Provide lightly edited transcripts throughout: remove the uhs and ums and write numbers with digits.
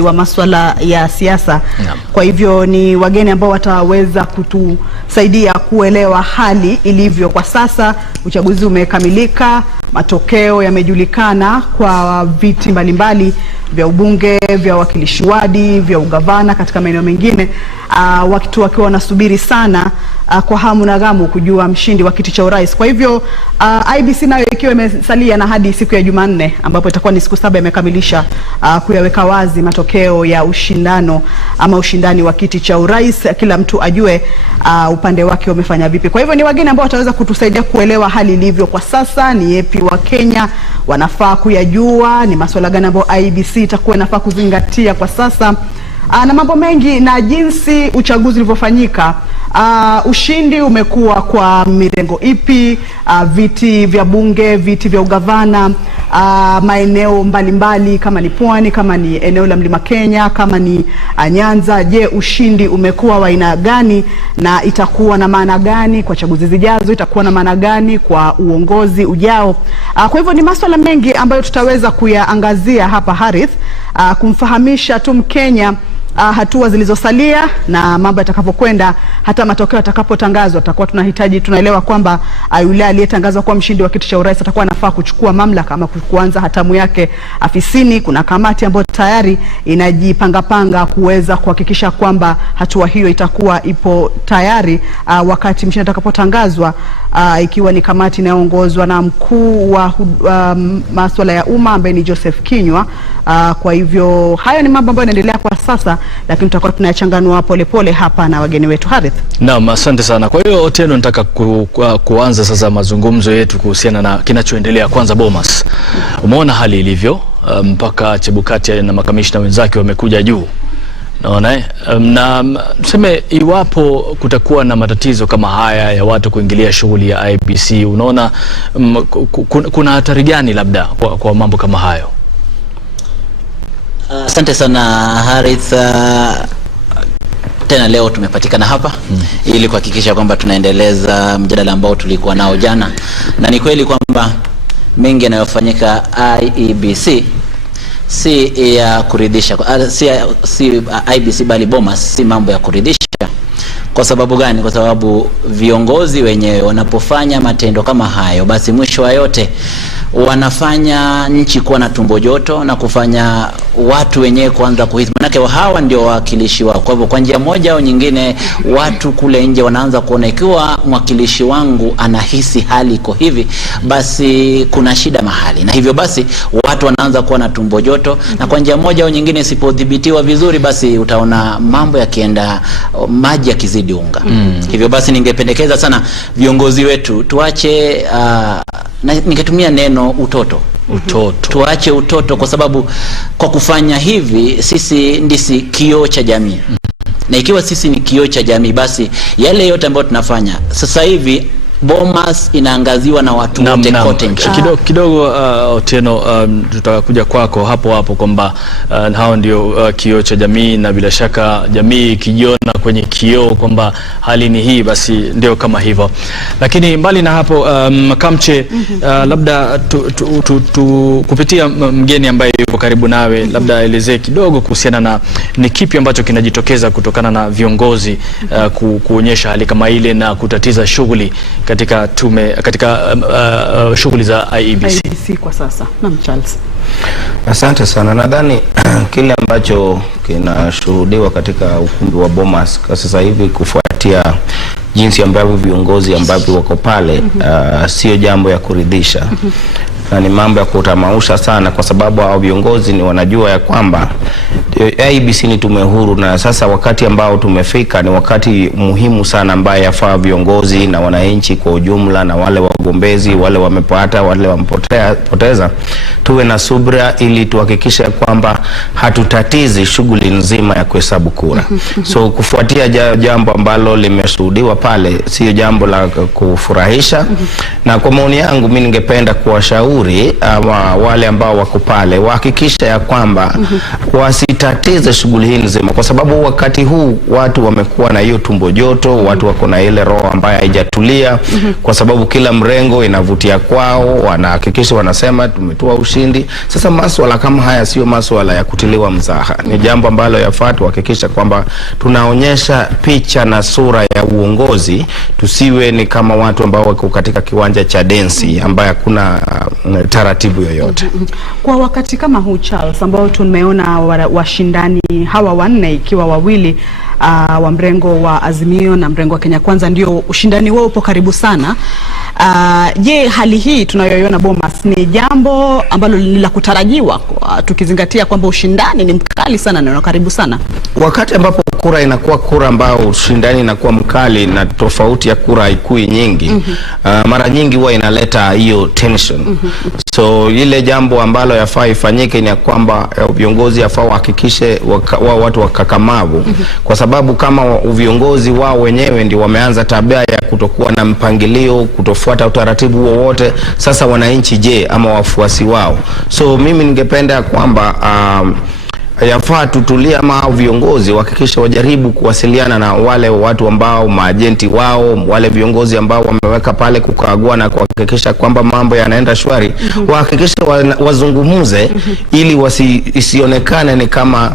wa masuala ya siasa. Kwa hivyo ni wageni ambao wataweza kutusaidia kuelewa hali ilivyo kwa sasa. Uchaguzi umekamilika, matokeo yamejulikana kwa viti mbalimbali vya ubunge, vya wakilishi wadi, vya ugavana katika maeneo mengine. Watu wakiwa wanasubiri sana kwa hamu na gamu kujua mshindi wa kiti cha urais. Kwa hivyo IEBC nayo ikiwa imesalia na hadi siku ya Jumanne ambapo itakuwa ni siku 7 imekamilisha kuyaweka wazi matokeo ya ushindani wa kiti cha urais, kila mtu ajue upande wake umefanya vipi. Kwa hivyo ni wageni ambao wataweza kutusaidia kuelewa hali ilivyo kwa sasa, ni yapi wa Kenya wanafaa kuyajua, ni masuala gani ambayo IEBC itakuwa inafaa kuzingatia kwa sasa, na mambo mengi na jinsi uchaguzi ulivyofanyika. Ushindi umekuwa kwa mirengo ipi, viti vya bunge, viti vya ugavana, maeneo mbalimbali kama ni Pwani, kama ni eneo la Mlima Kenya, kama ni Nyanza. Je, ushindi umekuwa wa aina gani na itakuwa na maana gani kwa chaguzi zijazo, itakuwa na maana gani kwa uongozi ujao? Kwa hivyo ni masuala mengi ambayo tutaweza kuyaangazia hapa Harith, kumfahamisha tu Mkenya hatua zilizosalia na mambo yatakapokwenda, hata matokeo yatakapotangazwa. Tutakuwa tunaelewa kwamba yule aliyetangazwa kuwa mshindi wa kiti cha urais atakuwa anafaa kuchukua mamlaka ama kuanza hatamu yake afisini. Kuna kamati ambayo tayari inajipanga kuweza kuhakikisha kwamba hatua hiyo itakuwa ipo tayari wakati mshindi atakapotangazwa, ikiwa ni kamati inayoongozwa na mkuu wa masuala ya umma ambaye ni Joseph Kinyua. Kwa hivyo hayo ni mambo ambayo yanaendelea kwa sasa, lakini tutakuwa tunayachanganua polepole hapa na wageni wetu Harith. Naam, asante sana. Kwa hiyo Otieno, nataka kuanza sasa mazungumzo yetu kuhusiana na kinachoendelea. Kwanza Bomas, umeona hali ilivyo, mpaka Chebukati na makamishna wenzake wamekuja juu. Naona na tuseme iwapo kutakuwa na matatizo kama haya ya watu kuingilia shughuli ya IEBC, unaona kuna hatari gani labda kwa mambo kama hayo? Asante sana Harith. Tena leo tumepatikana hapa ili kuhakikisha kwamba tunaendeleza mjadala ambao tulikuwa nao jana, na ni kweli kwamba mengi yanayofanyika IEBC si ya kuridhisha, si IEBC bali Bomas, si mambo ya kuridhisha. Kwa sababu gani? Kwa sababu viongozi wenyewe wanapofanya matendo kama hayo, basi mwisho wa yote wanafanya nchi kuwa na tumbo joto na kufanya watu wenyewe kuanza kuhisi, manake hawa ndio wawakilishi wao. Kwa hivyo kwa njia moja au nyingine watu kule nje wanaanza kuona ikiwa mwakilishi wangu anahisi hali iko hivi, basi kuna shida mahali, na hivyo basi watu wanaanza kuwa na tumbo joto, na kwa njia moja au nyingine isipodhibitiwa vizuri, basi utaona mambo yakienda maji yakizidi unga. Hivyo basi ningependekeza sana viongozi wetu tuache na ningetumia neno utoto. Tuache utoto, kwa sababu kwa kufanya hivi sisi ndisi kioo cha jamii. Na ikiwa sisi ni kioo cha jamii, basi yale yote ambayo tunafanya sasa hivi Bomas inaangaziwa na watu wote kote nchini. Kidogo Otieno, tutakuja kwako hapo kwamba hao ndio kioo cha jamii, na bila shaka jamii ikijiona kwenye kioo kwamba hali ni hii, basi ndio kama hivyo. Lakini mbali na hapo Kamche, labda kupitia mgeni ambaye yuko karibu nawe, labda elezee kidogo kuhusiana na ni kipi ambacho kinajitokeza kutokana na viongozi kuonyesha hali kama ile na kutatiza shughuli katika shughuli za IEBC kwa sasa. Naam, Charles. Asante sana. Nadhani kile ambacho kinashuhudiwa katika ukumbi wa Bomas kwa sasa hivi kufuatia jinsi ambavyo viongozi ambavyo wako pale sio jambo ya kuridhisha. Na ni mambo ya kutamausha sana, kwa sababu hao viongozi ni wanajua ya kwamba IEBC ni tume huru, na sasa wakati ambao tumefika ni wakati muhimu sana ambaye yafaa viongozi na wananchi kwa ujumla na wale wagombezi, wale wamepata, wale wamepoteza, tuwe na subira ili tuhakikishe kwamba hatutatizi shughuli nzima ya kuhesabu kura. So kufuatia jambo ambalo limeshuhudiwa pale sio jambo la kufurahisha, na kwa maoni yangu mimi ningependa kuwashauri ningeshauri wale ambao wako pale wahakikisha ya kwamba wasitatize shughuli hii nzima, kwa sababu wakati huu watu wamekuwa na hiyo tumbo joto, watu wako na ile roho ambayo haijatulia, kwa sababu kila mrengo inavutia kwao, wanahakikisha wanasema tumetoa ushindi. Sasa masuala kama haya sio masuala ya kutiliwa mzaha, ni jambo ambalo yafaa tuhakikisha kwamba tunaonyesha picha na sura ya uongozi, tusiwe ni kama watu ambao wako katika kiwanja cha densi ambaye hakuna taratibu yoyote. Kwa wakati kama huu Charles, ambao tumeona washindani hawa wanne ikiwa wawili wa mrengo wa Azimio na mrengo wa Kenya Kwanza ndio ushindani wao upo karibu sana. Je, hali hii tunayoiona Bomas ni jambo ambalo ni la kutarajiwa tukizingatia kwamba ushindani ni mkali sana na karibu sana? Wakati ambapo kura inakuwa kura ambao ushindani inakuwa mkali na tofauti ya kura haikui nyingi, mara nyingi huwa inaleta hiyo tension. So ile jambo ambalo yafaa ifanyike ni kwamba viongozi yafaa wahakikishe watu wakakamavu, kwa sababu kama viongozi wao wenyewe ndio wameanza tabia ya kutokuwa na mpangilio, kutofuata utaratibu wowote, sasa wananchi je ama wafuasi wao? So mimi ningependa kwamba yafaa tutulia ama viongozi wahakikisha wajaribu kuwasiliana na wale watu ambao maajenti wao, wale viongozi ambao wameweka pale kukagua na kuhakikisha kwamba mambo yanaenda shwari, wahakikisha wazungumuze ili isionekane ni kama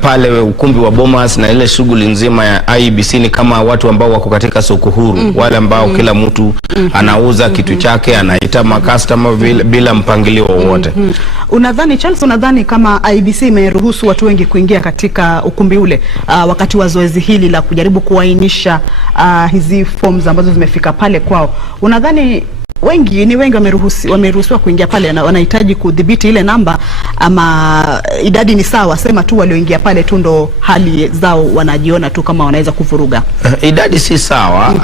pale ukumbi wa Bomas na ile shughuli nzima ya Iebc ni kama watu ambao wako katika soko huru, wale ambao kila mtu anauza kitu chake, anaita makastoma bila mpangilio wowote. Unadhani Charles, unadhani kama Iebc imeruhusu watu wengi kuingia katika ukumbi ule wakati wa zoezi hili la kujaribu kuainisha hizi forms ambazo zimefika pale kwao, unadhani wengi wameruhusiwa kuingia pale na wanahitaji kudhibiti ile namba, ama idadi ni sawa, sema tu walioingia pale tu ndo hali zao wanajiona tu kama wanaweza kuvuruga? Idadi si sawa.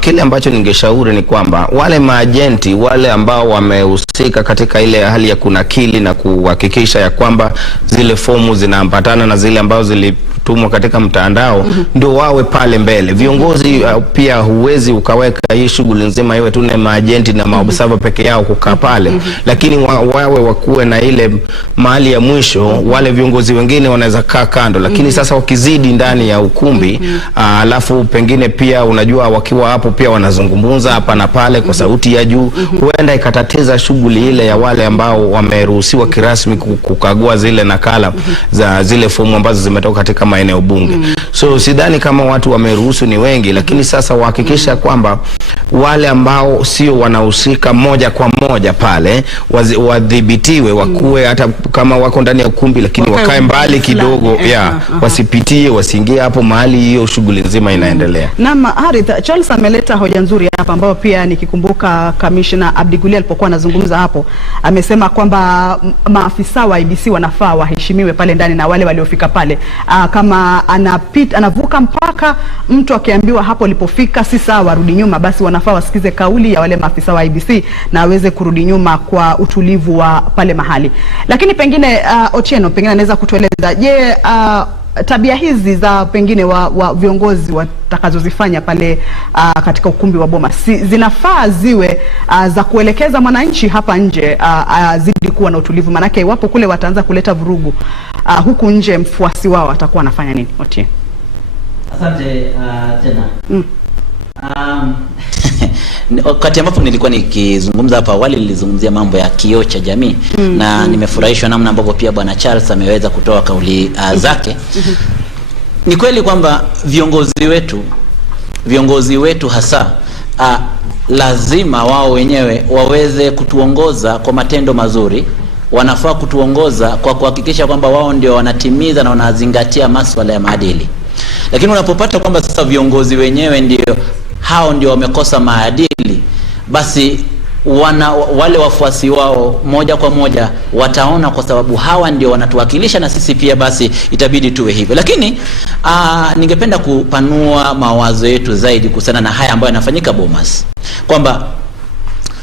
Kile ambacho ningeshauri ni kwamba wale maajenti, wale ambao wamehusika katika ile hali ya kunakili na kuhakikisha ya kwamba zile fomu zinaambatana na zile ambazo zilitumwa katika mtandao, ndio wawe pale mbele. Viongozi pia huwezi ukaweka hii shughuli nzima iwe tu na maajenti na maobserver peke yao kukaa pale, lakini wawe wakuwe na ile mahali ya mwisho, wale viongozi wengine wanaweza kaa kando, lakini sasa wakizidi ndani ya ukumbi, alafu pengine pia unajua wakiwa hapo pia wanazungumza hapa na pale kwa sauti ya juu, huenda ikatatiza shughuli ile ya wale ambao wameruhusiwa kirasmi kukagua zile nakala za zile fomu ambazo zimetoka katika maeneo bunge. So sidhani kama watu wameruhusu ni wengi, lakini sasa wahakikisha kwamba wale ambao sio wanahusika moja kwa moja pale wadhibitiwe, wakuwe hata kama wako ndani ya ukumbi lakini wakae mbali kidogo, wasipitie, wasiingie hapo mahali hiyo shughuli nzima inaendelea. Naam, Harith, Charles ameleta hoja nzuri hapa ambayo pia nikikumbuka Commissioner Abdiguli alipokuwa anazungumza hapo, amesema kwamba maafisa wa Iebc wanafaa waheshimiwe pale ndani na wale waliofika pale. Kama anavuka mpaka, mtu akiambiwa hapo alipofika si sawa warudi nyuma, basi wanafaa wasikize kauli ya wale maafisa wa Iebc na aweze kurudi nyuma kwa utulivu wa pale mahali. Lakini pengine Otieno pengine anaweza kutueleza, je, tabia hizi za pengine wa viongozi watakazozifanya pale katika ukumbi wa Bomas zinafaa ziwe za kuelekeza mwananchi hapa nje azidi kuwa na utulivu? Manake iwapo kule wataanza kuleta vurugu huku nje, mfuasi wao atakuwa anafanya nini? Otieno. Asante tena. Wakati ambapo nilikuwa nikizungumza hapa awali nilizungumzia mambo ya kioo cha jamii, na nimefurahishwa namna ambavyo pia Bwana Charles ameweza kutoa kauli zake. Ni kweli kwamba viongozi wetu hasa lazima wao wenyewe waweze kutuongoza kwa matendo mazuri. Wanafaa kutuongoza kwa kuhakikisha kwamba wao ndio wanatimiza na wanazingatia masuala ya maadili. Lakini unapopata kwamba sasa viongozi wenyewe hao ndio wamekosa maadili, basi wale wafuasi wao moja kwa moja wataona kwa sababu hawa ndio wanatuwakilisha na sisi pia basi itabidi tuwe hivyo. Lakini ningependa kupanua mawazo yetu zaidi kuhusiana na haya ambayo yanafanyika Bomas, kwamba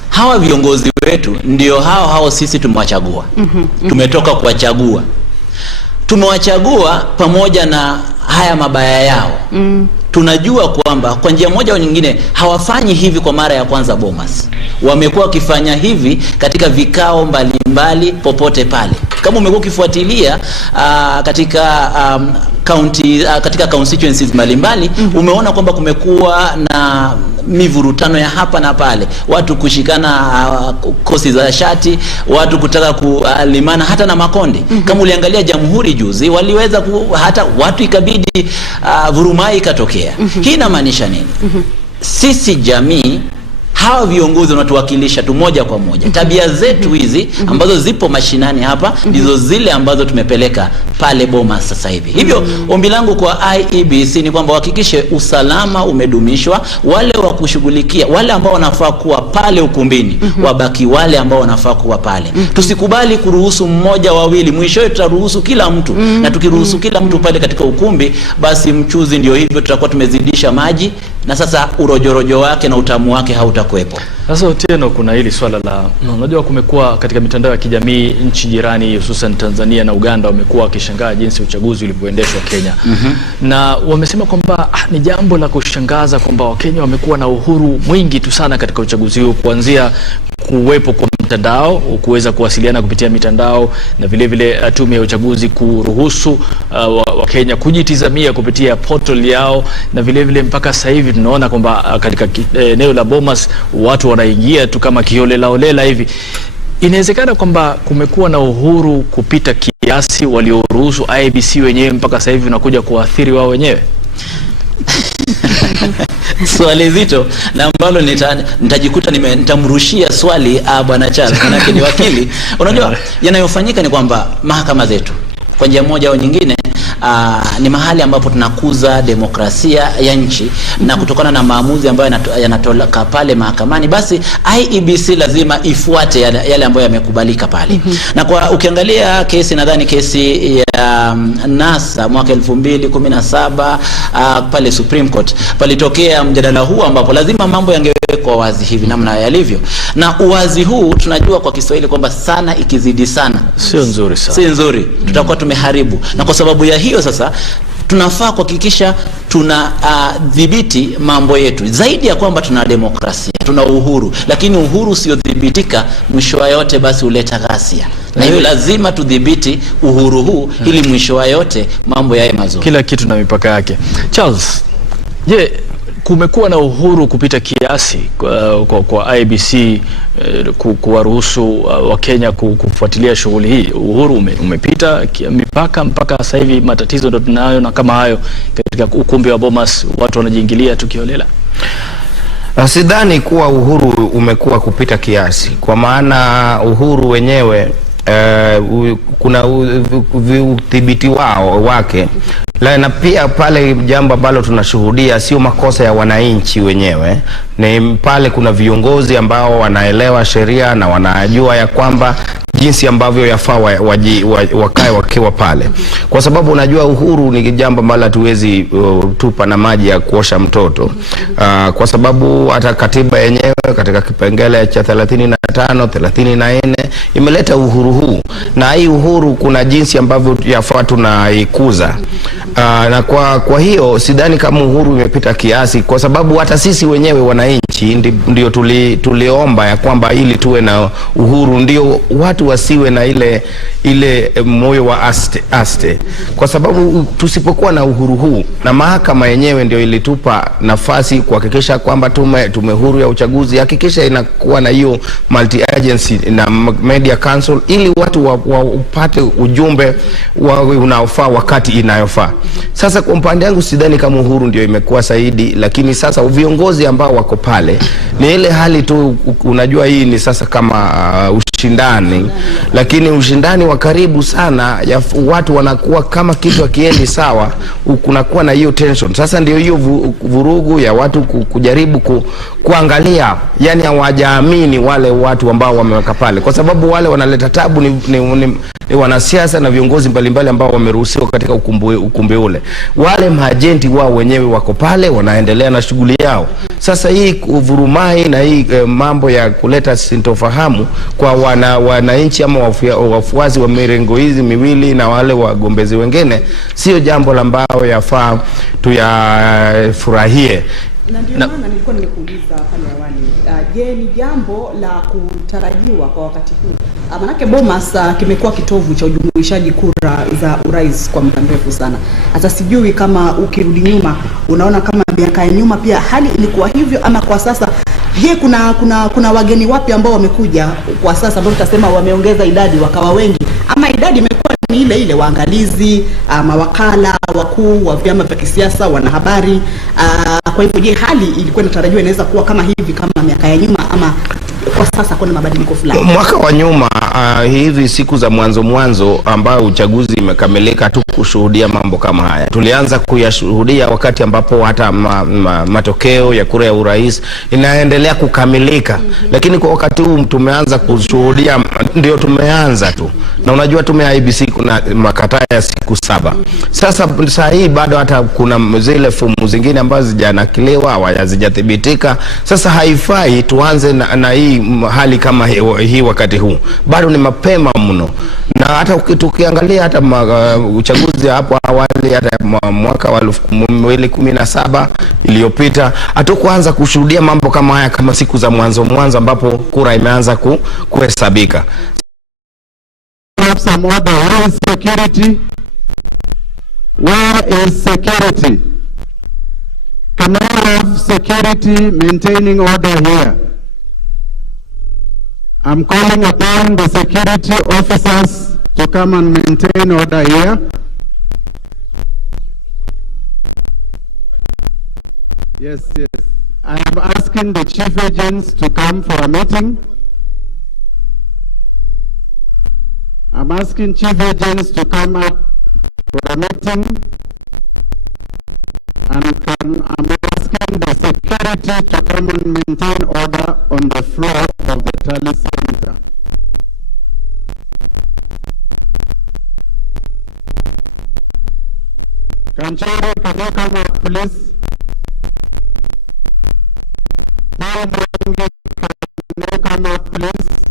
hawa viongozi wetu ndio hao sisi tumewachagua. Tumetoka kuwachagua, tumewachagua pamoja na haya mabaya yao. tunajua kwamba kwa njia moja au nyingine hawafanyi hivi kwa mara ya kwanza Bomas. Wamekuwa wakifanya hivi katika vikao mbalimbali popote pale. Kama umekuwa ukifuatilia katika katika constituencies mbalimbali, umeona kwamba kumekuwa na mivurutano ya hapa na pale, watu kushikana kosi za shati, watu kutaka kulimana hata na makonde. Kama uliangalia Jamhuri juzi, waliweza hata watu ikabidi vurumai ikatokea. Hii inamaanisha nini? Sisi jamii, hawa viongozi wanatuwakilisha tu moja kwa moja. Tabia zetu hizi ambazo zipo mashinani hapa ndizo zile ambazo tumepeleka pale Bomas sasa hivi. Hivyo ombi langu kwa IEBC ni kwamba hakikishe usalama umedumishwa, wale wa kushughulikia wale ambao wanafaa kuwa pale ukumbini wabaki wale ambao wanafaa kuwa pale. Tusikubali kuruhusu mmoja wawili, mwishowe tutaruhusu kila mtu. Na tukiruhusu kila mtu pale katika ukumbi, basi mchuzi ndio hivyo, tutakuwa tumezidisha maji na sasa urojorojo wake na utamu wake hautakuwepo. Sasa Otieno, kuna hili swala la unajua, kumekuwa katika mitandao ya kijamii nchi jirani hususan Tanzania na Uganda wamekuwa wakishangaa jinsi uchaguzi ulivyoendeshwa Kenya. Na wamesema kwamba ni jambo la kushangaza kwamba Wakenya wamekuwa na uhuru mwingi tu sana katika uchaguzi huu, kuanzia kuwepo kwa mtandao, kuweza kuwasiliana kupitia mitandao, na vile vile tume ya uchaguzi kuruhusu Wakenya kujitizamia kupitia portal yao, na vile vile mpaka sasa hivi tunaona kwamba katika eneo la Bomas watu wanaingia tu kama kiholela hivi. Inawezekana kwamba kumekuwa na uhuru kupita kiasi walioruhusu IEBC wenyewe mpaka sasa hivi unakuja kuathiri wao wenyewe? Swali zito na ambalo nitajikuta nitamrushia swali bwana Charles, manake ni wakili. Unajua yanayofanyika ni kwamba mahakama zetu kwa njia moja au nyingine ni mahali ambapo tunakuza demokrasia ya nchi, na kutokana na maamuzi ambayo yanatoka pale mahakamani, basi IEBC lazima ifuate yale ambayo yamekubalika pale. Na kwa ukiangalia kesi, nadhani kesi ya NASA mwaka 2017 pale Supreme Court, palitokea mjadala huu ambapo lazima mambo yangewekwa wazi hivi namna yalivyo. Na uwazi huu tunajua kwa Kiswahili kwamba sana ikizidi sana sio nzuri sana. Si nzuri, tutakuwa tumeharibu. Na kwa sababu ya hiyo sasa tunafaa kuhakikisha tuna dhibiti mambo yetu. Zaidi ya kwamba tuna demokrasia, tuna uhuru, lakini uhuru usiodhibitika mwisho wa yote basi huleta ghasia. Na hiyo lazima tudhibiti uhuru huu ili mwisho wa yote mambo yawe mazuri. Kila kitu na mipaka yake. Charles, je, kumekuwa na uhuru kupita kiasi kwa IEBC kuwaruhusu Wakenya kufuatilia shughuli hii? Uhuru umepita mipaka mpaka sasa hivi matatizo ndio tunayo, na kama hayo katika ukumbi wa Bomas watu wanajiingilia tukiholela? Sidhani kuwa uhuru umekuwa kupita kiasi, kwa maana uhuru wenyewe kuna udhibiti wake. Na pia pale jambo ambalo tunashuhudia sio makosa ya wananchi wenyewe, ni pale kuna viongozi ambao wanaelewa sheria na wanajua ya kwamba jinsi ambavyo yafaa wakae wakiwa pale, kwa sababu unajua uhuru ni jambo ambalo hatuwezi tupa na maji ya kuosha mtoto, kwa sababu hata katiba yenyewe katika kipengele cha 35 34 imeleta uhuru huu, na hii uhuru kuna jinsi ambavyo yafaa tunaikuza. Na kwa hiyo sidhani kama uhuru umepita kiasi, kwa sababu hata sisi wenyewe wananchi ndio tuliomba ya kwamba ili tuwe na uhuru, ndio watu wasiwe na ile moyo wa aste, kwa sababu tusipokuwa na uhuru huu, na mahakama yenyewe ndio ilitupa nafasi kuhakikisha kwamba tume huru ya uchaguzi hakikisha inakuwa na hiyo multi agency na media council, ili watu wapate ujumbe unaofaa wakati inayofaa. Sasa kwa upande wangu sidhani kama uhuru ndio imekuwa zaidi, lakini sasa viongozi ambao wako pale ni ile hali tu, unajua hii ni sasa kama ushindani, lakini ushindani wa karibu sana ya watu wanakuwa kama kitu hakiendi sawa, kunakuwa na hiyo tension. Sasa ndio hiyo vurugu ya watu kujaribu kuangalia, yani hawajaamini wale watu ambao wameweka pale, kwa sababu wale wanaleta tabu ni wanasiasa na viongozi mbalimbali ambao wameruhusiwa katika ukumbi ule. Wale maajenti wao wenyewe wako pale wanaendelea na shughuli yao. Sasa hii vurumai haifai, na hii mambo ya kuleta sintofahamu kwa wananchi ama wafuasi wa mirengo hizi miwili na wale wagombezi wengine, sio jambo ambalo yafaa tuyafurahie. Na ndio maana nilikuwa nimekuuliza pale awali, je, ni jambo la kutarajiwa kwa wakati huu? Manake Bomas kimekuwa kitovu cha ujumuishaji kura za urais kwa muda mrefu sana. Hata sijui kama ukirudi nyuma unaona kama miaka ya nyuma pia hali ilikuwa hivyo, ama kwa sasa je, kuna wageni wapi ambao wamekuja kwa sasa ambao tutasema wameongeza idadi wakawa wengi, ama idadi imekuwa ni ile ile, waangalizi, mawakala wakuu wa vyama vya kisiasa, wanahabari? Kwa hivyo je, hali ilikuwa inatarajiwa inaweza kuwa kama hivi kama miaka ya nyuma, ama kwa sasa kuna mabadiliko fulani? Mwaka wa nyuma, hizi siku za mwanzo ambao uchaguzi imekamilika, tu kushuhudia mambo kama haya. Tulianza kuyashuhudia wakati ambapo hata matokeo ya kura ya urais inaendelea kukamilika. Lakini kwa wakati huu tumeanza kushuhudia, ndio tumeanza tu. Na unajua tume ya Iebc kuna makataa ya siku 7. Sasa hii bado hata kuna zile fomu zingine ambazo zijanakiliwa au hazijathibitika. Sasa haifai tuanze na hii hali kama hii wakati huu. Bado ni mapema mno. Na hata tukiangalia hata uchaguzi hapo awali, hata mwaka wa 2017 iliyopita, hatukuanza kushuhudia mambo kama haya kama siku za mwanzo ambapo kura imeanza kuhesabika. Some order. Where is security? Where is security? Can I have security maintaining order here? I'm calling upon the security officers to come and maintain order here. Yes. I am asking the chief agents to come for a meeting. I'm asking chief agents to come up for a meeting, and I'm asking the security to come and maintain order on the floor of the Tally Center. Kanchari, can you come up, please? Paul, can you come up, please?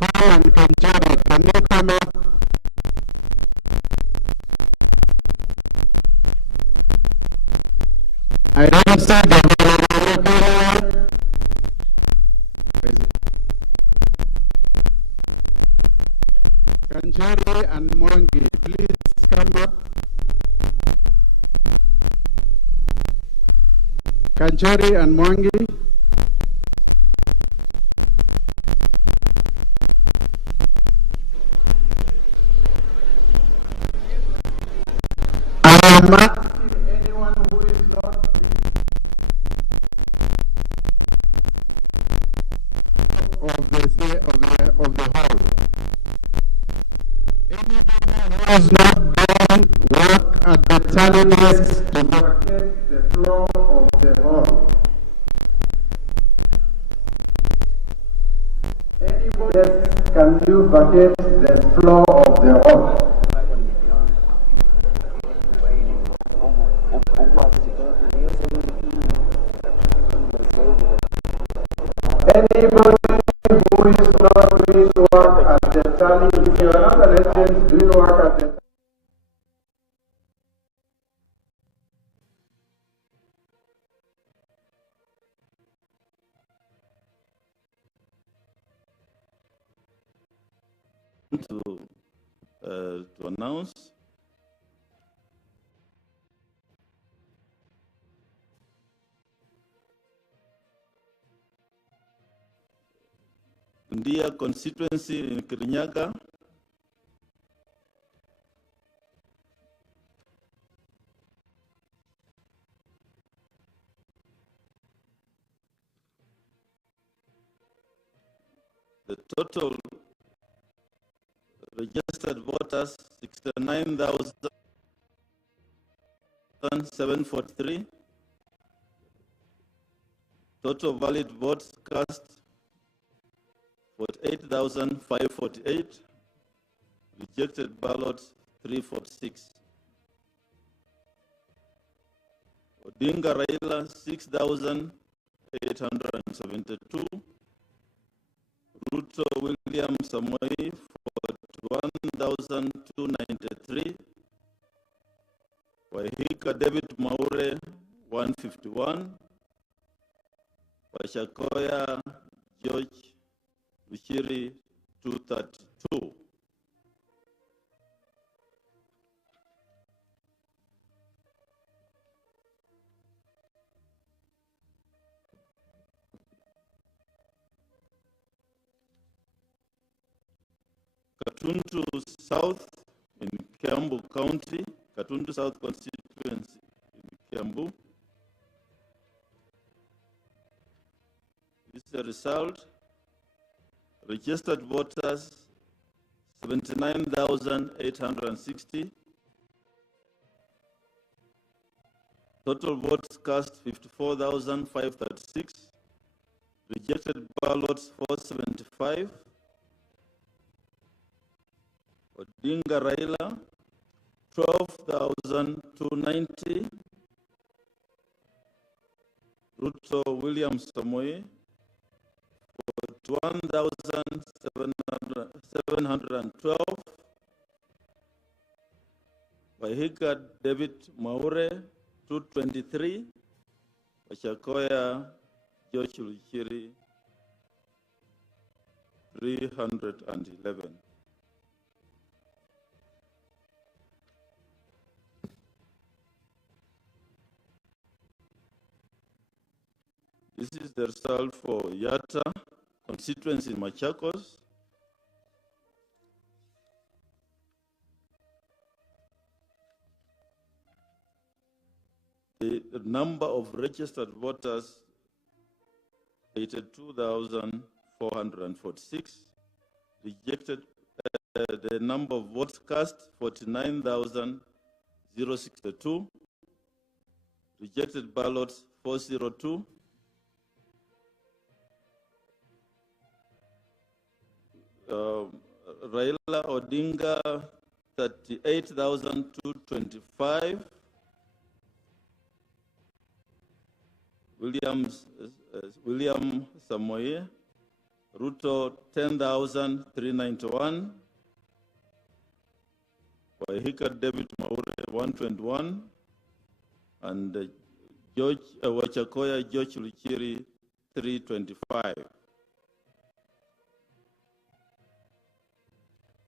Paul and Kanchari, can you come up? I don't see the Kanchari and Mwangi, please come up. Kanchari and Mwangi. I'm asking anyone who is not of the hall. Anybody who has not done work at the tally desk to vacate the floor of the hall. Anybody, can you vacate the floor of the hall? Anybody who is not doing work at the tally, if you are not an agent doing work at the to announce Ndia constituency in Kirinyaga, the total registered voters 69,743. Total valid votes cast 48,548. Rejected ballots 346. Odinga Raila 6,872. Ruto William Samoei 41,293. Wahika David Maure 151. Washakoya George Bushiri 232. Katuntu South in Kiambu County, Katuntu South constituency in Kiambu. This is the result. Registered voters 79,860. Total votes cast 54,536. Rejected ballots 475. Odinga Raila 12,290. Ruto William Samoei 41,712. Wahika David Maure 223. Washakoya George Luchiri 311. This is the result for Yata constituency in Machakos. The number of registered voters 82,446. Rejected, the number of votes cast 49,062. Rejected ballots 402. Raila Odinga 38,225. William Samoei. Ruto 10,391. Wahika David Maure 121. And Wachakoya George Luchiri 325.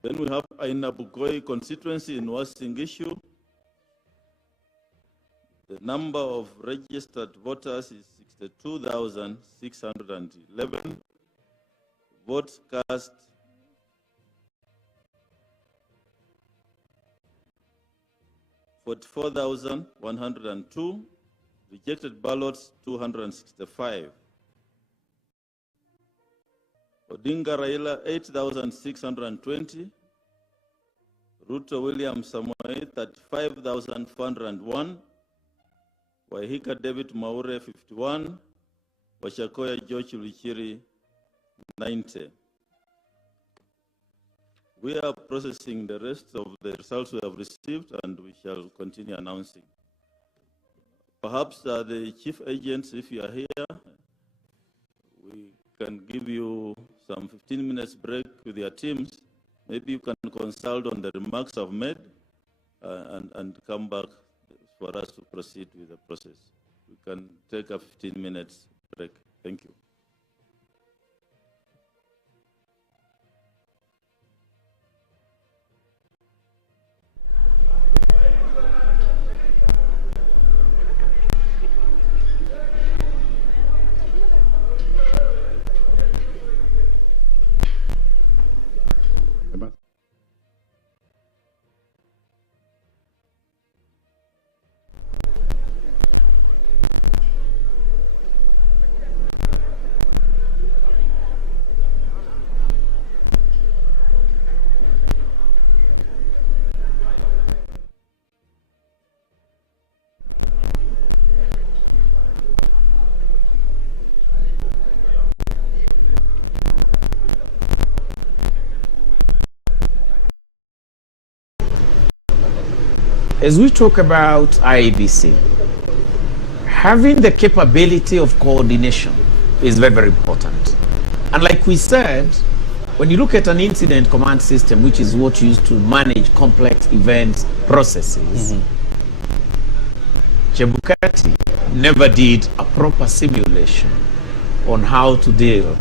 Then we have Aina Bugoi constituency in Uasin Gishu. The number of registered voters is 62,611. Votes cast 44,102. Rejected ballots 265. Odinga Raila 8,620. Ruto William Samoei 35,401. Wahika David Maure 51. Washakoya George Luchiri 90. We are processing the rest of the results we have received, and we shall continue announcing. Perhaps the chief agents, if you are here, we can give you some 15 minutes break with your teams. Maybe you can consult on the remarks I've made and come back for us to proceed with the process. We can take a 15 minutes break. Thank you. As we talk about Iebc, having the capability of coordination is very, very important. And like we said, when you look at an incident command system, which is what used to manage complex events processes, Chebukati never did a proper simulation on how to deal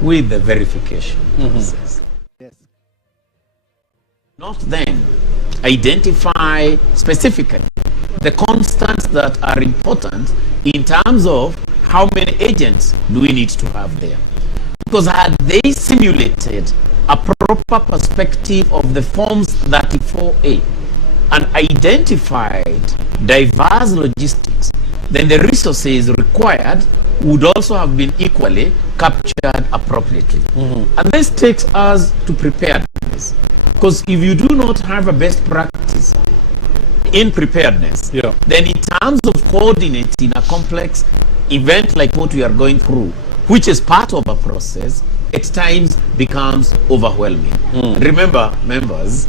with the verification process. Yes. Not then identify specifically the constants that are important in terms of how many agents do we need to have there. Because had they simulated a proper perspective of the Forms 34A and identified diverse logistics, then the resources required would also have been equally captured appropriately. And this takes us to preparedness. Because if you do not have a best practice in preparedness, then in terms of coordinating a complex event like what we are going through, which is part of a process, at times becomes overwhelming. Remember, members,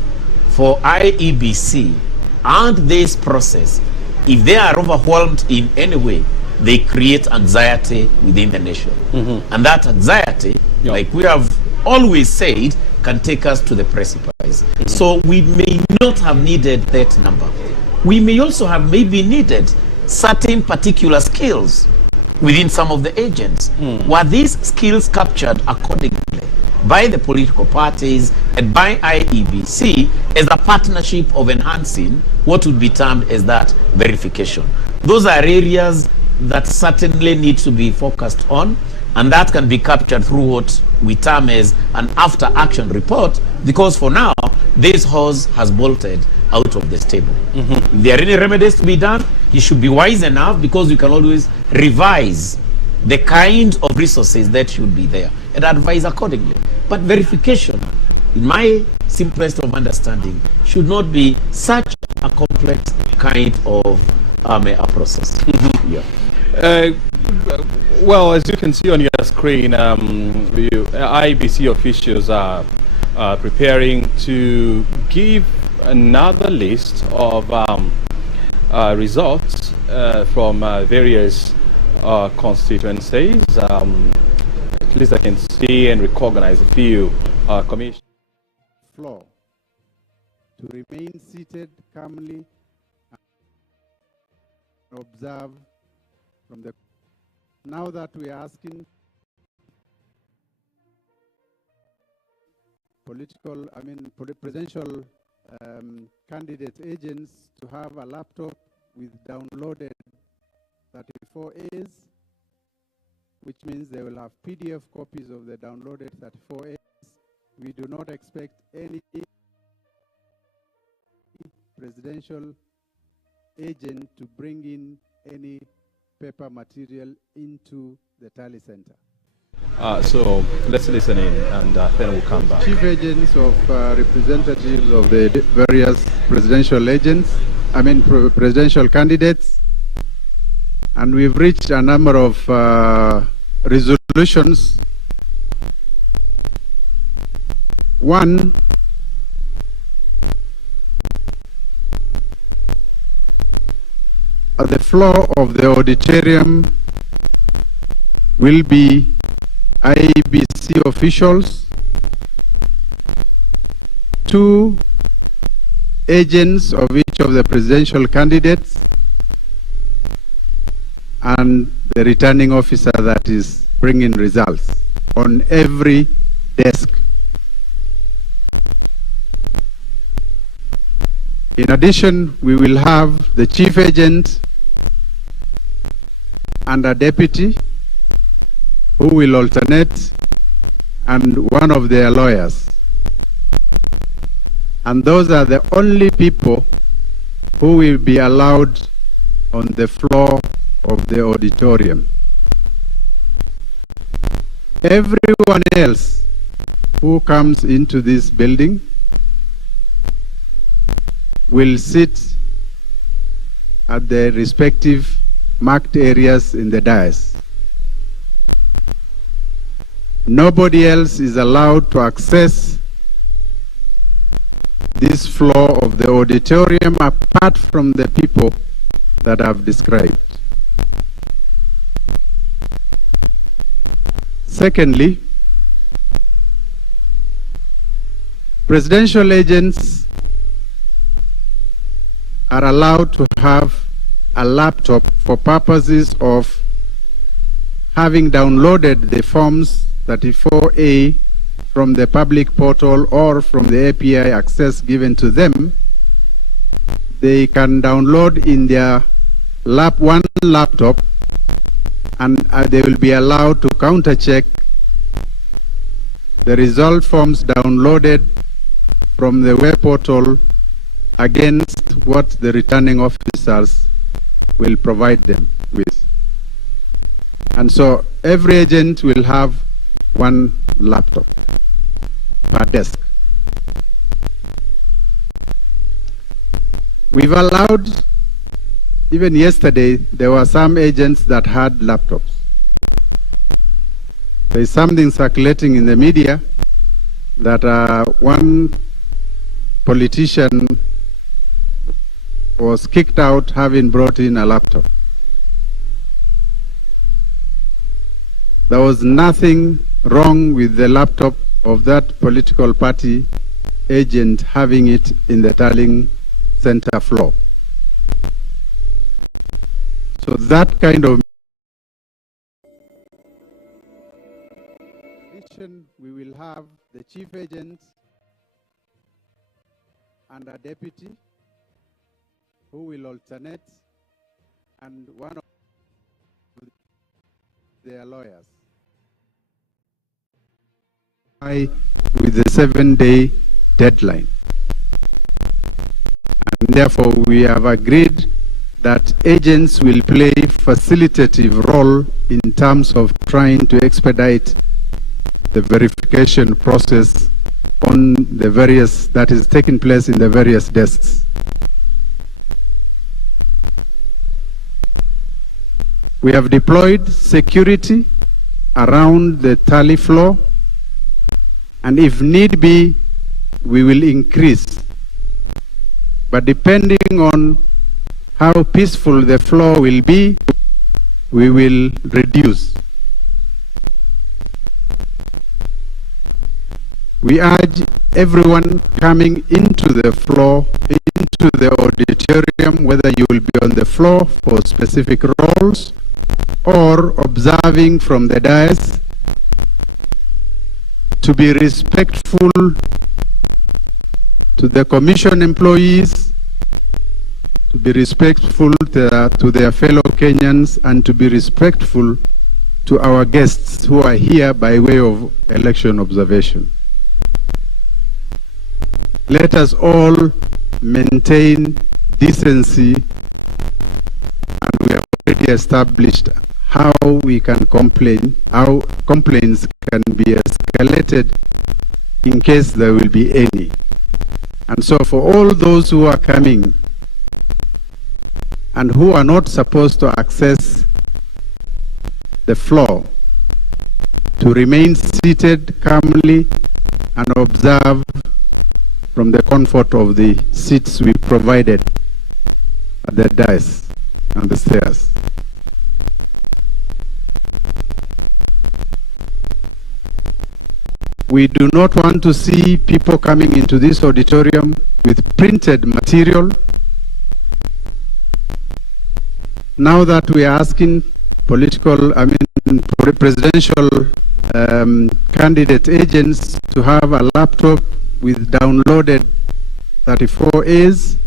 for Iebc and this process, if they are overwhelmed in any way, they create anxiety within the nation. And that anxiety, like we have always said, can take us to the precipice. So we may not have needed that number. We may also have maybe needed certain particular skills within some of the agents. Were these skills captured accordingly by the political parties and by Iebc as a partnership of enhancing what would be termed as that verification? Those are areas that certainly need to be focused on, and that can be captured through what we term as an after action report, because for now this horse has bolted out of the stable. If there are any remedies to be done, you should be wise enough, because you can always revise the kind of resources that should be there and advise accordingly. But verification, in my simplest of understanding, should not be such a complex kind of a process. Well, as you can see on your screen, Iebc officials are preparing to give another list of results from various constituencies. At least I can see and recognize a few commissions. Floor to remain seated calmly and observe from the. Now that we are asking presidential candidate agents to have a laptop with downloaded 34As, which means they will have PDF copies of the downloaded 34As. We do not expect any presidential agent to bring in any paper material into the tally center. So let's listen in, and then we'll come back. Chief agents of representatives of the various presidential agents, presidential candidates, and we've reached a number of resolutions. One, at the floor of the auditorium will be Iebc officials, 2 agents of each of the presidential candidates, and the returning officer that is bringing results on every desk. In addition, we will have the chief agent and a deputy who will alternate, and one of their lawyers. And those are the only people who will be allowed on the floor of the auditorium. Everyone else who comes into this building will sit at the respective marked areas in the dais. Nobody else is allowed to access this floor of the auditorium apart from the people that I've described. Secondly, presidential agents are allowed to have a laptop for purposes of having downloaded the forms 34A from the public portal or from the API access given to them. They can download in their one laptop, and they will be allowed to counter-check the result forms downloaded from the web portal against what the returning officers will provide them with. And so every agent will have one laptop per desk. We've allowed, even yesterday, there were some agents that had laptops. There is something circulating in the media that one politician was kicked out having brought in a laptop. There was nothing wrong with the laptop of that political party agent having it in the Tallying center floor. So that kind of we will have the chief agent and a deputy who will alternate, and one of their lawyers. With the 7-day deadline. And therefore we have agreed that agents will play facilitative role in terms of trying to expedite the verification process on the various, that is taking place in the various desks. We have deployed security around the tally floor, and if need be, we will increase. But depending on how peaceful the floor will be, we will reduce. We urge everyone coming into the floor, into the auditorium, whether you will be on the floor for specific roles or observing from the dais, to be respectful to the commission employees, to be respectful to their fellow Kenyans, and to be respectful to our guests who are here by way of election observation. Let us all maintain decency, and we have already established how we can complain, how complaints can be escalated in case there will be any. And so for all those who are coming and who are not supposed to access the floor, to remain seated calmly and observe from the comfort of the seats we provided at the dais and the stairs. We do not want to see people coming into this auditorium with printed material. Now that we are asking presidential candidate agents to have a laptop with downloaded 34As,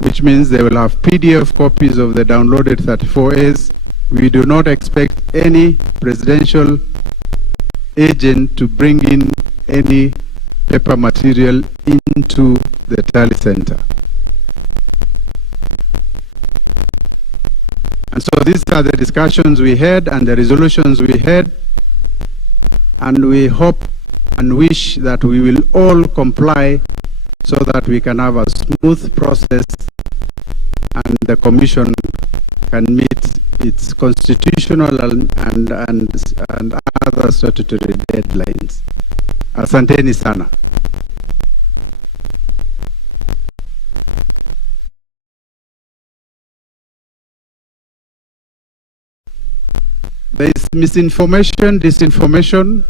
which means they will have PDF copies of the downloaded 34As. We do not expect any presidential agent to bring in any paper material into the tally center. And so these are the discussions we had and the resolutions we had, and we hope and wish that we will all comply so that we can have a smooth process and the commission can meet its constitutional and other statutory deadlines. Asanteni sana. There is misinformation, disinformation,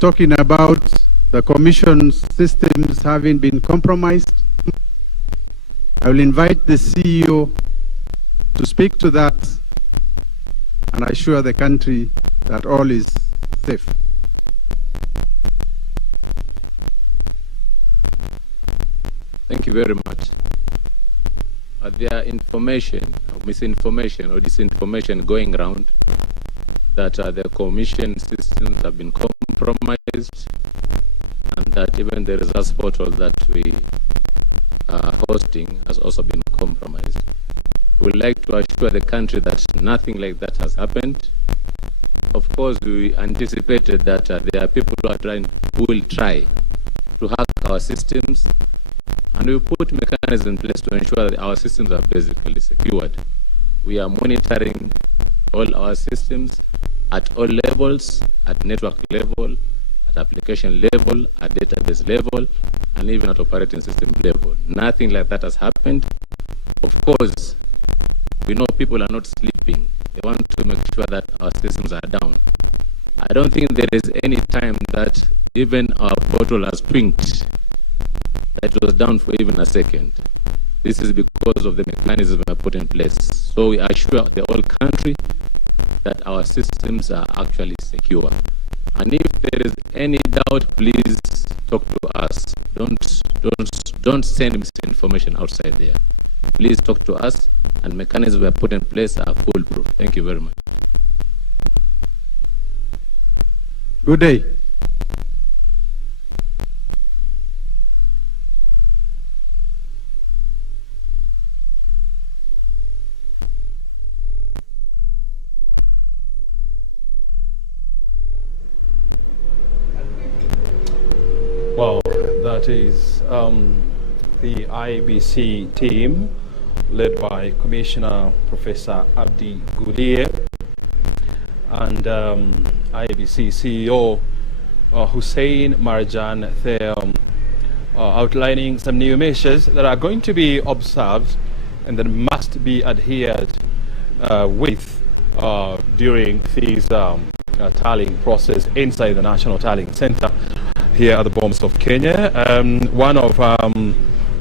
talking about the Commission's systems having been compromised. I will invite the CEO to speak to that and assure the country that all is safe. Thank you very much. There are information, misinformation or disinformation going around that the Commission systems have been compromised and that even the results portal that we are hosting has also been compromised. We would like to assure the country that nothing like that has happened. Of course, we anticipated that there are people who will try to hack our systems, and we put mechanisms in place to ensure that our systems are basically secured. We are monitoring all our systems at all levels, at network level, at application level, at database level, and even at operating system level. Nothing like that has happened. Of course, we know people are not sleeping. They want to make sure that our systems are down. I don't think there is any time that even our portal has twinked that it was down for even a second. This is because of the mechanism we have put in place. So we assure the whole country that our systems are actually secure. And if there is any doubt, please talk to us. Don't send misinformation outside there. Please talk to us, and mechanisms we have put in place are foolproof. Thank you very much. Good day. Well, that is the Iebc team led by Commissioner Professor Abdi Gulier and Iebc CEO Hussein Marjan Theum, outlining some new measures that are going to be observed and that must be adhered with during this tallying process inside the National Tallying Center here at the Bomas of Kenya. One of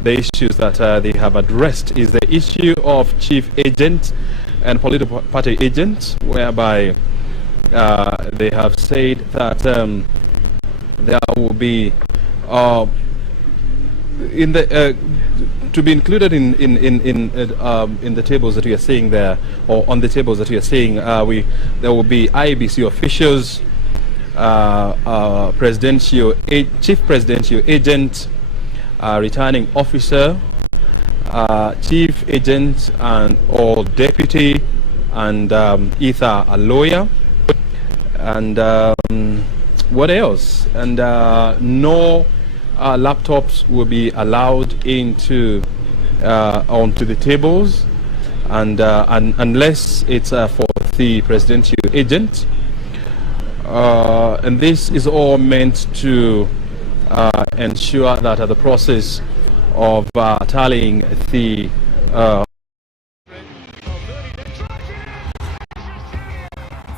the issues that they have addressed is the issue of chief agent and political party agents, whereby they have said that there will be to be included in the tables that we are seeing there, or on the tables that we are seeing, there will be Iebc officials, chief presidential agent, returning officer, chief agent and or deputy, and either a lawyer, and what else? And no laptops will be allowed into onto the tables, and unless it's for the presidential agent. And this is all meant to ensure that the process of tallying the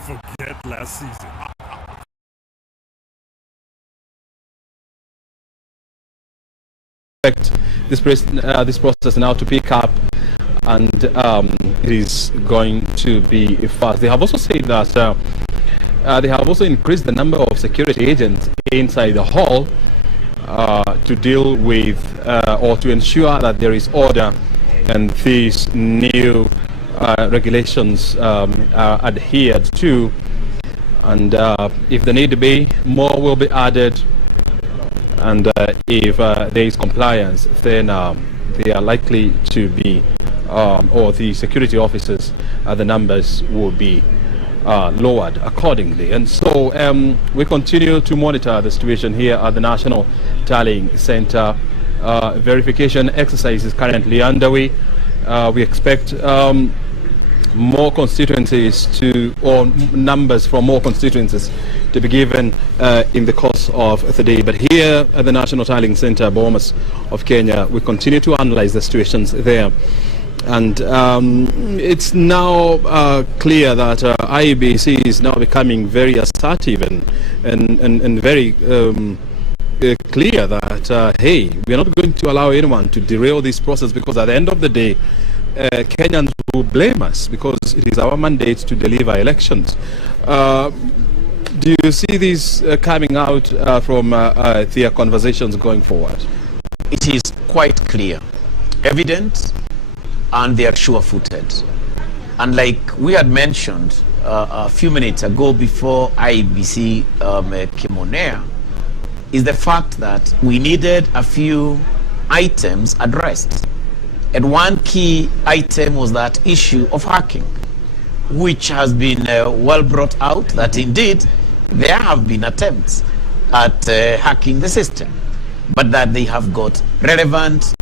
forget last season. This process now to pick up, and it is going to be fast. They have also said that they have also increased the number of security agents inside the hall to deal with or to ensure that there is order and these new regulations are adhered to. And if there need to be, more will be added. And if there is compliance, then they are likely to be, or the security officers, the numbers will be lowered accordingly. And so we continue to monitor the situation here at the National Tallying Center. Verification exercise is currently underway. We expect more constituencies or numbers from more constituencies to be given in the course of the day. But here at the National Tallying Center, Bomas of Kenya, we continue to analyze the situations there. And it's now clear that IEBC is now becoming very assertive and very clear that, hey, we're not going to allow anyone to derail this process, because at the end of the day, Kenyans will blame us because it is our mandate to deliver elections. Do you see this coming out from their conversations going forward? It is quite clear, evident, and they are sure-footed. And like we had mentioned a few minutes ago before IEBC came on air, is the fact that we needed a few items addressed. And one key item was that issue of hacking, which has been well brought out, that indeed there have been attempts at hacking the system, but that they have got relevant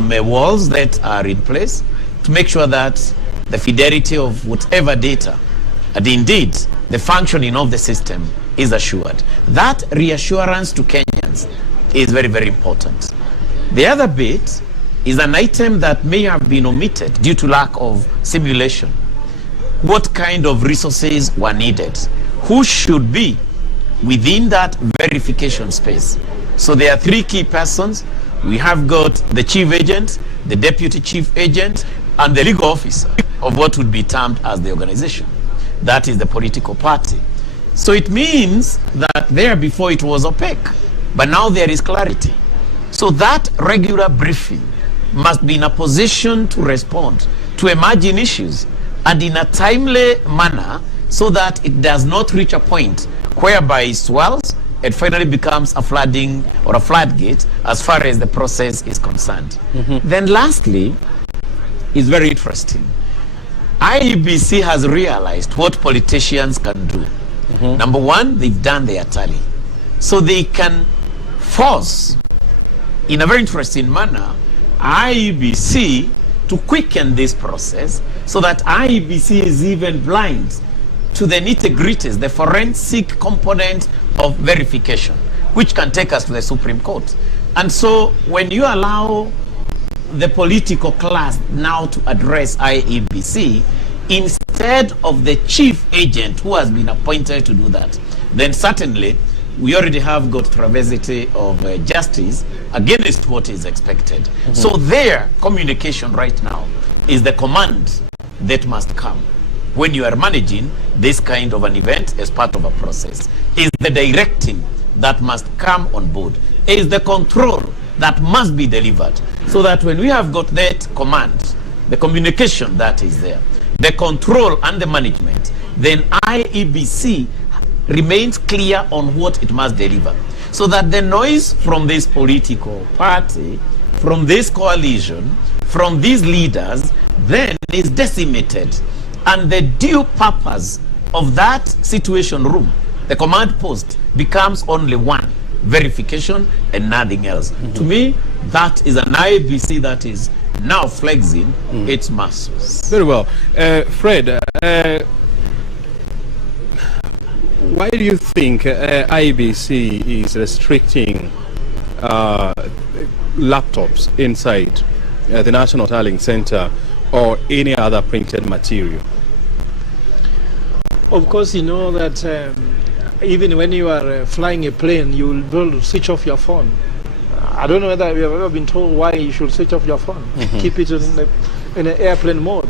walls that are in place to make sure that the fidelity of whatever data and indeed the functioning of the system is assured. That reassurance to Kenyans is very, very important. The other bit is an item that may have been omitted due to lack of simulation. What kind of resources were needed? Who should be within that verification space? So there are three key persons. We have got the chief agent, the deputy chief agent, and the legal officer of what would be termed as the organization. That is the political party. So it means that there before it was opaque, but now there is clarity. So that regular briefing must be in a position to respond to emerging issues and in a timely manner, so that it does not reach a point whereby it swells, it finally becomes a flooding or a floodgate as far as the process is concerned. Then lastly, is very interesting. IEBC has realized what politicians can do. Number one, they've done their tally. So they can force, in a very interesting manner, IEBC to quicken this process, so that IEBC is even blind to the nitty-gritties, the forensic component of verification, which can take us to the Supreme Court. And so when you allow the political class now to address IEBC instead of the chief agent who has been appointed to do that, then certainly we already have got travesty of justice against what is expected. So their communication right now is the command that must come when you are managing this kind of an event as part of a process. Is the directing that must come on board. Is the control that must be delivered, so that when we have got that command, the communication that is there, the control and the management, then IEBC remains clear on what it must deliver, so that the noise from this political party, from this coalition, from these leaders, then is decimated, and the due purpose of that situation room, the command post, becomes only one: verification and nothing else. To me, that is an IEBC that is now flexing its muscles. Very well. Fred, why do you think IEBC is restricting laptops inside the National Tallying Center or any other printed material? Of course, you know that even when you are flying a plane, you will switch off your phone. I don't know whether you have ever been told why you should switch off your phone. Keep it in an airplane mode.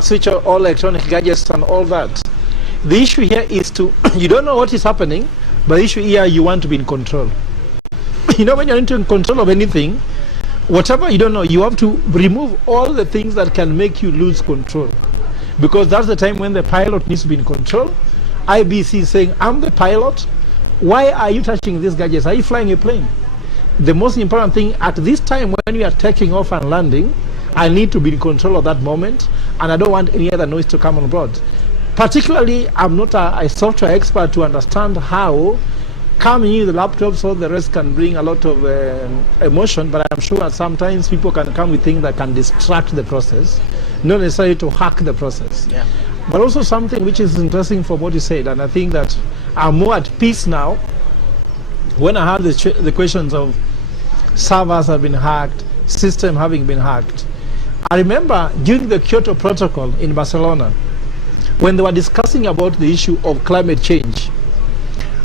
Switch off all electronic gadgets and all that. The issue here is you don't know what is happening, but the issue here, you want to be in control. You know, when you're in control of anything, whatever you don't know, you have to remove all the things that can make you lose control. Because that's the time when the pilot needs to be in control. IEBC is saying, I'm the pilot. Why are you touching these gadgets? Are you flying a plane? The most important thing at this time when we are taking off and landing, I need to be in control of that moment, and I don't want any other noise to come on board. Particularly, I'm not a software expert to understand how coming in the laptops or the rest can bring a lot of emotion, but I'm sure that sometimes people can come with things that can distract the process, not necessarily to hack the process. But also something which is interesting from what you said, and I think that I'm more at peace now when I have the questions of servers have been hacked, system having been hacked. I remember during the Kyoto Protocol in Barcelona, when they were discussing about the issue of climate change,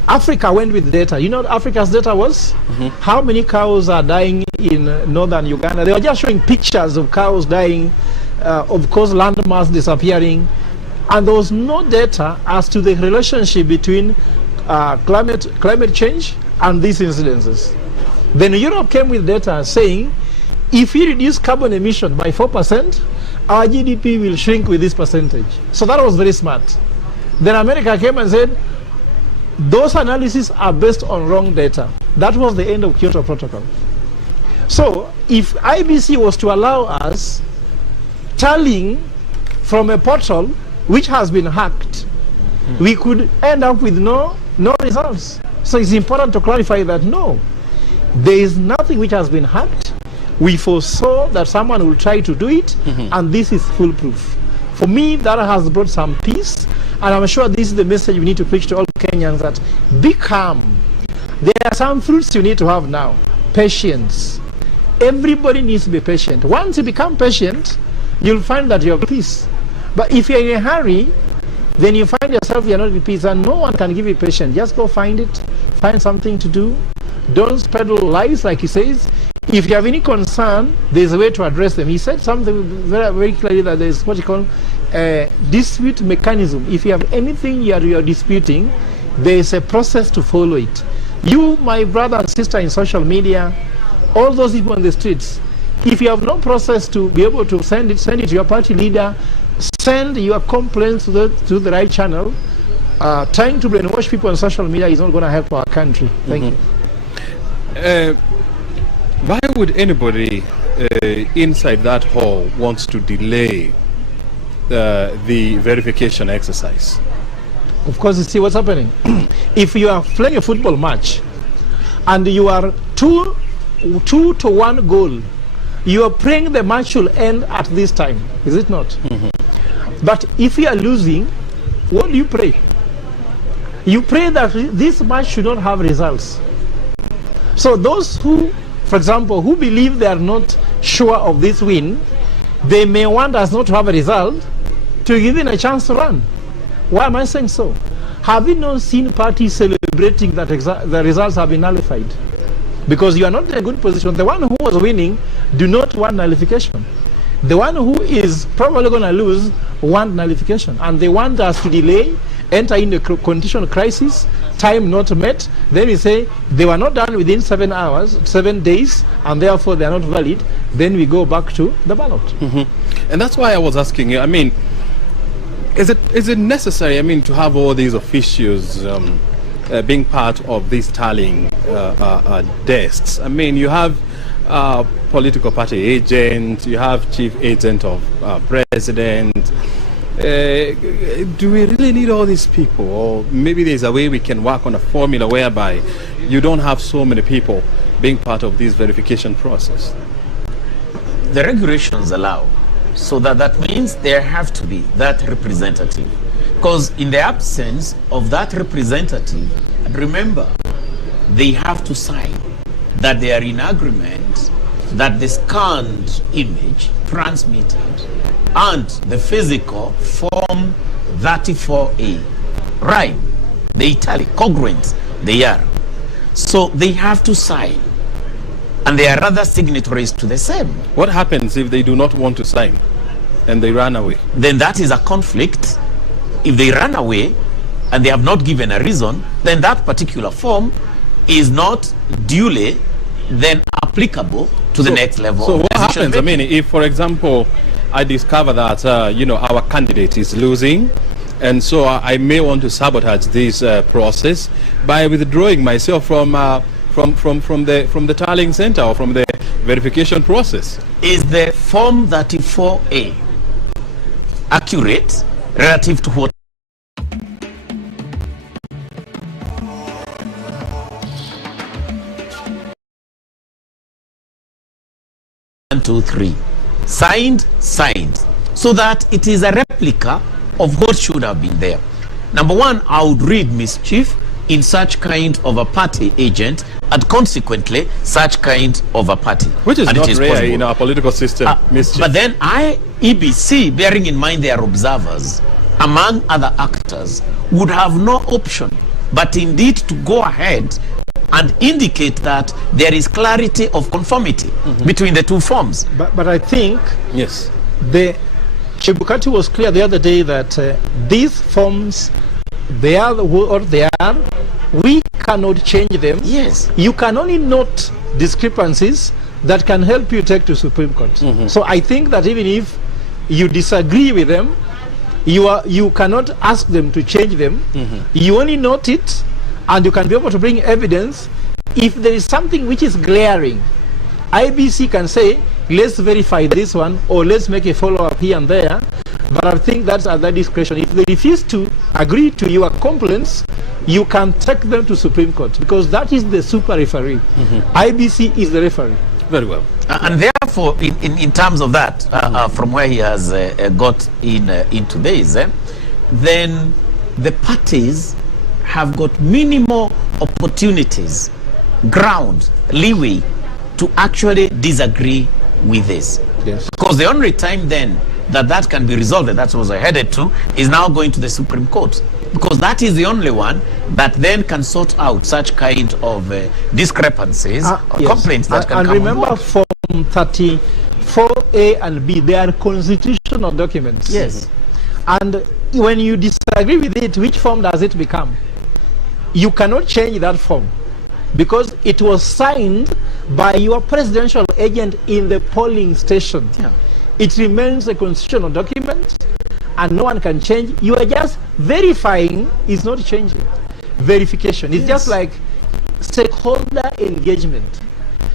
Africa went with data. You know what Africa's data was? How many cows are dying in northern Uganda? They were just showing pictures of cows dying, of course land mass disappearing, and there was no data as to the relationship between climate change and these incidences. Then Europe came with data saying, if we reduce carbon emission by 4%, our GDP will shrink with this percentage. So that was very smart. Then America came and said, those analyses are based on wrong data. That was the end of Kyoto Protocol. So if IBC was to allow us tallying from a portal which has been hacked, we could end up with no results. So it's important to clarify that no, there is nothing which has been hacked. We foresaw that someone will try to do it, and this is foolproof. For me, that has brought some peace, and I'm sure this is the message we need to preach to all Kenyans, that be calm. There are some fruits you need to have now. Patience. Everybody needs to be patient. Once you become patient, you'll find that you have peace. But if you're in a hurry, then you find yourself you're not in peace, and no one can give you patience. Just go find it, find something to do. Don't peddle lies, like he says. If you have any concern, there's a way to address them. He said something very, very clearly, that there's what you call dispute mechanism. If you have anything you're disputing, there's a process to follow it. You, my brother and sister in social media, all those people on the streets, if you have no process to be able to send it to your party leader, send your complaints to the right channel. Trying to brainwash people on social media is not going to help our country. Thank you. Why would anybody inside that hall wants to delay the verification exercise? Of course, you see what's happening. If you are playing a football match and you are 2-1 goal, you are praying the match will end at this time, is it not? But if you are losing, what do you pray? You pray that this match should not have results. So those who, for example, who believe they are not sure of this win, they may want us not to have a result to give them a chance to run. Why am I saying so? Have you not seen parties celebrating that the results have been nullified? Because you are not in a good position. The one who was winning do not want nullification. The one who is probably going to lose want nullification. And they want us to delay, enter in a condition crisis, time not met. Then we say they were not done within 7 days, and therefore they are not valid. Then we go back to the ballot. And that's why I was asking you, I mean, is it necessary, I mean, to have all these officials being part of these tallying desks? I mean, you have political party agent, you have chief agent of president. Do we really need all these people? Or maybe there's a way we can work on a formula whereby you don't have so many people being part of this verification process? The regulations allow, so that means there have to be that representative. Because in the absence of that representative, and remember, they have to sign that they are in agreement that the scanned image transmitted and the physical form 34A, right? The italic, congruent, they are. So they have to sign. And there are other signatories to the same. What happens if they do not want to sign and they run away? Then that is a conflict. If they run away and they have not given a reason, then that particular form is not duly then applicable to the next level. So what happens, I mean, if, for example, I discover that, you know, our candidate is losing, and so I may want to sabotage this process by withdrawing myself from the tallying center or from the verification process. Is the form 34A accurate relative to what? 1, 2, 3. Signed, so that it is a replica of what should have been there. Number one, I would read mischief in such kind of a party agent and consequently such kind of a party. Which is and not it is rare possible in our political system. but then Iebc, bearing in mind their observers, among other actors, would have no option but indeed to go ahead and indicate that there is clarity of conformity between the two forms. But I think yes, the Chebukati was clear the other day that these forms, they are what they are. We cannot change them. Yes. You can only note discrepancies that can help you take to Supreme Court. So I think that even if you disagree with them, you cannot ask them to change them. You only note it, and you can be able to bring evidence. If there is something which is glaring, IBC can say, let's verify this one, or let's make a follow-up here and there. But I think that's at their discretion. If they refuse to agree to your complaints, you can take them to Supreme Court, because that is the super referee. IBC is the referee. very well. And therefore, in terms of that, from where he has got into this, then the parties have got minimal opportunities, ground, leeway to actually disagree with this. Yes. Because the only time then that can be resolved, and that's what I headed to, is now going to the Supreme Court. Because that is the only one that then can sort out such kind of discrepancies or complaints that can come and remember, on board. Form 34A and B, they are constitutional documents. Yes. And when you disagree with it, which form does it become? You cannot change that form, because it was signed by your presidential agent in the polling station. Yeah. It remains a constitutional document, and no one can change. You are just verifying, is not changing. Verification. It's just like stakeholder engagement.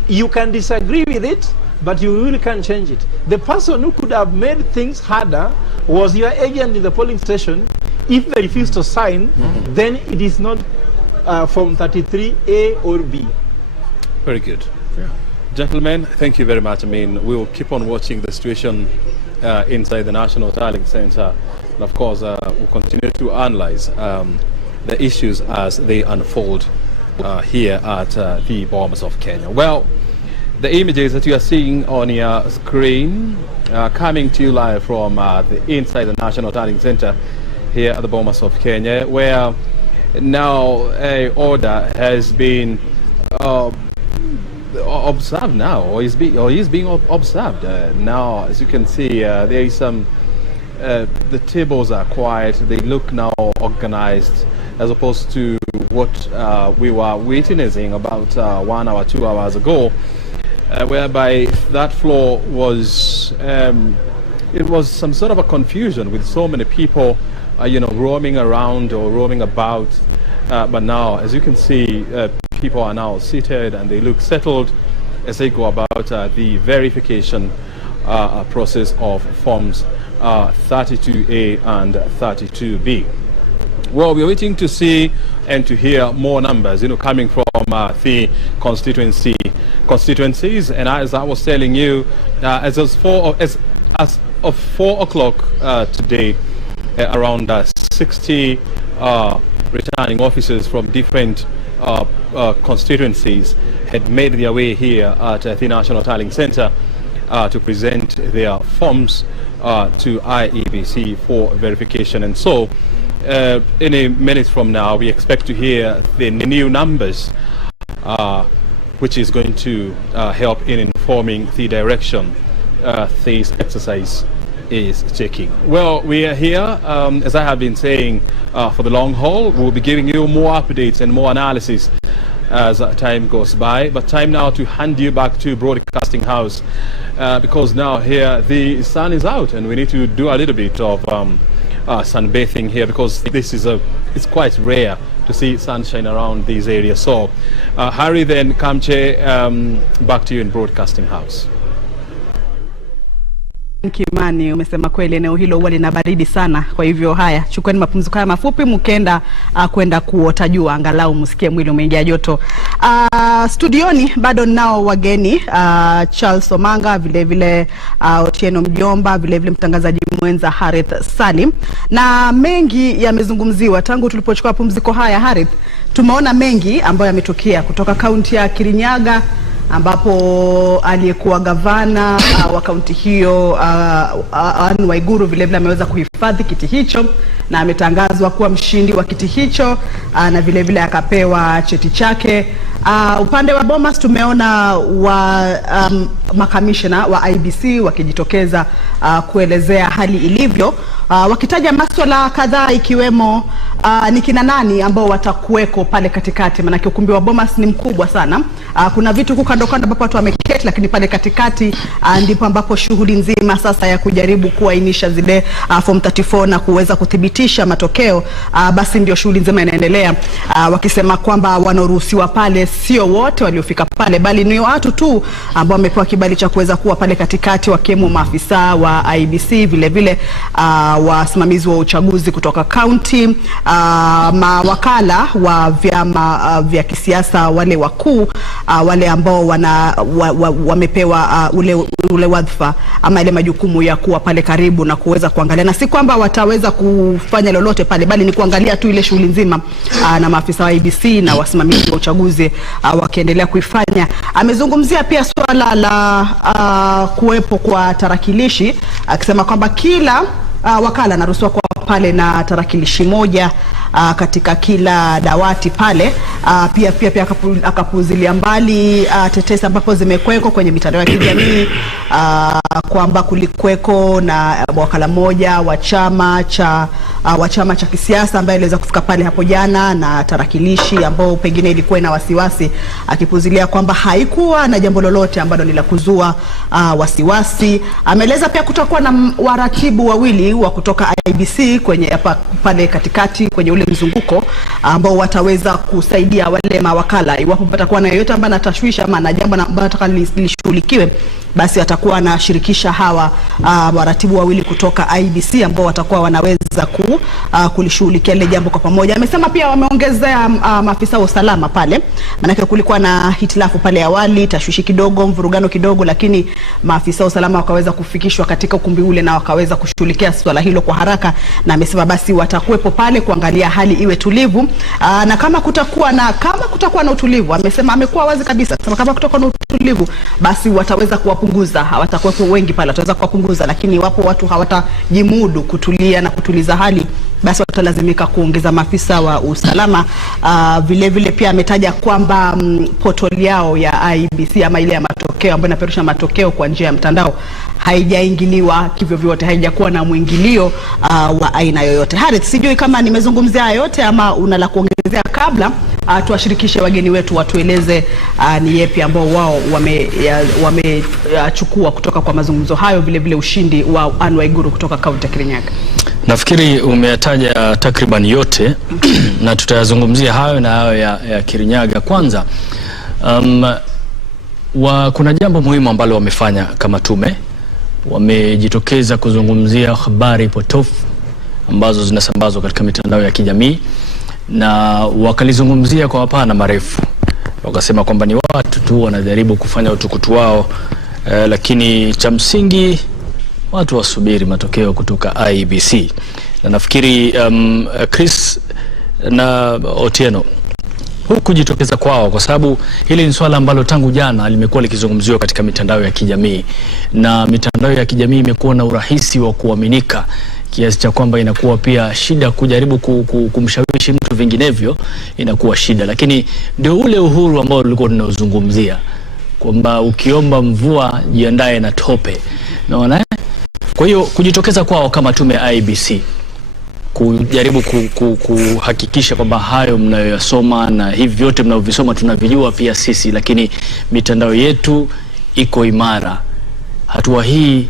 You can disagree with it, but you really can't change it. The person who could have made things harder was your agent in the polling station. If they refuse to sign, then it is not Form 33A or B. Very good. Yeah. Gentlemen, thank you very much. I mean, we will keep on watching the situation inside the National Tallying Center. And of course, we'll continue to analyze the issues as they unfold here at the Bomas of Kenya. Well, the images that you are seeing on your screen coming to you live from the inside the National Tallying Center here at the Bomas of Kenya, where now a order has been observed now, or is being observed now. As you can see, there is some the tables are quiet, they look now organized, as opposed to what we were witnessing about 1 hour, 2 hours ago, whereby that floor was it was some sort of a confusion with so many people roaming around or roaming about, but now, as you can see, people are now seated and they look settled as they go about the verification process of forms 32A and 32B. Well, we're waiting to see and to hear more numbers, coming from the constituencies. And as I was telling you, as of 4 o'clock today, around 60 returning officers from different constituencies had made their way here at the National Tallying Center to present their forms to Iebc for verification. And so in a minute from now, we expect to hear the new numbers, which is going to help in informing the direction this exercise is taking. Well, we are here, as I have been saying, for the long haul. We'll be giving you more updates and more analysis as time goes by. But time now to hand you back to Broadcasting House, because now here the sun is out and we need to do a little bit of sunbathing here, because this is it's quite rare to see sunshine around these areas. So Harry, then Kamche, back to you in Broadcasting House. Kimani, umesema kweli eneo hilo huwa lina baridi sana. Kwa hivyo haya, chukueni mapumziko haya mafupi, mkenda kwenda kuota jua, angalau msikie mwili umeingia joto. Studioni bado nao wageni, Charles Omanga, vile vile Otieno Mjomba, vile vile mtangazaji mwenza Harith Salim, na mengi yamezungumziwa tangu tulipochukua pumziko haya. Harith, tumeona mengi ambayo yametokea kutoka kaunti ya Kirinyaga, ambapo aliyekuwa gavana wa kaunti hiyo Anne Waiguru vile vile ameweza kuhifadhi kiti hicho na ametangazwa kuwa mshindi wa kiti hicho, na vile vile akapewa cheti chake. Upande wa Bomas tumeona makamishna wa IEBC wakijitokeza kuelezea hali ilivyo, wakitaja masuala kadhaa ikiwemo ni kina nani ambao watakuweko pale katikati, maana ukumbi wa Bomas ni mkubwa sana. Kuna vitu kando kando ambapo watu wameketi, lakini pale katikati ndipo ambapo shughuli nzima sasa ya kujaribu kuainisha zile form 34 na kuweza kudhibitisha matokeo, basi ndio shughuli nzima inaendelea, wakisema kwamba wanaruhusiwa pale sio wote waliofika pale, bali ni watu tu ambao wamepewa kibali cha kuweza kuwa pale katikati, wakiwemo maafisa wa IEBC, vile vile wasimamizi wa uchaguzi kutoka county, mawakala wa vyama vya kisiasa, wale wakuu, wale ambao wamepewa ule wadhifa ama ile majukumu ya kuwa pale karibu na kuweza kuangalia, na si kwamba wataweza kufanya lolote pale, bali ni kuangalia tu ile shughuli nzima, na maafisa wa IEBC na wasimamizi wa uchaguzi wakiendelea kuifanya. Amezungumzia pia swala la kuwepo kwa tarakilishi, akisema kwamba kila wakala anaruhusiwa kwa pale na tarakilishi moja katika kila dawati pale. Pia akapuzilia mbali tetesi ambapo zimekweko kwenye mitandao ya kijamii, kwamba kulikweko na wakala moja wa chama cha kisiasa ambaye aliweza kufika pale hapo jana na tarakilishi ambao pengine ilikuwa ina wasiwasi, akipuzilia kwamba haikuwa na jambo lolote ambalo ni la kuzua wasiwasi. Ameeleza pia kutakuwa na waratibu wawili wa kutoka IEBC kwenye pale katikati kwenye ule mzunguko, ambao wataweza kusaidia wale mawakala iwapo patakuwa na yoyote ambaye anatashwisha ama na jambo ambalo nataka lishughulikiwe, basi atakuwa anashirikisha hawa waratibu wawili kutoka IEBC ambao watakuwa wanaweza kulishughulikia ile jambo kwa pamoja. Amesema pia wameongezea maafisa wa usalama pale, maana kulikuwa na hitilafu pale awali, tashwishi kidogo, mvurugano kidogo, lakini maafisa wa usalama wakaweza kufikishwa katika ukumbi ule na wakaweza kushughulikia swala hilo kwa haraka, na amesema basi watakuwepo pale kuangalia hali iwe tulivu, na kama kutakuwa na utulivu, amesema amekuwa wazi kabisa, kama kutakuwa na utulivu basi wataweza kuwapunguza, hawatakuwepo wengi pale, wataweza kuwapunguza, lakini wapo watu hawatajimudu kutulia na kutuliza hali, basi watalazimika kuongeza maafisa wa usalama. Vile vile pia ametaja kwamba portal yao ya IEBC ama ile ya matokeo ambayo inapeperusha matokeo kwa njia ya mtandao haijaingiliwa kivyo vyote, haijakuwa na mwingilio wa aina yoyote. Harith, sijui kama nimezungumzia yote ama una la kuongezea kabla tuwashirikishe wageni wetu watueleze ni yepi ambao wao wamechukua kutoka kwa mazungumzo hayo, vile vile ushindi wa Anne Waiguru kutoka kaunti ya Kirinyaga. Nafikiri umeyataja takriban yote na tutayazungumzia hayo na hayo ya Kirinyaga. Kwanza kuna jambo muhimu ambalo wamefanya kama tume, wamejitokeza kuzungumzia habari potofu ambazo zinasambazwa katika mitandao ya kijamii, na wakalizungumzia kwa mapana marefu. Wakasema kwamba ni watu tu wanajaribu kufanya utukutu wao, lakini cha msingi watu wasubiri matokeo kutoka IEBC. Na nafikiri Chris na Otieno, kujitokeza kwao, kwa sababu hili ni swala ambalo tangu jana limekuwa likizungumziwa katika mitandao ya kijamii, na mitandao ya kijamii imekuwa na urahisi wa kuaminika kiasi cha kwamba inakuwa pia shida kujaribu kumshawishi mtu vinginevyo, inakuwa shida. Lakini ndio ule uhuru ambao tulikuwa tunazungumzia kwamba ukiomba mvua jiandae na tope, unaona. Kwa hiyo kujitokeza kwao kama tume ya IEBC kujaribu kuhakikisha kwamba hayo mnayoyasoma na hivi vyote mnavyovisoma tunavijua pia sisi, lakini mitandao yetu iko imara. Hatua hii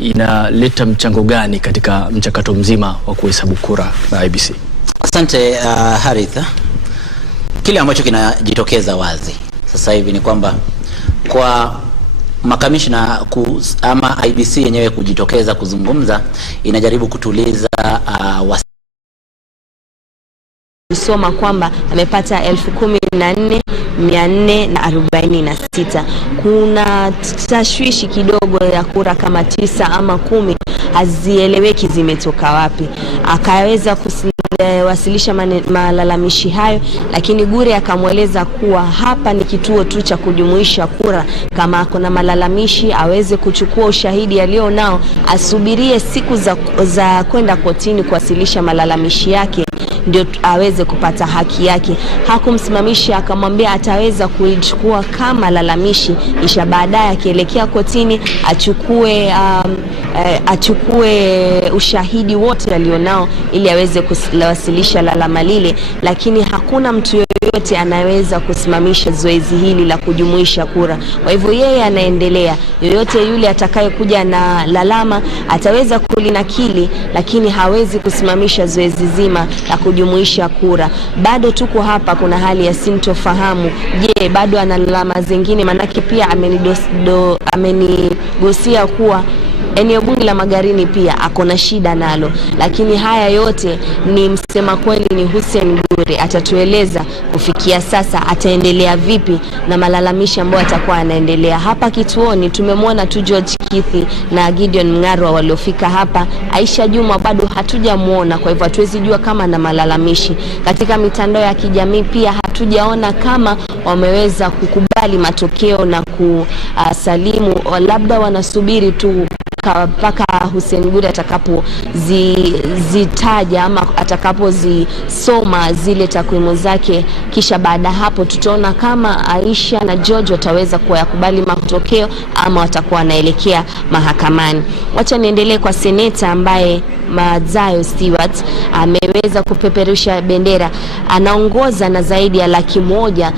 inaleta mchango gani katika mchakato mzima wa kuhesabu kura na IEBC? Asante Haritha. Kile ambacho kinajitokeza wazi sasa hivi ni kwamba kwa makamishna ama IEBC yenyewe kujitokeza kuzungumza, inajaribu kutuliza kusoma kwamba amepata 14,446. Kuna tashwishi kidogo ya kura kama 9 ama 10 hazieleweki zimetoka wapi. Akaweza aliwasilisha malalamishi hayo, lakini Gure akamweleza kuwa hapa ni kituo tu cha kujumuisha kura. Kama kuna malalamishi aweze kuchukua ushahidi alio nao, asubirie siku za kwenda kotini kuwasilisha malalamishi yake ndio aweze kupata haki yake. Hakumsimamisha, akamwambia ataweza kuichukua kama lalamishi, kisha baadaye akielekea kotini achukue ushahidi wote alionao ili aweze kuwasilisha lalama lile, lakini hakuna mtu yoyote anaweza kusimamisha zoezi hili la kujumuisha kura. Kwa hivyo yeye anaendelea, yoyote yule atakayekuja na lalama ataweza kulinakili, lakini hawezi kusimamisha zoezi zima la kujumuisha kura. Bado tuko hapa, kuna hali ya sintofahamu. Je, bado ana lalama zingine? Manake pia amenigusia kuwa eneo bunge la Magarini pia akona shida nalo, lakini haya yote ni msema kweli ni Hussein Gure atatueleza kufikia sasa ataendelea vipi na malalamishi ambayo atakuwa anaendelea hapa kituoni. Tumemwona tu George Kithi na Gideon Mngarwa waliofika hapa. Aisha Juma bado hatujamuona, kwa hivyo hatuwezi jua kama na malalamishi. Katika mitandao ya kijamii pia hatujaona kama wameweza kukubali matokeo na kusalimu, labda wanasubiri tu mpaka Hussein Gure atakapozitaja ama atakapozisoma zile takwimu zake, kisha baada hapo tutaona kama Aisha na George wataweza kuyakubali matokeo ama watakuwa wanaelekea mahakamani. Wacha niendelee kwa seneta ambaye Madzayo Stewart ameweza kupeperusha bendera, anaongoza na zaidi ya 100,000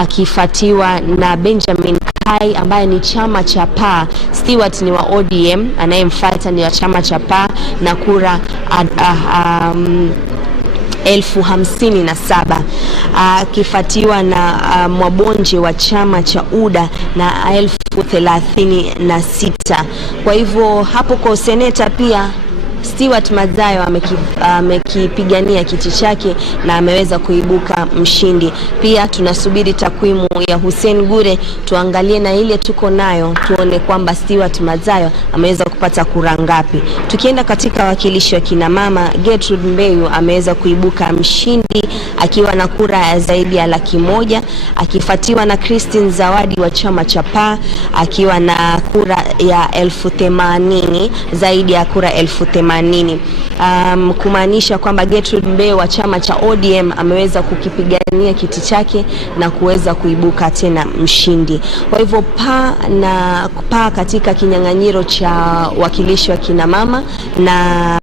akifuatiwa na Benjamin Kai ambaye ni chama cha PA. Stewart ni wa ODM, anayemfuata ni wa chama cha PA na kura 57,000, akifuatiwa na Mwabonje wa chama cha UDA na 36,000. Kwa hivyo hapo kwa seneta pia Stewart Madzayo amekipigania kiti chake na ameweza kuibuka mshindi. Pia tunasubiri takwimu ya Hussein Gure, tuangalie na ile tuko nayo tuone kwamba Stewart Madzayo ameweza kupata kura ngapi. Tukienda katika wakilishi wa kina mama, Gertrude Mbeyu ameweza kuibuka mshindi akiwa na kura ya zaidi ya 100,000, akifuatiwa na Christine Zawadi wa chama cha PA akiwa na kura ya 80,000, zaidi ya kura 80,000. Kumaanisha kwamba Gertrude Mbeyu wa chama cha ODM ameweza kukipigania kiti chake na kuweza kuibuka tena mshindi. Kwa hivyo PA katika kinyang'anyiro cha wakilishi wa kina mama na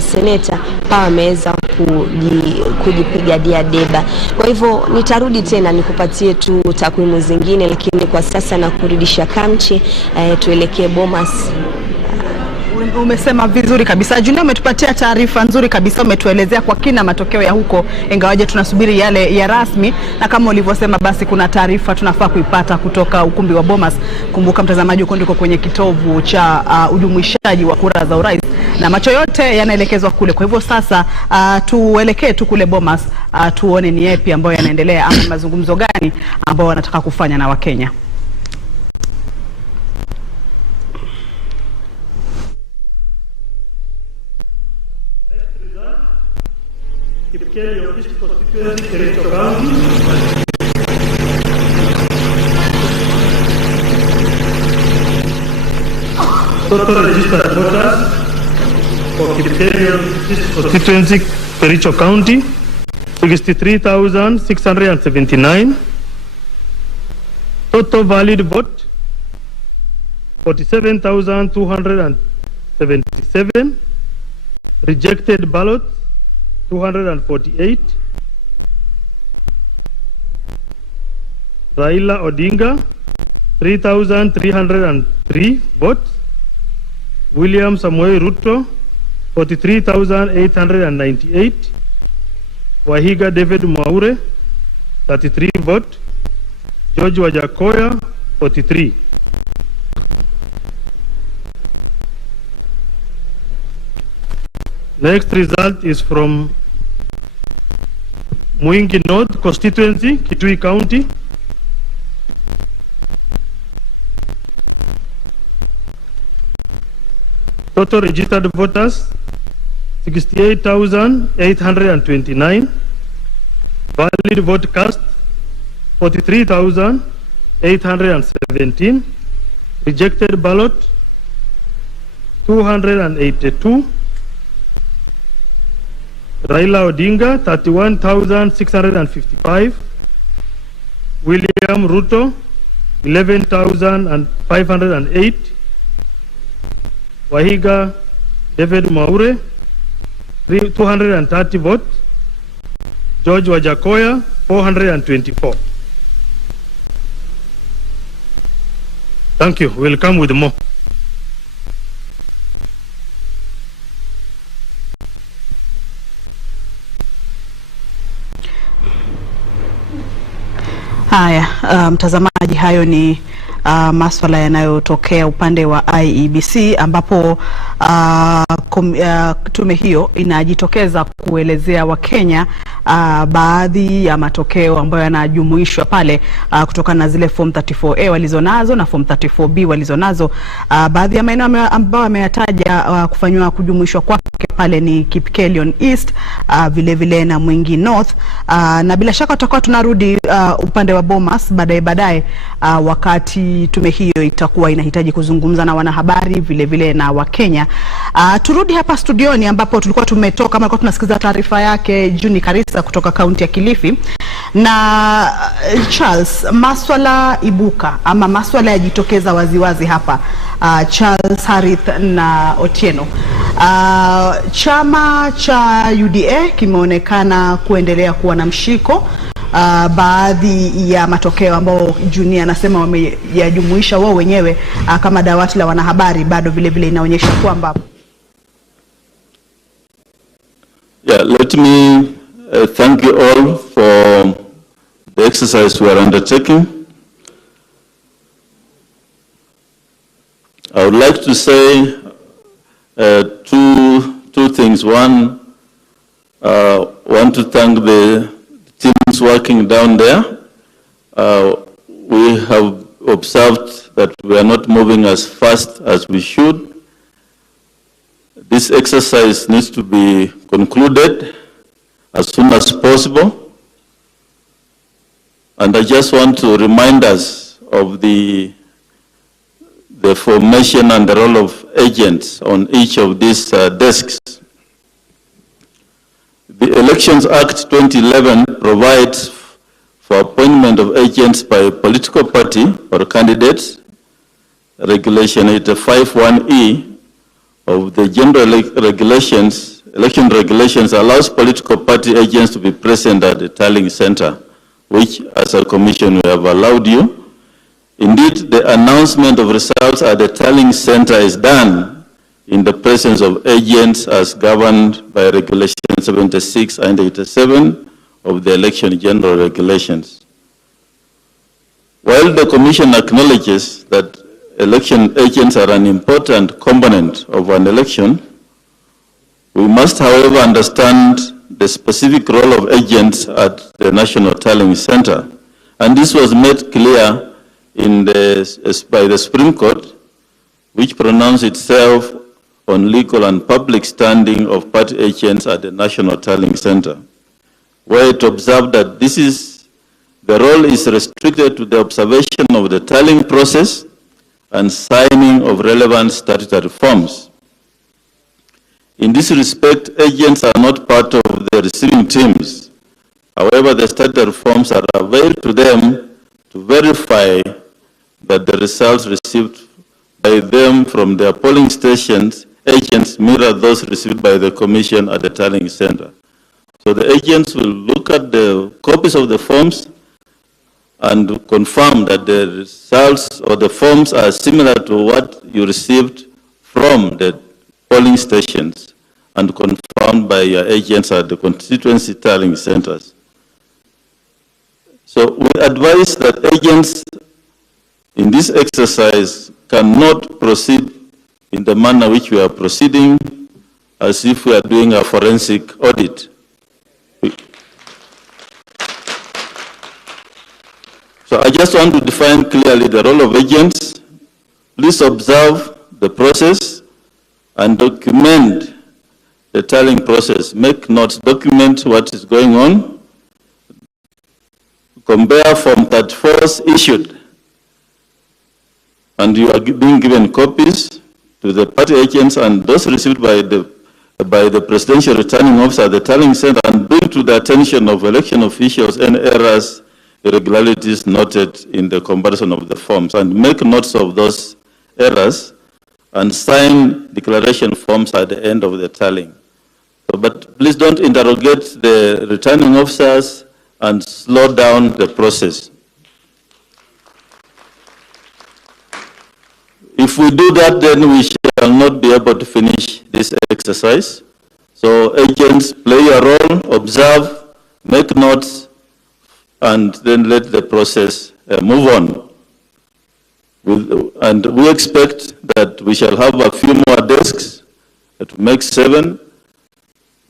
seneta, PA ameweza kujipigadia deba. Kwa hivyo nitarudi tena nikupatie tu takwimu zingine, lakini kwa sasa na kurudisha kamchi, tuelekee Bomas. Umesema vizuri kabisa Junior, umetupatia taarifa nzuri kabisa, umetuelezea kwa kina matokeo ya huko, ingawaje tunasubiri yale ya rasmi, na kama ulivyosema basi kuna taarifa tunafaa kuipata kutoka ukumbi wa Bomas. Kumbuka mtazamaji, uko ndiko kwenye kitovu cha ujumuishaji wa kura za urais na macho yote yanaelekezwa kule. Kwa hivyo sasa tuelekee tu kule Bomas, tuone ni yapi ambayo yanaendelea ama mazungumzo gani ambao wanataka kufanya na Wakenya. Iebc constituency, Kericho County. Total registered voters for Iebc constituency, Kericho County, 63,679. Total valid vote, 47,277. Rejected ballots, 248. Raila Odinga, 3,303 votes. William Samoei Ruto, 43,898. Wahiga David Mwaure, 33 votes. George Wajakoya, 43. Next result is from Mwingi North constituency, Kitui County. Total registered voters, 68,829. Valid vote cast 43,817. Rejected ballot 282. Raila Odinga 31,655. William Ruto 11,508. Wahiga David Maure 230 votes. George Wajakoya 424. Thank you. We'll come with more. Haya, mtazamaji, hayo ni maswala yanayotokea upande wa IEBC ambapo tume hiyo inajitokeza kuelezea Wakenya baadhi ya matokeo ambayo yanajumuishwa pale kutokana na zile form 34A walizonazo na form 34B walizonazo. Baadhi ya maeneo ambayo ameyataja kufanywa kujumuishwa kwake pale ni Kipkelion East, vile vile na Mwingi North, na bila shaka tutakuwa tunarudi upande wa Bomas baadaye wakati tume hiyo itakuwa inahitaji kuzungumza na wanahabari vile vile na Wakenya. Turudi hapa studioni ambapo tulikuwa tumetoka, kama tulikuwa tunasikiza taarifa yake Juni Karisa kutoka kaunti ya Kilifi. Na Charles, maswala ibuka ama maswala yajitokeza waziwazi hapa, Charles, Harith na Otieno. Chama cha UDA kimeonekana kuendelea kuwa na mshiko. Baadhi ya matokeo ambao Juni anasema wameyajumuisha wao wenyewe kama dawati la wanahabari bado vile vile inaonyesha kwamba let me thank you all for the exercise we are undertaking. I would like to say two things. One, want to thank the teams working down there. We have observed that we are not moving as fast as we should. This exercise needs to be concluded as soon as possible. And I just want to remind us of the formation and the role of agents on each of these desks. The Elections Act 2011 provides for appointment of agents by a political party or candidates. Regulation 851E of the general election regulations allows political party agents to be present at the tallying center, which as a commission we have allowed you. Indeed, the announcement of results at the tallying center is done in the presence of agents as governed by Regulation 76 and 87 of the Election General Regulations. While the Commission acknowledges that election agents are an important component of an election, we must, however, understand the specific role of agents at the National Tallying Center. And this was made clear by the Supreme Court, which pronounced itself on legal and public standing of party agents at the National Tallying Center, where it observed that the role is restricted to the observation of the tallying process and signing of relevant statutory forms. In this respect, agents are not part of the receiving teams. However, the statutory forms are available to them to verify that the results received by them from their polling stations, agents mirror those received by the Commission at the tallying center. So the agents will look at the copies of the forms and confirm that the results or the forms are similar to what you received from the polling stations and confirmed by your agents at the constituency tallying centers. So we advise that agents in this exercise cannot proceed in the manner which we are proceeding, as if we are doing a forensic audit. So I just want to define clearly the role of agents. Please observe the process and document the tallying process. Make notes, document what is going on. Compare Form 34s issued, and you are being given copies to the party agents and those received by the presidential returning officer at the tallying center, and bring to the attention of election officials any errors, irregularities noted in the comparison of the forms, and make notes of those errors and sign declaration forms at the end of the tallying. So, but please don't interrogate the returning officers and slow down the process. If we do that, then we shall not be able to finish this exercise. So agents, play your role, observe, make notes, and then let the process move on. And we expect that we shall have a few more desks to make 7.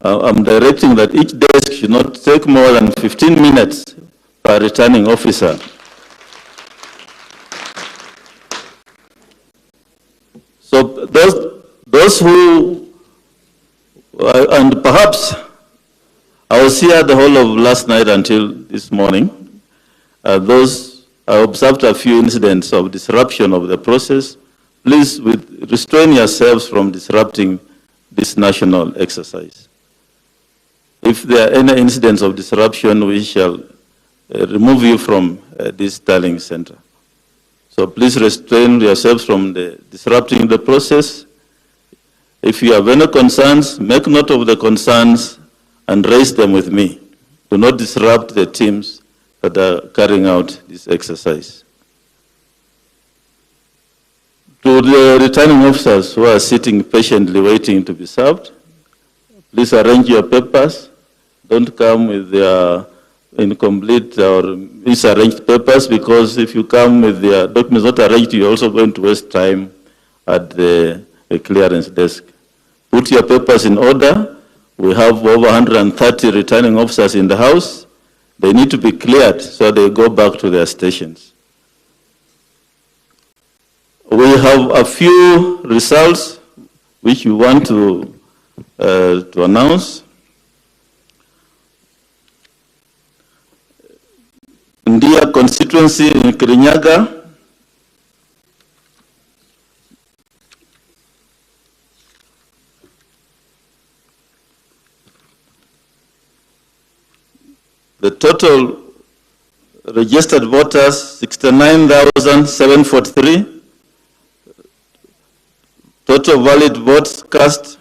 I'm directing that each desk should not take more than 15 minutes per returning officer. So those who, and perhaps I was here the whole of last night until this morning, I observed a few incidents of disruption of the process. Please restrain yourselves from disrupting this national exercise. If there are any incidents of disruption, we shall remove you from this tallying center. So please restrain yourselves from disrupting the process. If you have any concerns, make note of the concerns and raise them with me. Do not disrupt the teams that are carrying out this exercise. To the returning officers who are sitting patiently waiting to be served, please arrange your papers. Don't come with their incomplete or misarranged papers, because if you come with their documents not arranged, you're also going to waste time at the clearance desk. Put your papers in order. We have over 130 returning officers in the house. They need to be cleared so they go back to their stations. We have a few results which we want to announce. Ndia constituency in Kirinyaga, the total registered voters 69,743, total valid votes cast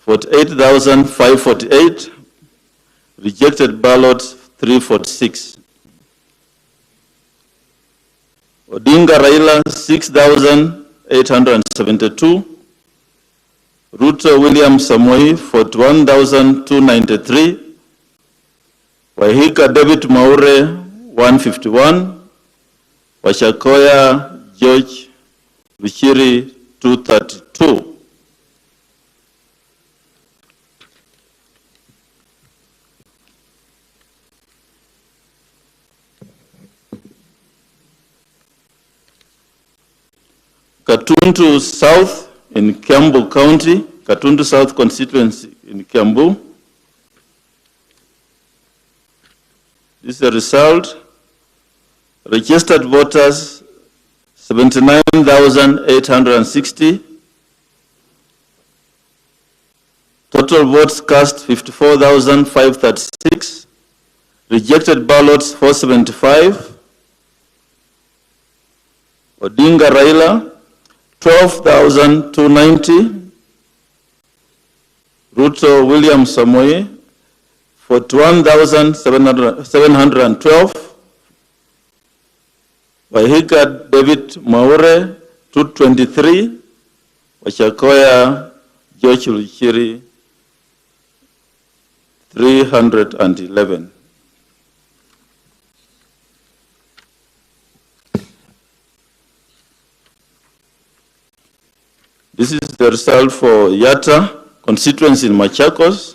48,548, rejected ballots 346. Odinga Raila 6,872, Ruto William Samoei 41,293, Wahika David Maure 151, Washakoya George Vichiri 232. Katuntu South in Kiambu County, Katuntu South constituency in Kiambu. This is the result. Registered voters 79,860. Total votes cast 54,536. Rejected ballots 475. Odinga Raila 12,290. Ruto William Samoei 41,712. Wahika David Maure 223. Washakoya George Luchiri 311. This is the result for Yatta constituency in Machakos.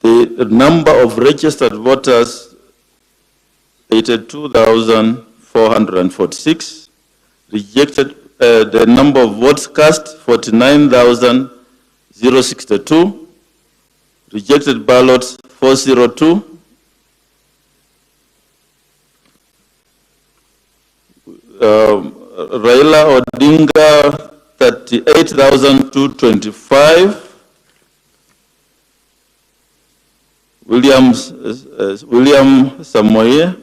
The number of registered voters 82,400. 446. Rejected, the number of votes cast, 49,062. Rejected ballots, 402. Raila Odinga, 38,225. William Samoei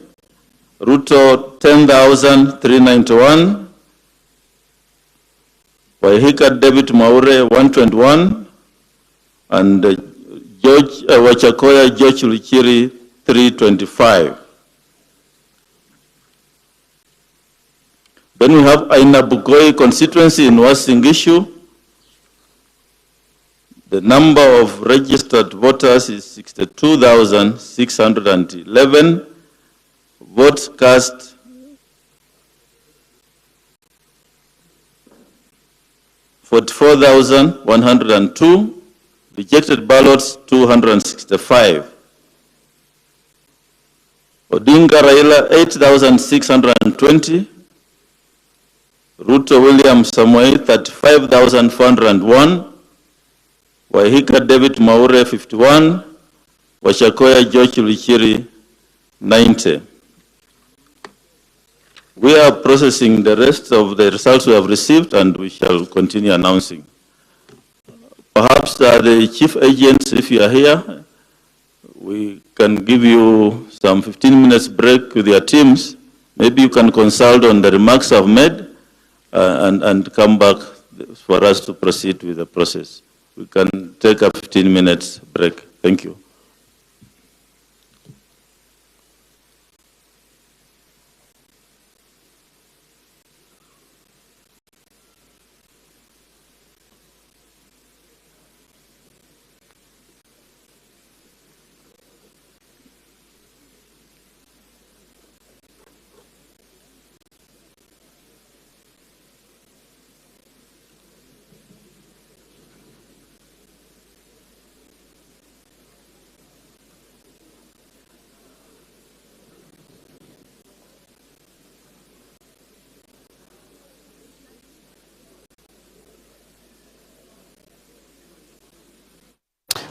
Ruto, 10,391. Waihika David Maure, 121. And Wachakoya George Luchiri, 325. Then we have Aina Bugoi constituency in Uasin Gishu. The number of registered voters is 62,611. Votes cast, 44,102. Rejected ballots, 265. Odinga Raila, 8,620. Ruto William Samoei, 35,401. Waihika David Maure, 51. Wachakoya George Luchiri, 90. We are processing the rest of the results we have received, and we shall continue announcing. Perhaps the chief agents, if you are here, we can give you some 15 minutes break with your teams. Maybe you can consult on the remarks I've made and come back for us to proceed with the process. We can take a 15 minutes break. Thank you.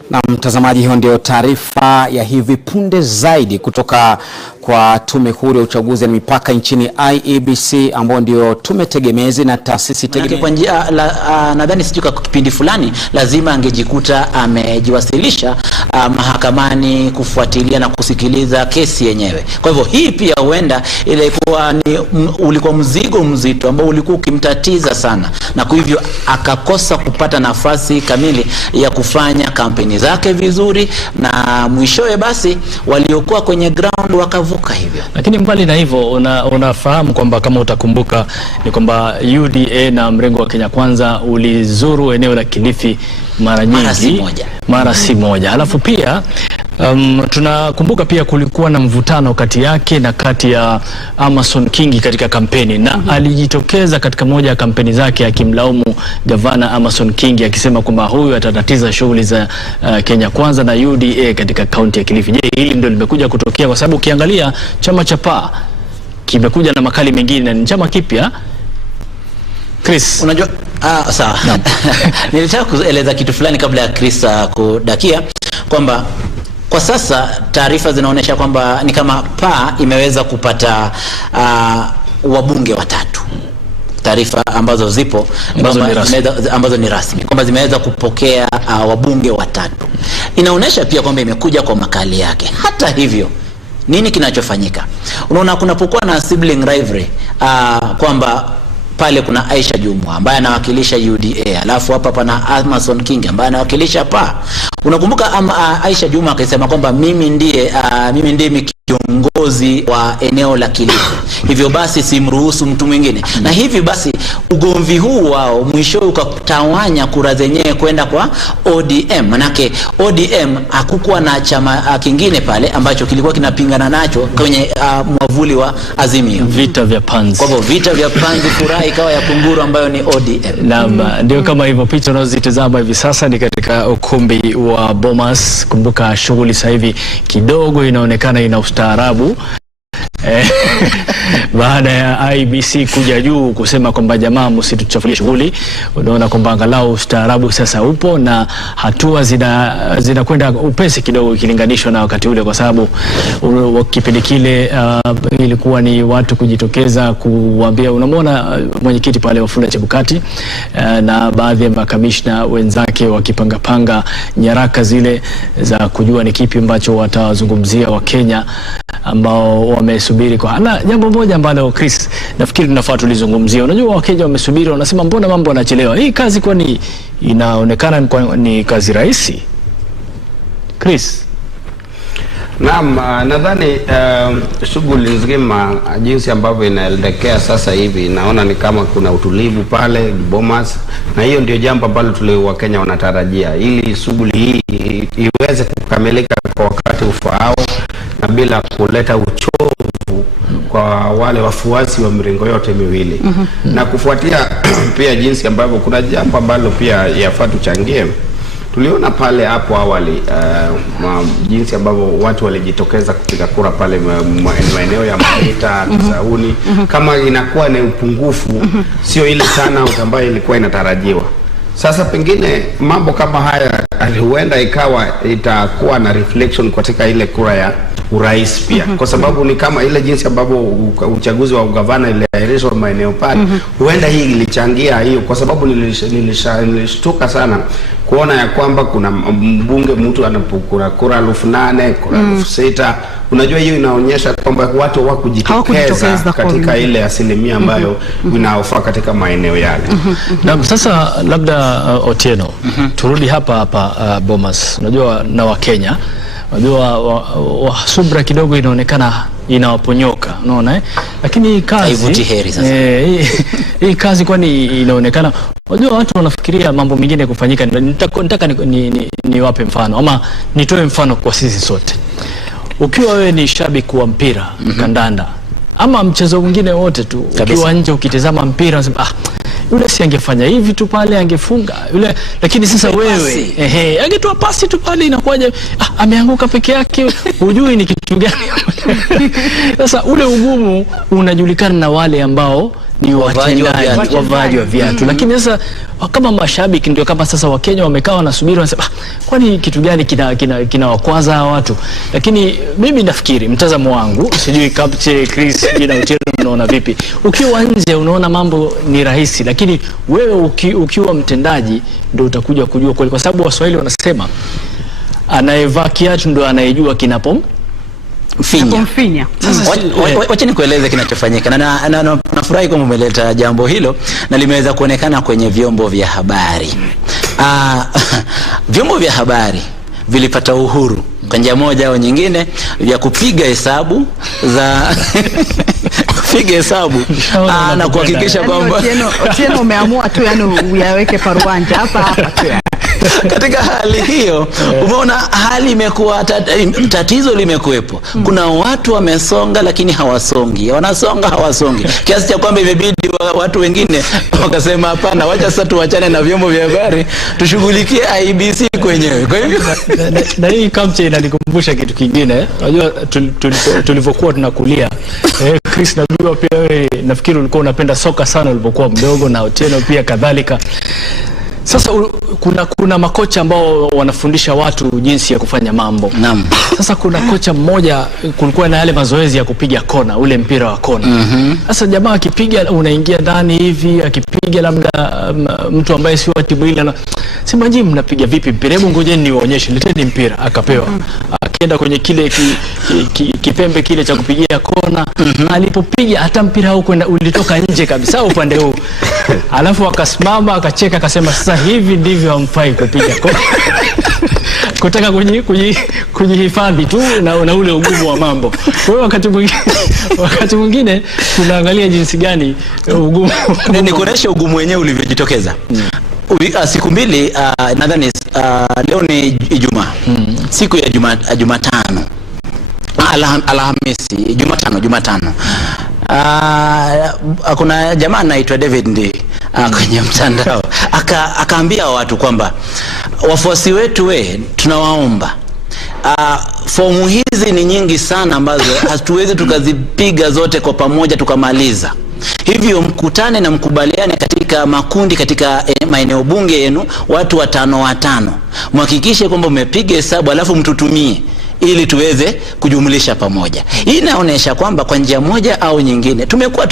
Na mtazamaji, hiyo ndio taarifa ya hivi punde zaidi kutoka kwa Tume Huru ya Uchaguzi na Mipaka nchini Iebc, ambao ndio tume tegemezi na taasisi tegemezi. Kwa njia nadhani sijui kwa kipindi fulani lazima angejikuta amejiwasilisha mahakamani kufuatilia na kusikiliza kesi yenyewe. Kwa hivyo hii pia huenda ulikuwa mzigo mzito ambao ulikuwa ukimtatiza sana, na kwa hivyo akakosa kupata nafasi kamili ya kufanya kampeni zake vizuri, na mwishowe basi waliokuwa kwenye ground wakavuka hivyo. Lakini mbali na hivyo unafahamu kwamba kama utakumbuka ni kwamba UDA na mrengo wa Kenya Kwanza ulizuru eneo la Kilifi mara nyingi, mara si moja. Halafu pia tunakumbuka pia kulikuwa na mvutano kati yake na kati ya Amason Kingi katika kampeni, na alijitokeza katika moja ya kampeni zake akimlaumu gavana Amason Kingi akisema kwamba huyu atatatiza shughuli za Kenya Kwanza na UDA katika kaunti ya Kilifi. Je, hili ndio limekuja kutokea? Kwa sababu ukiangalia chama cha PA kimekuja na makali mengine, ni chama kipya. Chris, unajua sawa. Nilitaka kueleza kitu fulani kabla ya Chris kudakia kwamba kwa sasa taarifa zinaonyesha kwamba ni kama PA imeweza kupata wabunge watatu. Taarifa ambazo zipo ambazo ni rasmi kwamba zimeweza kupokea wabunge watatu. Inaonyesha pia kwamba imekuja kwa makali yake. Hata hivyo, nini kinachofanyika? Unaona kunapokuwa na sibling rivalry, kwamba pale kuna Aisha Jumwa ambaye anawakilisha UDA, alafu hapa pana Amason Kingi ambaye anawakilisha PA. Unakumbuka Aisha Jumwa akisema kwamba mimi ndiye kiongozi wa eneo la Kilifi, hivyo basi simruhusu mtu mwingine. Na hivi basi ugomvi huu wao mwisho ukatawanya kura zenyewe kwenda kwa ODM. Manake ODM hakukuwa na chama kingine pale ambacho kilikuwa kinapingana nacho kwenye mwavuli wa Azimio. Vita vya panzi. Kwa hivyo vita vya panzi, furaha ikawa ya kunguru ambayo ni ODM. Naam, ndio kama hivyo. Picha unazozitazama hivi sasa ni katika ukumbi wa Bomas. Kumbuka shughuli sasa hivi kidogo inaonekana ina ustaarabu. baada ya IEBC kuja juu kusema kwamba jamaa msituchafulie shughuli. Unaona kwamba angalau ustaarabu sasa upo na hatua zinakwenda upesi kidogo ikilinganishwa na wakati ule, kwa sababu kipindi kile ilikuwa ni watu kujitokeza kuambia, unamwona mwenyekiti pale Wafula Chebukati na baadhi ya makamishna wenzake wakipanga nyaraka zile za kujua ni kipi ambacho watawazungumzia Wakenya ambao wamesubiri kwa na jambo moja ambalo Chris nafikiri tunafaa tulizungumzia. Unajua Wakenya wamesubiri, wanasema mbona mambo yanachelewa? Hii kazi kwani inaonekana ni kazi rahisi? Chris. Naam, nadhani shughuli nzima jinsi ambavyo inaelekea sasa hivi naona ni kama kuna utulivu pale Bomas, na hiyo ndio jambo ambalo Wakenya wanatarajia, ili shughuli hii iweze kukamilika kwa wakati ufaao na bila kuleta uchovu kwa wale wafuasi wa mirengo yote miwili. Na kufuatia pia jinsi ambavyo kuna jambo ambalo pia yafaa tuchangie. Tuliona pale hapo awali jinsi ambavyo watu walijitokeza kupiga kura pale maeneo ya Maita, Kisauni, kama inakuwa ni upungufu, sio ile sana ambayo ilikuwa inatarajiwa. Sasa pengine mambo kama haya huenda itakuwa na reflection katika ile kura ya urais pia, kwa sababu ni kama ile jinsi ambavyo uchaguzi wa ugavana iliahirishwa maeneo pale, huenda hii ilichangia hiyo, kwa sababu nilishtuka sana kuona ya kwamba kuna mbunge mtu anapokura kura 8,000, kura 6,000. Unajua hiyo inaonyesha kwamba watu hawakujitokeza katika ile asilimia ambayo inaofaa katika maeneo yale. Na sasa labda Otieno, turudi hapa Bomas. Unajua na Wakenya, unajua subra kidogo inaonekana inawaponyoka, unaona lakini kazi hii kazi kwani inaonekana, unajua watu wanafikiria mambo mengine kufanyika. Nataka niwape mfano ama nitoe mfano kwa sisi sote. Ukiwa wewe ni shabiki wa mpira kandanda ama mchezo mwingine wote tu, ukiwa nje ukitazama mpira unasema yule si angefanya hivi tu pale, angefunga yule, lakini sasa wewe angetoa pasi tu pale, inakuwaje ameanguka peke yake, hujui ni kitu gani. Sasa ule ugumu unajulikana na wale ambao ni wavaji wa viatu. Lakini sasa kama mashabiki ndio kama sasa Wakenya wamekaa wanasubiri, wanasema kwani kitu gani kinawakwaza watu? Lakini mimi nafikiri, mtazamo wangu, sijui Kapche, Chris na Otieno unaona vipi? Ukiwa nje unaona mambo ni rahisi, lakini wewe ukiwa mtendaji ndio utakuja kujua kweli, kwa sababu Waswahili wanasema anayevaa kiatu ndio anayejua Finya. Wacha nikueleze kinachofanyika, na nafurahi kwamba umeleta jambo hilo na limeweza kuonekana kwenye vyombo vya habari. Vyombo vya habari vilipata uhuru kwa njia moja au nyingine ya kupiga hesabu za na kuhakikisha kwamba Otieno umeamua tu uyaweke paruanja hapa tu. Katika hali hiyo umeona hali imekuwa tatizo limekuwepo. Kuna watu wamesonga lakini hawasongi, wanasonga hawasongi, kiasi cha kwamba imebidi watu wengine wakasema hapana, wacha sasa tuachane na vyombo vya habari, tushughulikie IEBC kwenyewe. Kwa hivyo na hii Kamche inanikumbusha kitu kingine. Unajua tulivyokuwa tunakulia, Chris, najua pia wewe nafikiri ulikuwa unapenda soka sana ulipokuwa mdogo, na Otieno pia kadhalika. Sasa kuna makocha ambao wanafundisha watu jinsi ya kufanya mambo. Sasa kuna kocha mmoja, kulikuwa na yale mazoezi ya kupiga kona, ule mpira wa kona. Sasa jamaa akipiga, unaingia ndani hivi, akipiga labda mtu ambaye si wa timu ile, sema nyinyi mnapiga vipi mpira? Hebu ngojeni niwaonyeshe, leteni mpira. Akapewa, akaenda kwenye kile kipembe kile cha kupigia kona. Alipopiga hata mpira huko ulitoka nje kabisa upande huu. Alafu akasimama akacheka akasema, sasa hivi ndivyo hamfai kupiga kona. Kutaka kujihifadhi tu na ule ugumu wa mambo. Kwa hiyo wakati mwingine tunaangalia jinsi gani ugumu nikuonesha ugumu wenyewe ulivyojitokeza. Siku mbili, nadhani leo ni Ijumaa. Siku ya Jumatano, Alhamisi, Jumatano. Kuna jamaa anaitwa David Ndi kwenye mtandao akaambia watu kwamba wafuasi wetu tunawaomba fomu hizi ni nyingi sana ambazo hatuwezi tukazipiga zote kwa pamoja tukamaliza. Hivyo mkutane na mkubaliane katika makundi katika maeneo bunge yenu, watu 5 mhakikishe kwamba umepiga hesabu alafu mtutumie ili tuweze kujumlisha pamoja. Hii inaonyesha kwamba kwa njia moja au nyingine tumekuwa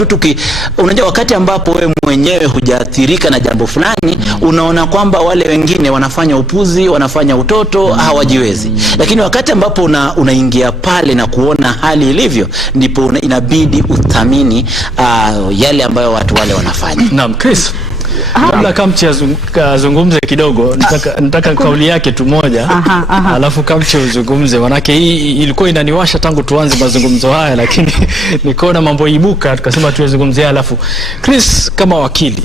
unajua wakati ambapo wewe mwenyewe hujaathirika na jambo fulani, unaona kwamba wale wengine wanafanya upuzi, wanafanya utoto, hawajiwezi. Lakini wakati ambapo unaingia pale na kuona hali ilivyo, ndipo inabidi uthamini yale ambayo watu wale wanafanya. Naam, Chris. Kabla Kamchi azungumze kidogo, nataka kauli yake tu moja, alafu Kamchi uzungumze, manake hii ilikuwa inaniwasha tangu tuanze mazungumzo haya, lakini nikaona mambo ibuka, tukasema tuwezungumzie. Alafu Chris, kama wakili,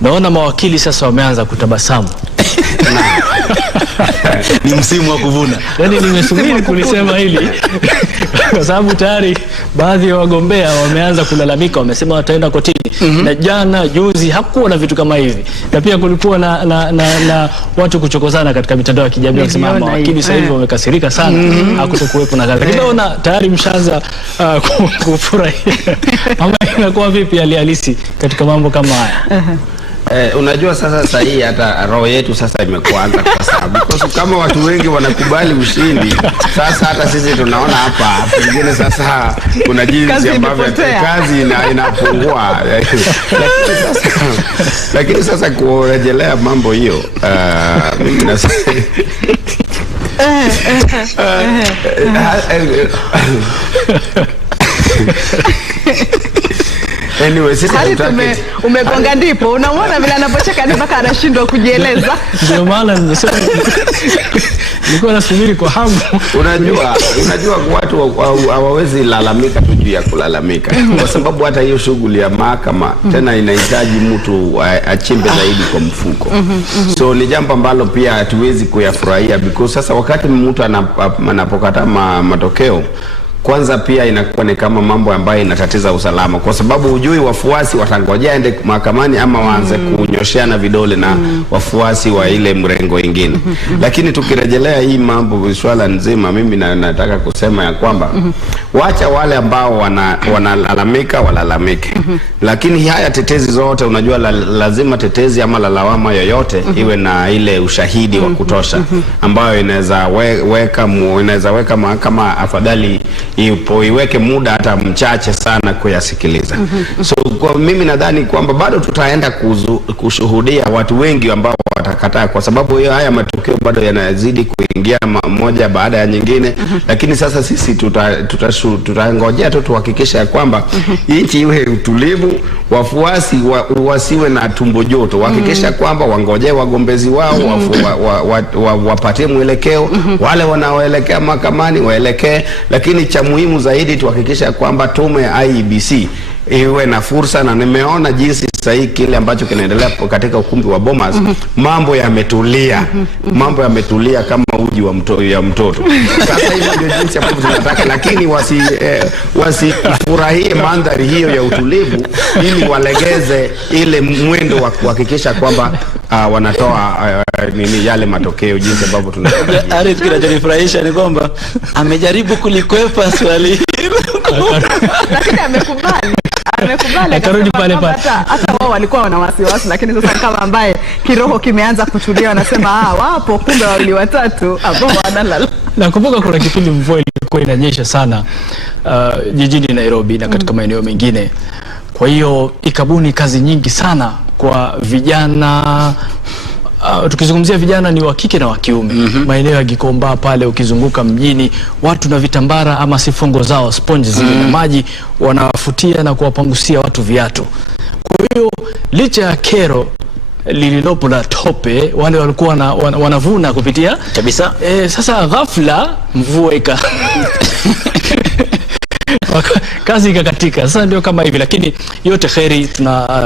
naona mawakili sasa wameanza kutabasamu. Ni msimu wa kuvuna. Yaani nimesubiri kulisema hili kwa sababu tayari baadhi ya wagombea wameanza kulalamika, wamesema wataenda kotini. Na jana juzi hakuwa na vitu kama hivi, na pia kulikuwa na watu kuchokozana katika mitandao ya kijamii wakisema mawakili sasa hivi wamekasirika sana, hakutokuwepo na kazi. Lakini naona tayari mshaanza kufurahia. Ama inakuwa vipi hali halisi katika mambo kama haya? Unajua sasa hii hata roho yetu sasa imekuanza kwa sababu kama watu wengi wanakubali ushindi, sasa hata sisi tunaona hapa pengine sasa kuna jinsi ambavyo kazi inapungua. Lakini sasa kurejelea mambo hiyo, mimi nasema anyway, sisi umegonga ndipo unaona vile anapocheka ni mpaka anashindwa kujieleza. Ndio maana nimesema nilikuwa nasubiri kwa hamu. Unajua watu hawawezi lalamika tu juu ya kulalamika, kwa sababu hata hiyo shughuli ya mahakama tena inahitaji mtu achimbe zaidi kwa mfuko. So ni jambo ambalo pia hatuwezi kuyafurahia, because sasa wakati mtu anapokata matokeo, kwanza pia inakuwa ni kama mambo ambayo inatatiza usalama, kwa sababu hujui wafuasi watangojea ende mahakamani ama waanze kunyosheana vidole na wafuasi wa ile mrengo ingine. Lakini tukirejelea hii mambo swala nzima, mimi nataka kusema ya kwamba wacha wale ambao wanalalamika walalamike. Lakini haya tetezi zote, unajua lazima tetezi ama lawama yoyote iwe na ile ushahidi wa kutosha ambayo inaweza weka mahakama afadhali iweke muda hata mchache sana kuyasikiliza. So kwa mimi nadhani kwamba bado tutaenda kushuhudia watu wengi ambao watakataa, kwa sababu haya matokeo bado yanazidi kuingia moja baada ya nyingine. Lakini sasa sisi tutangojea tu tuhakikisha kwamba nchi iwe utulivu, wafuasi wasiwe na tumbo joto, wahakikisha kwamba wangojee wagombezi wao wapatie mwelekeo, wale wanaoelekea mahakamani waelekee. Lakini cha muhimu zaidi tuhakikisha kwamba tume ya Iebc iwe na fursa, na nimeona jinsi sasa kile ambacho kinaendelea katika ukumbi wa Bomas, mambo yametulia. Mambo yametulia kama uji wa mtoto. Sasa hivi ndio jinsi ambavyo tunataka, lakini wasifurahie mandhari hiyo ya utulivu, ili walegeze ile mwendo wa kuhakikisha kwamba wanatoa yale matokeo jinsi ambavyo tunataka. Arif, kinachonifurahisha ni kwamba amejaribu kulikwepa swali hilo, lakini amekubali akarudi pale pale. Hata wao walikuwa wana wasiwasi, lakini sasa kama ambaye kiroho kimeanza kutulia, wanasema wapo kumbe wawili watatu ambao wanalala. Nakumbuka kuna kipindi mvua ilikuwa inanyesha sana jijini Nairobi na katika maeneo mengine. Kwa hiyo ikabuni kazi nyingi sana kwa vijana. Tukizungumzia vijana ni wa kike na wa kiume. Maeneo ya Gikomba pale, ukizunguka mjini, watu na vitambara ama sifongo zao, sponge zile na maji, wanafutia na kuwapangusia watu viatu. Kwa hiyo licha ya kero lililopo la tope, wale walikuwa wanavuna kupitia kabisa. Sasa ghafla mvua kazi ikakatika. Sasa ndio kama hivi, lakini yote kheri,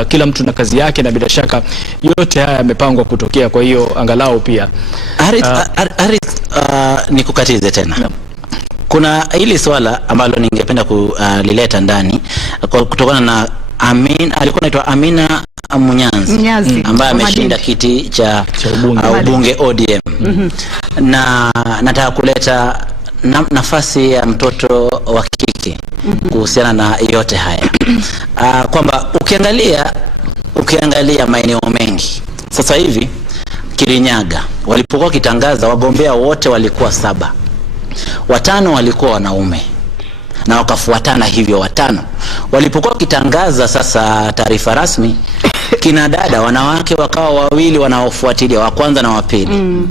kila mtu na kazi yake, na bila shaka yote haya yamepangwa kutokea. Kwa hiyo angalau pia nikukatize tena. Kuna hili swala ambalo ningependa kulileta ndani kutokana na alikuwa anaitwa Amina Munyanzi ambaye ameshinda kiti cha ubunge ODM. Na nataka kuleta nafasi ya mtoto wa kike kuhusiana na yote haya. Kwamba ukiangalia maeneo mengi sasa hivi, Kirinyaga walipokuwa kitangaza wagombea wote walikuwa 7. 5 walikuwa wanaume na wakafuatana hivyo 5. Walipokuwa kitangaza sasa taarifa rasmi, kina dada wanawake wakawa 2 wanaofuatilia, wa kwanza na wa pili.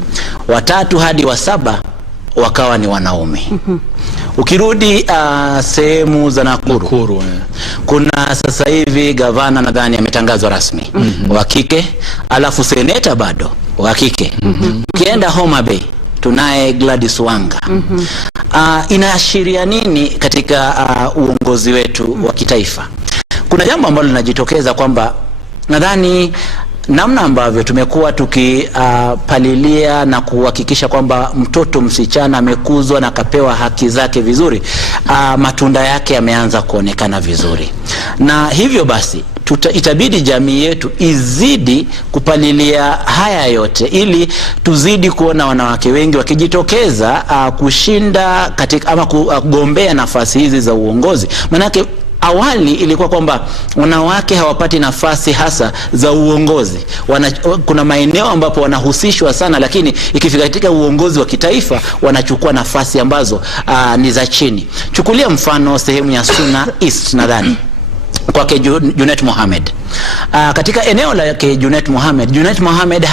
Wa 3 hadi wa 7 wakawa ni wanaume. Ukirudi sehemu za Nakuru, kuna sasa hivi gavana nadhani ametangazwa rasmi wa kike, alafu seneta bado wa kike. Ukienda Homa Bay tunaye Gladys Wanga. Inaashiria nini katika uongozi wetu wa kitaifa? Kuna jambo ambalo linajitokeza kwamba nadhani namna ambavyo tumekuwa tukipalilia na kuhakikisha kwamba mtoto msichana amekuzwa na kapewa haki zake vizuri, matunda yake yameanza kuonekana vizuri. Na hivyo basi itabidi jamii yetu izidi kupalilia haya yote ili tuzidi kuona wanawake wengi wakijitokeza kushinda katika ama kugombea nafasi hizi za uongozi. Manake awali ilikuwa kwamba wanawake hawapati nafasi hasa za uongozi. Kuna maeneo ambapo wanahusishwa sana, lakini ikifika katika uongozi wa kitaifa wanachukua nafasi ambazo ni za chini. Chukulia mfano sehemu ya Suna East nadhani kwake Junet Mohamed. Katika eneo la Junet Mohamed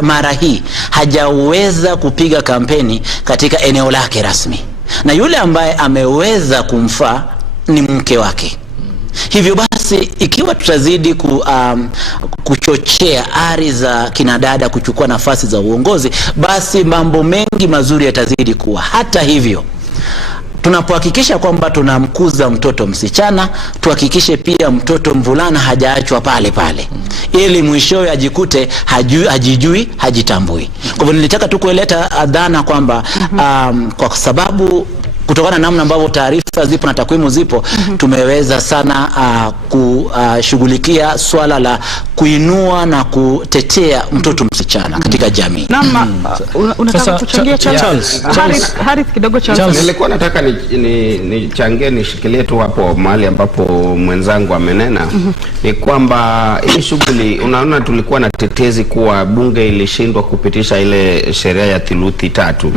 mara hii hajaweza kupiga kampeni katika eneo lake rasmi, na yule ambaye ameweza kumfaa ni mke wake. Hivyo basi ikiwa tutazidi kuchochea ari za kinadada kuchukua nafasi za uongozi, basi mambo mengi mazuri yatazidi kuwa. Hata hivyo, tunapohakikisha kwamba tunamkuza mtoto msichana, tuhakikishe pia mtoto mvulana hajaachwa pale pale, ili mwishowe ajikute hajijui, hajitambui. Kwa hivyo nilitaka tu kuleta dhana kwamba kwa sababu kutokana na namna ambavyo taarifa zipo na takwimu zipo, tumeweza sana kushughulikia swala la kuinua na kutetea mtoto msichana katika jamii. Unataka kuchangia Charles? Harith kidogo Charles. Nilikuwa nataka nichangie nishikilie tu hapo mahali ambapo mwenzangu amenena. Ni kwamba hii shughuli, unaona tulikuwa na tetezi kuwa bunge ilishindwa kupitisha ile sheria ya thuluthi 3,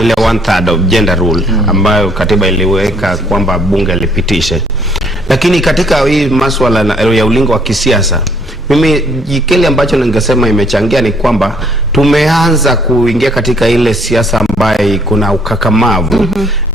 ile 1/3 of gender rule ambayo katiba iliweka kwamba bunge lipitishe. Lakini katika hii masuala ya ulingo wa kisiasa, mimi kile ambacho ningesema imechangia ni kwamba tumeanza kuingia katika ile siasa ambayo kuna ukakamavu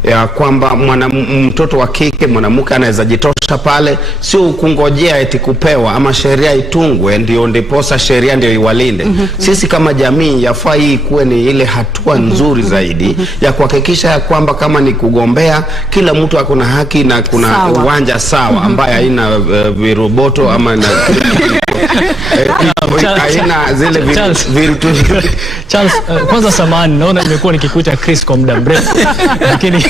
ya kwamba mtoto wa kike, mwanamke anaweza jitosha pale, sio kungojea eti kupewa ama sheria itungwe ndiposa sheria ndio iwalinde. Sisi kama jamii yafaa hii kuwe ni ile hatua nzuri zaidi ya kuhakikisha ya kwamba kama ni kugombea, kila mtu akona haki na kuna uwanja sawa ambaye haina viroboto ama na haina zile virutu. Charles, kwanza samahani, naona nimekuwa nikikuita Chris kwa muda mrefu, lakini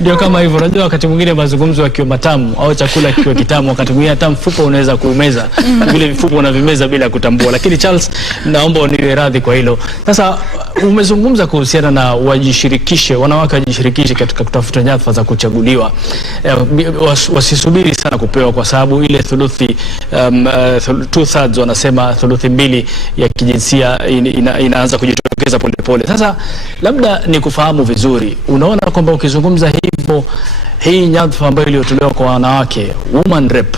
ndio kama hivyo. Unajua wakati mwingine mazungumzo yakiwa matamu au chakula kikiwa kitamu, wakati mwingine hata mfupa unaweza kuumeza, vile vifupa unavimeza bila kutambua. Lakini Charles, naomba uniwe radhi kwa hilo. Sasa umezungumza kuhusiana na wanawake wajishirikishe katika kutafuta nyadhifa za kuchaguliwa. Wasisubiri sana kupewa, kwa sababu ile thuluthi 2/3 wanasema thuluthi 2 ya kijinsia inaanza kujitokeza pole. Sasa labda ni kufahamu vizuri, unaona kwamba ukizungumza hivyo, hii nyadhifa ambayo iliyotolewa kwa wanawake, woman rep,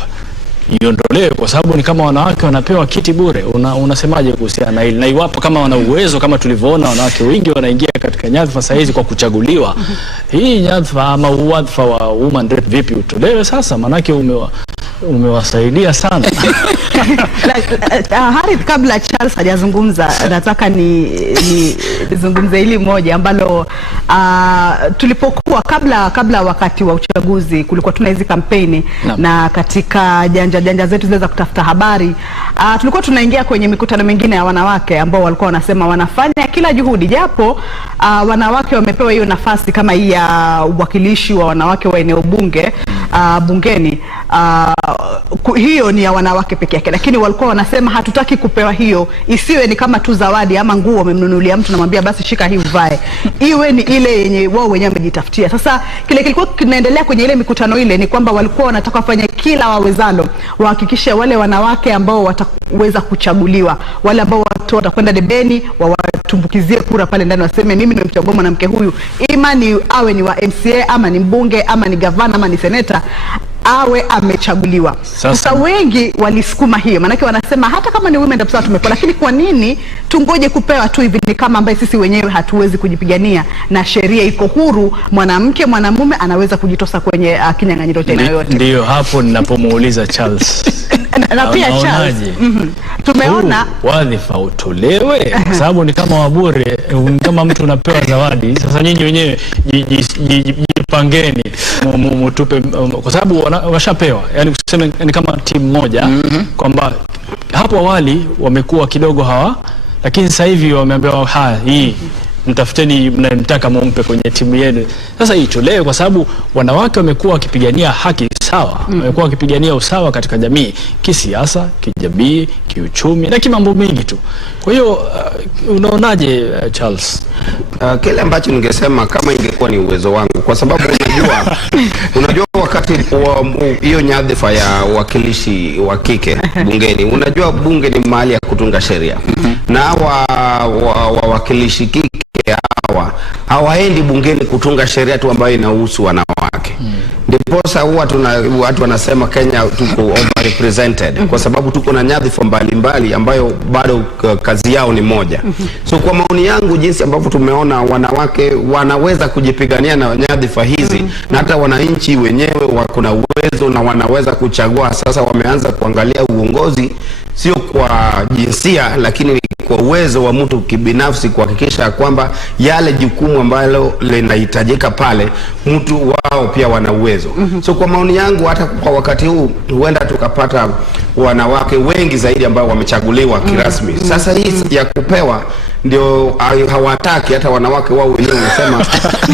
iondolewe kwa sababu ni kama wanawake wanapewa kiti bure. Unasemaje kuhusiana na hili? Na iwapo kama wana uwezo, kama tulivyoona wanawake wengi wanaingia katika nyadhifa saa hizi kwa kuchaguliwa, hii nyadhifa ama wadhifa wa woman rep vipi utolewe sasa? Manake umewasaidia sana. Harith, kabla Charles hajazungumza, nataka nizungumze hili moja ambalo tulipokuwa kabla wakati wa uchaguzi kulikuwa tuna hizi kampeni na katika janja zetu zile za kutafuta habari tulikuwa tunaingia kwenye mikutano mingine ya wanawake ambao walikuwa wanasema wanafanya kila juhudi, japo wanawake wamepewa hiyo nafasi kama hii ya uwakilishi wa wanawake wa eneo bunge, bungeni, hiyo ni ya wanawake peke yake, lakini walikuwa wanasema hatutaki kupewa hiyo, isiwe ni kama tu zawadi ama nguo umemnunulia mtu namwambia basi shika hii uvae, iwe ni ile yenye wao wenyewe wamejitafutia. Sasa kile kilikuwa kinaendelea kwenye ile mikutano ile ni kwamba walikuwa wanataka wafanye kila wawezalo wahakikishe wale wanawake ambao wataweza kuchaguliwa, wale ambao watu watakwenda debeni watumbukizie kura pale ndani, waseme mimi nimemchagua mwanamke huyu, ima ni awe ni wa MCA ama ni mbunge ama ni gavana ama ni seneta, awe amechaguliwa. Sasa wengi walisukuma hiyo, maana wanasema hata kama ni women representative tumepewa, lakini kwa nini tungoje kupewa tu hivi? Ni kama ambaye sisi wenyewe hatuwezi kujipigania, na sheria iko huru, mwanamke mwanamume anaweza kujitosa kwenye kinyang'anyiro tena yote. Ndio hapo ninapomuuliza Charles na pia Charles, tumeona wadhifa utolewe kwa sababu ni kama wabure, kama mtu unapewa zawadi. Sasa nyinyi wenyewe jipangeni mtupe, kwa sababu washapewa, yani kusema ni kama timu moja, kwamba hapo awali wamekuwa kidogo hawa, lakini sasa hivi wameambiwa hii mtafuteni mnayemtaka mumpe kwenye timu yenu. Sasa hii itolewe kwa sababu wanawake wamekuwa wakipigania haki sawa, wamekuwa wakipigania usawa katika jamii, kisiasa, kijamii, kiuchumi na kimambo mengi tu. Kwa hiyo unaonaje Charles? Kile ambacho ningesema kama ingekuwa ni uwezo wangu, kwa sababu unajua wakati hiyo nyadhifa ya wakilishi wa kike bungeni, unajua bunge ni mahali ya kutunga sheria, na wakilishi kike hawaendi bungeni kutunga sheria tu ambayo inahusu wanawake. Ndiposa huwa watu wanasema Kenya tuko overrepresented kwa sababu tuko na nyadhifa mbalimbali ambayo bado kazi yao ni moja. So kwa maoni yangu, jinsi ambavyo tumeona wanawake wanaweza kujipigania na nyadhifa hizi, na hata wananchi wenyewe wako na uwezo na wanaweza kuchagua. Sasa wameanza kuangalia uongozi sio kwa jinsia, lakini kwa uwezo wa mtu kibinafsi, kuhakikisha kwamba yale jukumu ambalo linahitajika pale mtu wao pia wana uwezo. So kwa maoni yangu, hata kwa wakati huu huenda tukapata wanawake wengi zaidi ambao wamechaguliwa kirasmi. Sasa hii ya kupewa ndio hawataki, hata wanawake wao wenyewe wanasema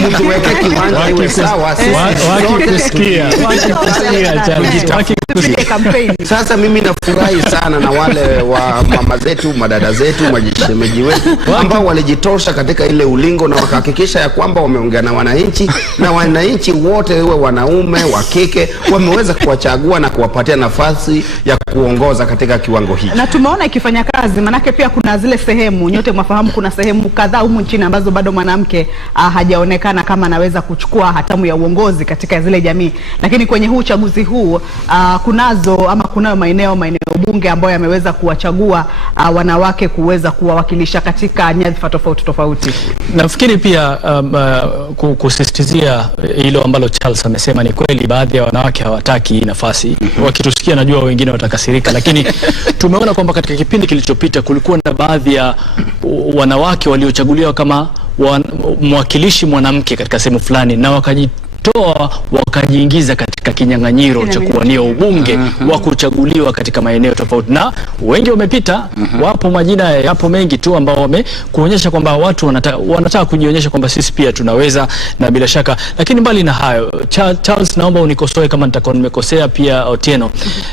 mtu weke kiwanja iwe sawa, Sasa mimi nafurahi sana na wale wa mama zetu, madada zetu, majishemeji wetu ambao walijitosha katika ile ulingo na wakahakikisha ya kwamba wameongea na wananchi, na wananchi wote iwe wanaume wa kike wameweza kuwachagua na kuwapatia nafasi ya kuongoza katika kiwango hiki. Na tumeona ikifanya kazi, manake pia kuna zile sehemu nyote mwafahamu, kuna sehemu kadhaa humu nchini ambazo bado mwanamke hajaonekana kama anaweza kuchukua hatamu ya uongozi katika zile jamii, lakini kwenye huu uchaguzi huu kunayo maeneo bunge ambayo yameweza kuwachagua wanawake kuweza kuwawakilisha katika nyadhifa tofauti. Nafikiri pia kusisitizia hilo ambalo Charles amesema, ni kweli baadhi ya wanawake hawataki nafasi. Wakitusikia najua wengine watakasirika, lakini tumeona kwamba katika kipindi kilichopita kulikuwa na baadhi ya wanawake waliochaguliwa kama mwakilishi mwanamke katika sehemu fulani, na wakajiingiza katika kinyang'anyiro cha kuwania ubunge wa kuchaguliwa katika maeneo tofauti, na wengi wamepita. Wapo majina, yapo mengi tu ambao kuonyesha kwamba watu wanataka kujionyesha kwamba sisi pia tunaweza, na bila shaka. Lakini mbali na hayo, Charles, naomba unikosoe kama nitakuwa nimekosea pia. Otieno,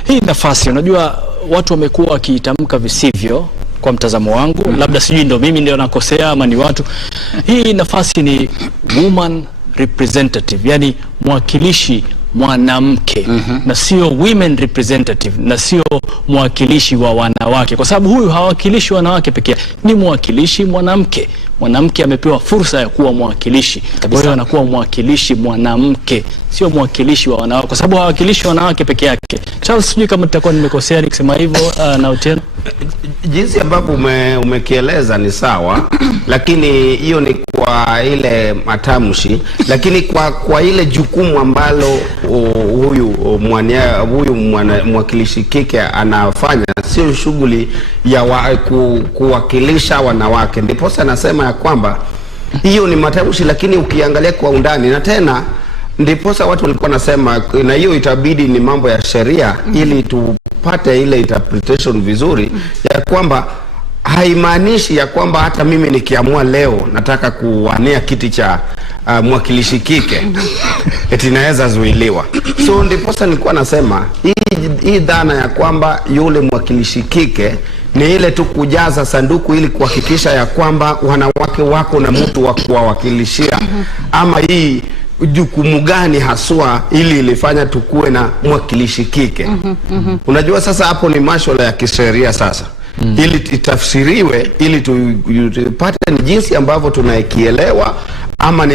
hii nafasi, unajua watu wamekuwa wakiitamka visivyo kwa mtazamo wangu, labda sijui ndo mimi ndio nakosea ama ni watu. Hii nafasi ni woman representative, yani mwakilishi mwanamke, na sio women representative, na sio mwakilishi wa wanawake, kwa sababu huyu hawakilishi wanawake pekee, ni mwakilishi mwanamke. Mwanamke amepewa fursa ya kuwa mwakilishi, kwa hiyo anakuwa mwakilishi mwanamke, sio mwakilishi wa wanawake, kwa sababu hawakilishi wanawake peke yake. Charles, sijui kama nitakuwa nimekosea nikisema hivyo. Na Otieno, jinsi ambavyo umekieleza ni sawa, lakini hiyo ni kwa ile matamshi, lakini kwa ile jukumu ambalo huyu mwakilishi kike anafanya, sio shughuli ya kuwakilisha wanawake. Ndipo anasema ya kwamba hiyo ni matamshi, lakini ukiangalia kwa undani, na tena ndiposa watu walikuwa nasema, na hiyo itabidi ni mambo ya sheria ili tupate ile interpretation vizuri, ya kwamba haimaanishi ya kwamba hata mimi nikiamua leo nataka kuwania kiti cha mwakilishi kike eti inaweza zuiliwa. So ndiposa nilikuwa nasema hii dhana ya kwamba yule mwakilishi kike ni ile tu kujaza sanduku ili kuhakikisha ya kwamba wanawake wako na mtu wa kuwawakilishia, ama hii jukumu gani haswa ili ilifanya tukue na mwakilishi kike. Unajua sasa hapo ni masuala ya kisheria sasa. Ili itafsiriwe, ili tupate ni jinsi ambavyo tunaikielewa, ama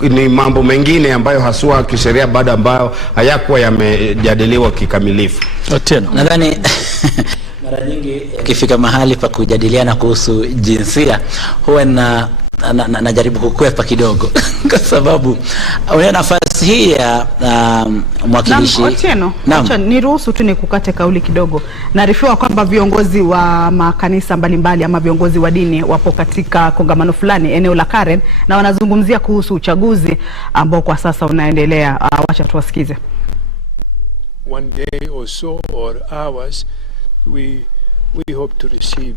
ni mambo mengine ambayo haswa kisheria bado ambayo hayakuwa yamejadiliwa kikamilifu. Tena nadhani mara nyingi ikifika mahali pa kujadiliana kuhusu jinsia huwa najaribu kukwepa kidogo kwa sababu una nafasi hii ya mwakilishi. Acha niruhusu tu nikukate kauli kidogo. Naarifiwa kwamba viongozi wa makanisa mbalimbali ama viongozi wa dini wapo katika kongamano fulani eneo la Karen na wanazungumzia kuhusu uchaguzi ambao kwa sasa unaendelea. Wacha tuwasikize. One day or so or hours we hope to receive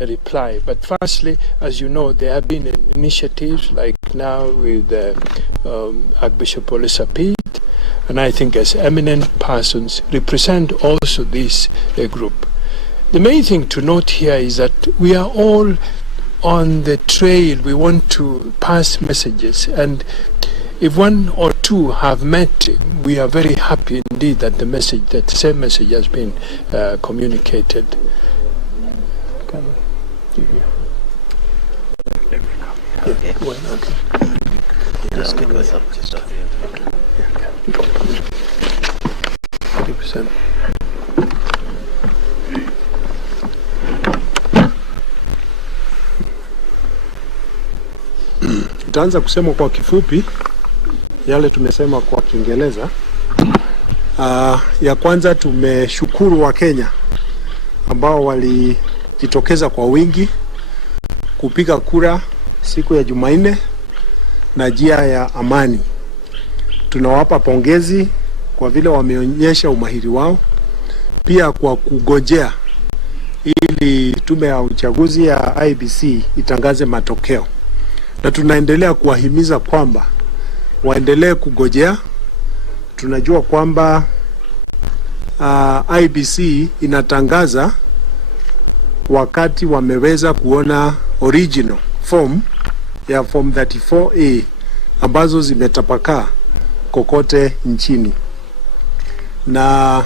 a reply. But firstly, as you know, there have been initiatives like now with Archbishop Olisapit, and I think as eminent persons represent also this group. The main thing to note here is that we are all on the trail. We want to pass messages, and if one or two have met, we are very happy indeed that the same message has been communicated. Can I give you? Okay. Well, okay. Just give me some. 30%. Tutaanza kusema kwa kifupi yale tumesema kwa Kiingereza. Ya kwanza, tumeshukuru wa Kenya ambao walijitokeza kwa wingi kupiga kura siku ya Jumanne na njia ya amani. Tunawapa pongezi kwa vile wameonyesha umahiri wao, pia kwa kugojea ili tume ya uchaguzi ya Iebc itangaze matokeo. Na tunaendelea kuwahimiza kwamba waendelee kugojea. Tunajua kwamba Iebc inatangaza wakati wameweza kuona original form ya form 34A ambazo zimetapakaa kokote nchini, na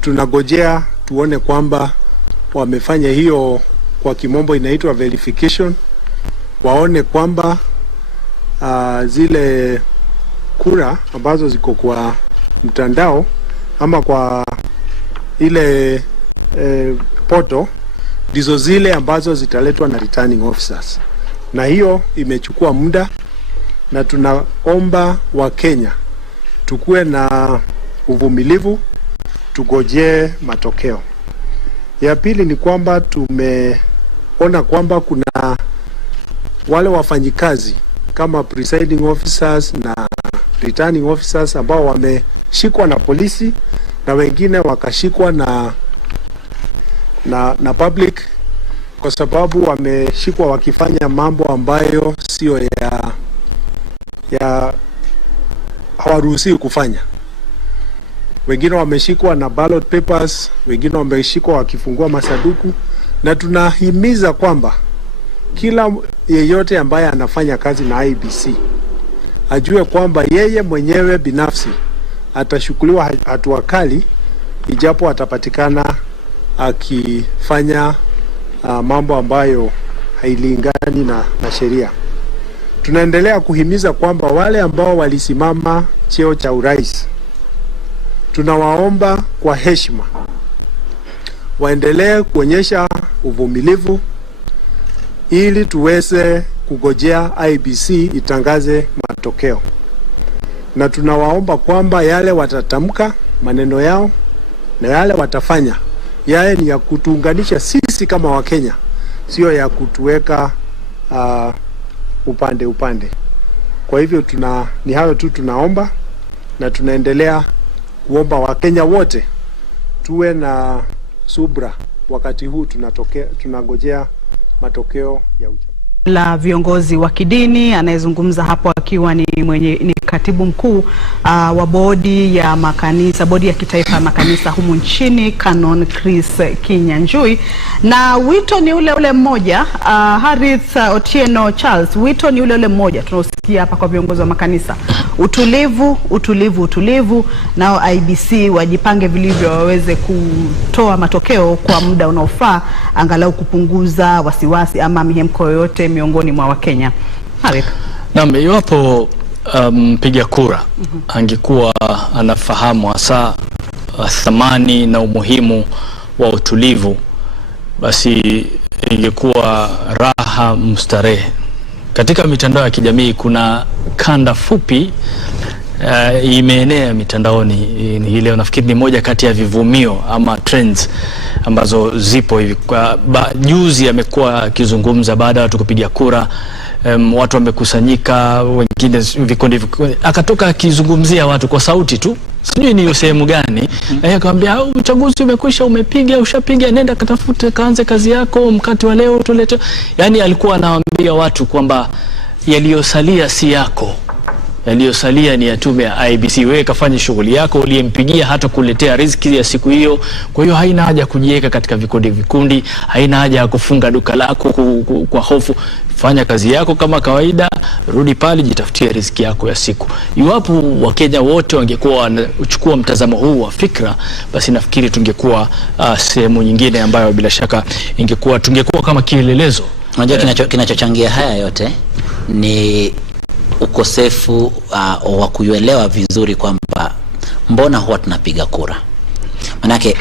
tunagojea tuone kwamba wamefanya hiyo, kwa kimombo inaitwa verification, waone kwamba zile kura ambazo ziko kwa mtandao ama kwa ile poto ndizo zile ambazo zitaletwa na returning officers. Na hiyo imechukua muda, na tunaomba wa Kenya tukue na uvumilivu, tugojee matokeo. Ya pili ni kwamba tumeona kwamba kuna wale wafanyikazi kama presiding officers na returning officers ambao wameshikwa na polisi na wengine wakashikwa na public, kwa sababu wameshikwa wakifanya mambo ambayo sio ya hawaruhusiwi kufanya. Wengine wameshikwa na ballot papers, wengine wameshikwa wakifungua masanduku, na tunahimiza kwamba kila yeyote ambaye anafanya kazi na Iebc ajue kwamba yeye mwenyewe binafsi atashukuliwa hatua kali ijapo atapatikana akifanya mambo ambayo hailingani na sheria. Tunaendelea kuhimiza kwamba wale ambao walisimama cheo cha urais, tunawaomba kwa heshima waendelee kuonyesha uvumilivu ili tuweze kugojea Iebc itangaze matokeo. Na tunawaomba kwamba yale watatamka maneno yao na yale watafanya yale ni ya kutuunganisha sisi kama Wakenya, sio ya kutuweka upande. Kwa hivyo ni hayo tu tunaomba, na tunaendelea kuomba Wakenya wote tuwe na subra wakati huu tunagojea matokeo ya uchaguzi. la viongozi wa kidini. Anayezungumza hapo akiwa ni katibu mkuu wa bodi ya makanisa, bodi ya kitaifa ya makanisa humu nchini, Canon Chris Kinyanjui. Na wito ni ule mmoja, Harith Otieno Charles, wito ni ule mmoja tunaosikia hapa kwa viongozi wa makanisa: utulivu, utulivu, utulivu. Nao IEBC wajipange vilivyo waweze kutoa matokeo kwa muda unaofaa, angalau kupunguza wasiwasi ama mihemko yoyote miongoni mwa Wakenya. Harith. Naam, iwapo mpiga kura angekuwa anafahamu hasa thamani na umuhimu wa utulivu, basi ingekuwa raha mstarehe. Katika mitandao ya kijamii kuna kanda fupi imeenea mitandaoni hii leo. Nafikiri ni moja kati ya vivumio ama trends ambazo zipo hivi. Juzi amekuwa akizungumza baada ya watu kupiga kura, watu wamekusanyika, wengine vikundi, akatoka akizungumzia watu kwa sauti tu, sijui ni sehemu gani, akamwambia uchaguzi umekwisha, umepiga, ushapiga, nenda katafute, kaanze kazi yako, mkate wa leo tulete. Yani alikuwa anawaambia watu kwamba yaliyosalia si yako, yaliyosalia ni ya tume ya IEBC. Wewe kafanye shughuli yako, uliyempigia hata kuletea riziki ya siku hiyo. Kwa hiyo haina haja kujiweka katika vikundi, haina haja ya kufunga duka lako kwa hofu. Fanya kazi yako kama kawaida, rudi pale, jitafutie riziki yako ya siku. Iwapo Wakenya wote wangekuwa wanachukua mtazamo huu wa fikra, basi nafikiri tungekuwa sehemu nyingine ambayo bila shaka tungekuwa kama kielelezo. Unajua kinachochangia haya yote ni ukosefu wa kuelewa vizuri kwamba mbona huwa tunapiga kura. Manake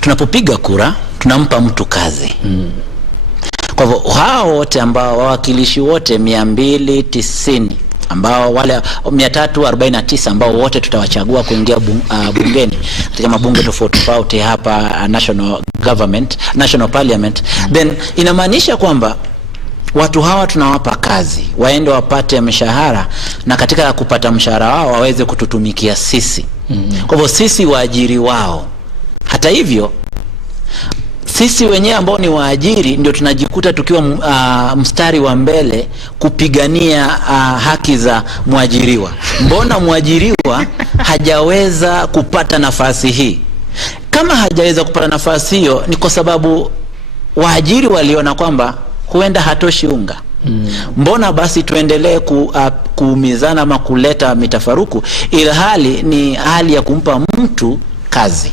tunapopiga kura tunampa mtu kazi. Kwa hivyo hao wote ambao wawakilishi wote 290 ambao wale 349 ambao wote tutawachagua kuingia bungeni katika mabunge tofauti hapa national parliament, then inamaanisha kwamba watu hawa tunawapa kazi, waende wapate mshahara, na katika kupata mshahara wao waweze kututumikia sisi. Kwa hivyo sisi waajiri wao. Hata hivyo sisi wenyewe ambao ni waajiri ndio tunajikuta tukiwa mstari wa mbele kupigania haki za mwajiriwa. Mbona mwajiriwa hajaweza kupata nafasi hii? Kama hajaweza kupata nafasi hiyo ni kwa sababu waajiri waliona kwamba huenda hatoshi unga. Mbona basi tuendelee kuumizana ama kuleta mitafaruku, ila hali ni hali ya kumpa mtu kazi.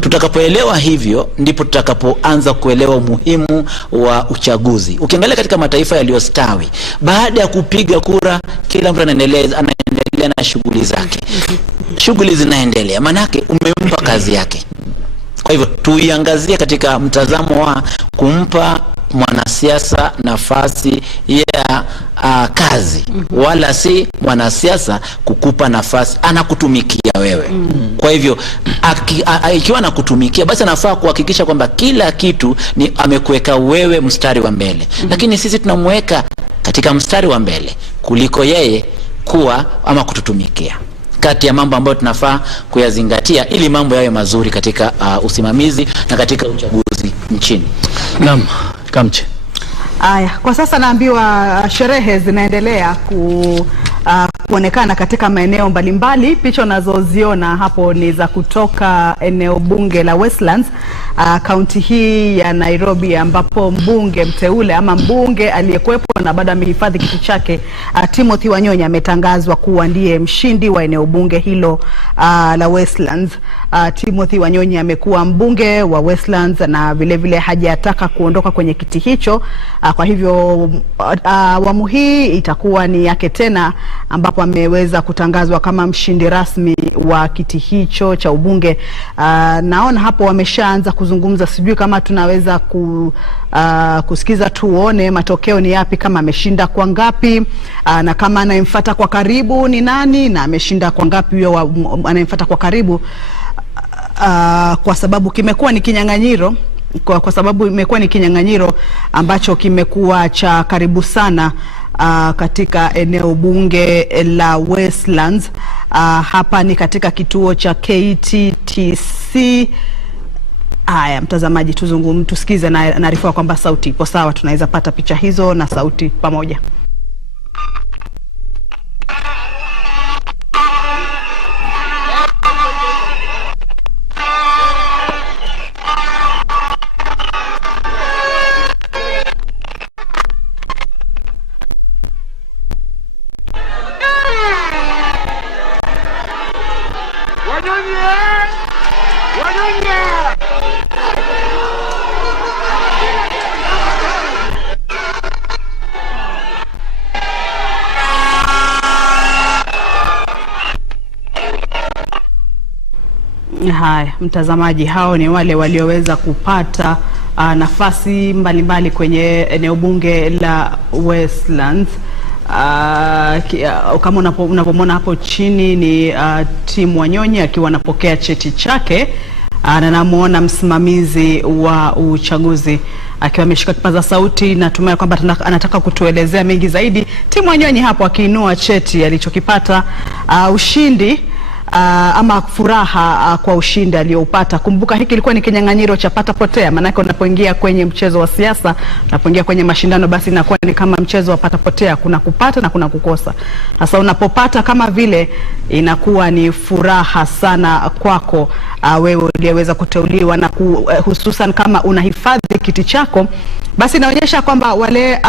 Tutakapoelewa hivyo ndipo tutakapoanza kuelewa umuhimu wa uchaguzi. Ukiangalia katika mataifa yaliyostawi, baada ya kupiga kura kila mtu anaendelea na shughuli zake. Shughuli zinaendelea, manake umempa kazi yake. Kwa hivyo tuiangazie katika mtazamo wa kumpa mwanasiasa nafasi ya kazi, wala si mwanasiasa kukupa nafasi anakutumikia wewe. Kwa hivyo ikiwa anakutumikia, basi anafaa kuhakikisha kwamba kila kitu ni amekuweka wewe mstari wa mbele. Lakini sisi tunamweka katika mstari wa mbele kuliko yeye kuwa ama kututumikia. Kati ya mambo ambayo tunafaa kuyazingatia ili mambo yawe mazuri katika usimamizi na katika uchaguzi nchini. Naam, Kamche. Aya, kwa sasa naambiwa sherehe zinaendelea kuonekana katika maeneo mbalimbali. Picha unazoziona hapo ni za kutoka eneo bunge la Westlands, kaunti hii ya Nairobi, ambapo mbunge mteule ama mbunge aliyekuwepo na bado amehifadhi kiti chake, Timothy Wanyonyi, ametangazwa kuwa ndiye mshindi wa eneo bunge hilo la Westlands. Timothy Wanyonyi amekuwa mbunge wa Westlands na vile hajataka kuondoka kwenye kiti hicho. Kwa hivyo awamu hii itakuwa ni yake tena, ambapo ameweza kutangazwa kama mshindi rasmi wa kiti hicho cha ubunge. Naona hapo wameshaanza kuzungumza, sijui kama tunaweza kusikiza tuone matokeo ni yapi, kama ameshinda kwa ngapi, na kama anayemfuata kwa karibu ni nani, na ameshinda kwa ngapi huyo anayemfuata kwa karibu. Kwa sababu kimekuwa ni kinyang'anyiro, kwa sababu imekuwa ni kinyang'anyiro ambacho kimekuwa cha karibu sana katika eneo bunge la Westlands. Hapa ni katika kituo cha KTTC. Haya, mtazamaji, tusikize na naarifiwa kwamba sauti ipo sawa, tunaweza pata picha hizo na sauti pamoja. Haya, mtazamaji, hao ni wale walioweza kupata nafasi mbalimbali kwenye eneo bunge la Westlands. Kama unapomwona hapo chini ni Tim Wanyonyi akiwa anapokea cheti chake, na namuona msimamizi wa uchaguzi akiwa ameshika kipaza sauti, na tumai kwamba anataka kutuelezea mengi zaidi. Tim Wanyonyi hapo akiinua cheti alichokipata, ushindi ama furaha kwa ushindi aliyoupata. Kumbuka hiki ilikuwa ni kinyang'anyiro cha pata potea, maana unapoingia kwenye mchezo wa siasa, unapoingia kwenye mashindano, basi inakuwa ni kama mchezo wa pata potea, kuna kupata na kuna kukosa. Sasa unapopata kama vile, inakuwa ni furaha sana kwako wewe uliyeweza kuteuliwa, na hususan kama unahifadhi kiti chako, basi inaonyesha kwamba wale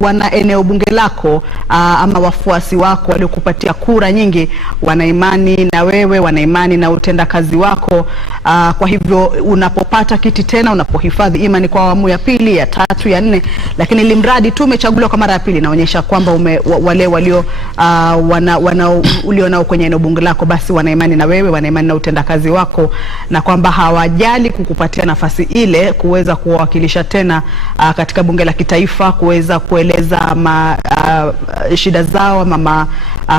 wana eneo bunge lako ama wafuasi wako waliokupatia kura nyingi wana imani na wewe, wana imani na utendakazi wako. Kwa hivyo unapopata kiti tena, unapohifadhi imani kwa awamu ya pili, ya tatu, ya nne, lakini limradi tu umechaguliwa kwa mara ya pili, inaonyesha kwamba wale walio ulionao kwenye eneo bunge lako, basi wana imani na wewe, wana imani na utendakazi wako, na kwamba hawajali kukupatia nafasi ile kuweza kuwakilisha tena katika bunge la kitaifa, kuweza kueleza shida zao ama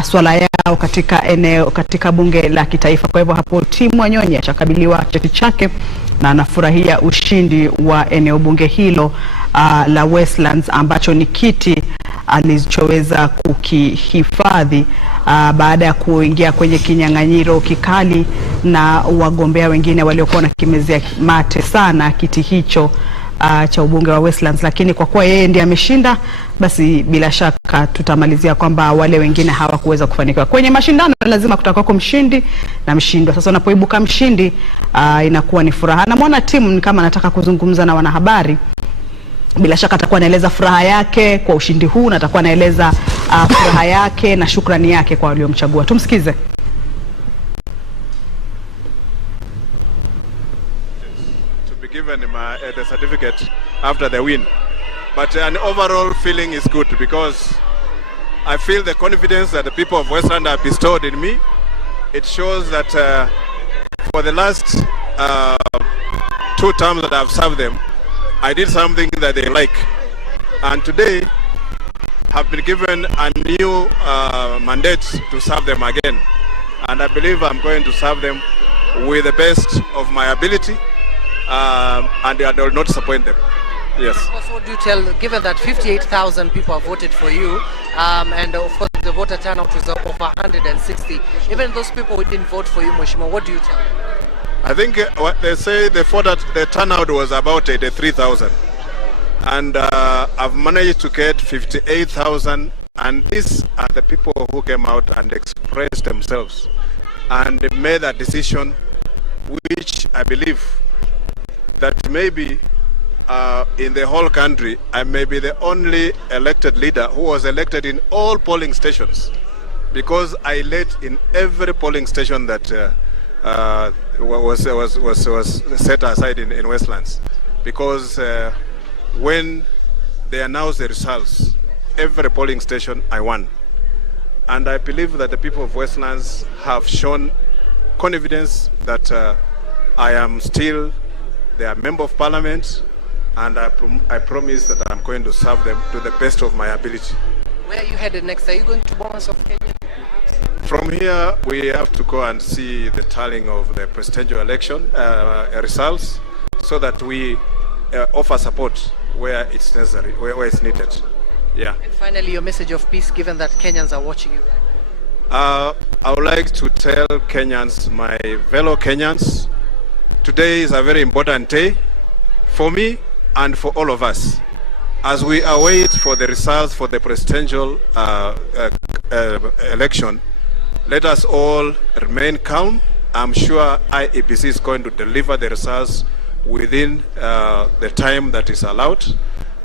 swala yao katika bunge la kitaifa. Kwa hivyo hapo Tim Wanyonyi achakabiliwa cheti chake na anafurahia ushindi wa eneo bunge hilo la Westlands, ambacho ni kiti alichoweza kukihifadhi baada ya kuingia kwenye kinyang'anyiro kikali na wagombea wengine waliokuwa na kimezea mate sana kiti hicho cha ubunge wa Westlands. Lakini kwa kuwa yeye ndiye ameshinda, basi bila shaka tutamalizia kwamba wale wengine hawakuweza kufanikiwa. Kwenye mashindano lazima kutakuwa mshindi na mshindwa. Sasa unapoibuka mshindi, inakuwa ni furaha. Na mwana timu ni kama anataka kuzungumza na wanahabari, bila shaka atakuwa anaeleza furaha yake kwa ushindi huu, na atakuwa anaeleza furaha yake na shukrani yake kwa waliomchagua. Tumsikize. Given the certificate after the win, but an overall feeling is good because I feel the confidence that the people of Westland have bestowed in me. It shows that for the last 2 terms that I've served them, I did something that they like, and today have been given a new mandate to serve them again, and I believe I'm going to serve them with the best of my ability. And I will not disappoint them. Yes. Also, do you tell, given that 58,000 people have voted for you, and of course the voter turnout is over 160, even those people who didn't vote for you, Mheshimiwa, what do you tell? I think what they say, the turnout was about 83,000, and I've managed to get 58,000, and these are the people who came out and expressed themselves and made a decision which I believe that maybe in the whole country, I may be the only elected leader who was elected in all polling stations, because I led in every polling station that was set aside in Westlands. Because when they announced the results, every polling station I won. And I believe that the people of Westlands have shown confidence that I am still their member of parliament, and I promise that I'm going to serve them to the best of my ability. Where are you headed next? Are you going to Bomas of Kenya? From here, we have to go and see the tallying of the presidential election results, so that we offer support where it's necessary, where it's needed. Yeah. And finally, your message of peace, given that Kenyans are watching you. I would like to tell Kenyans, my fellow Kenyans, today is a very important day for me and for all of us. As we await for the results for the presidential election, let us all remain calm. I'm sure Iebc is going to deliver the results within the time that is allowed.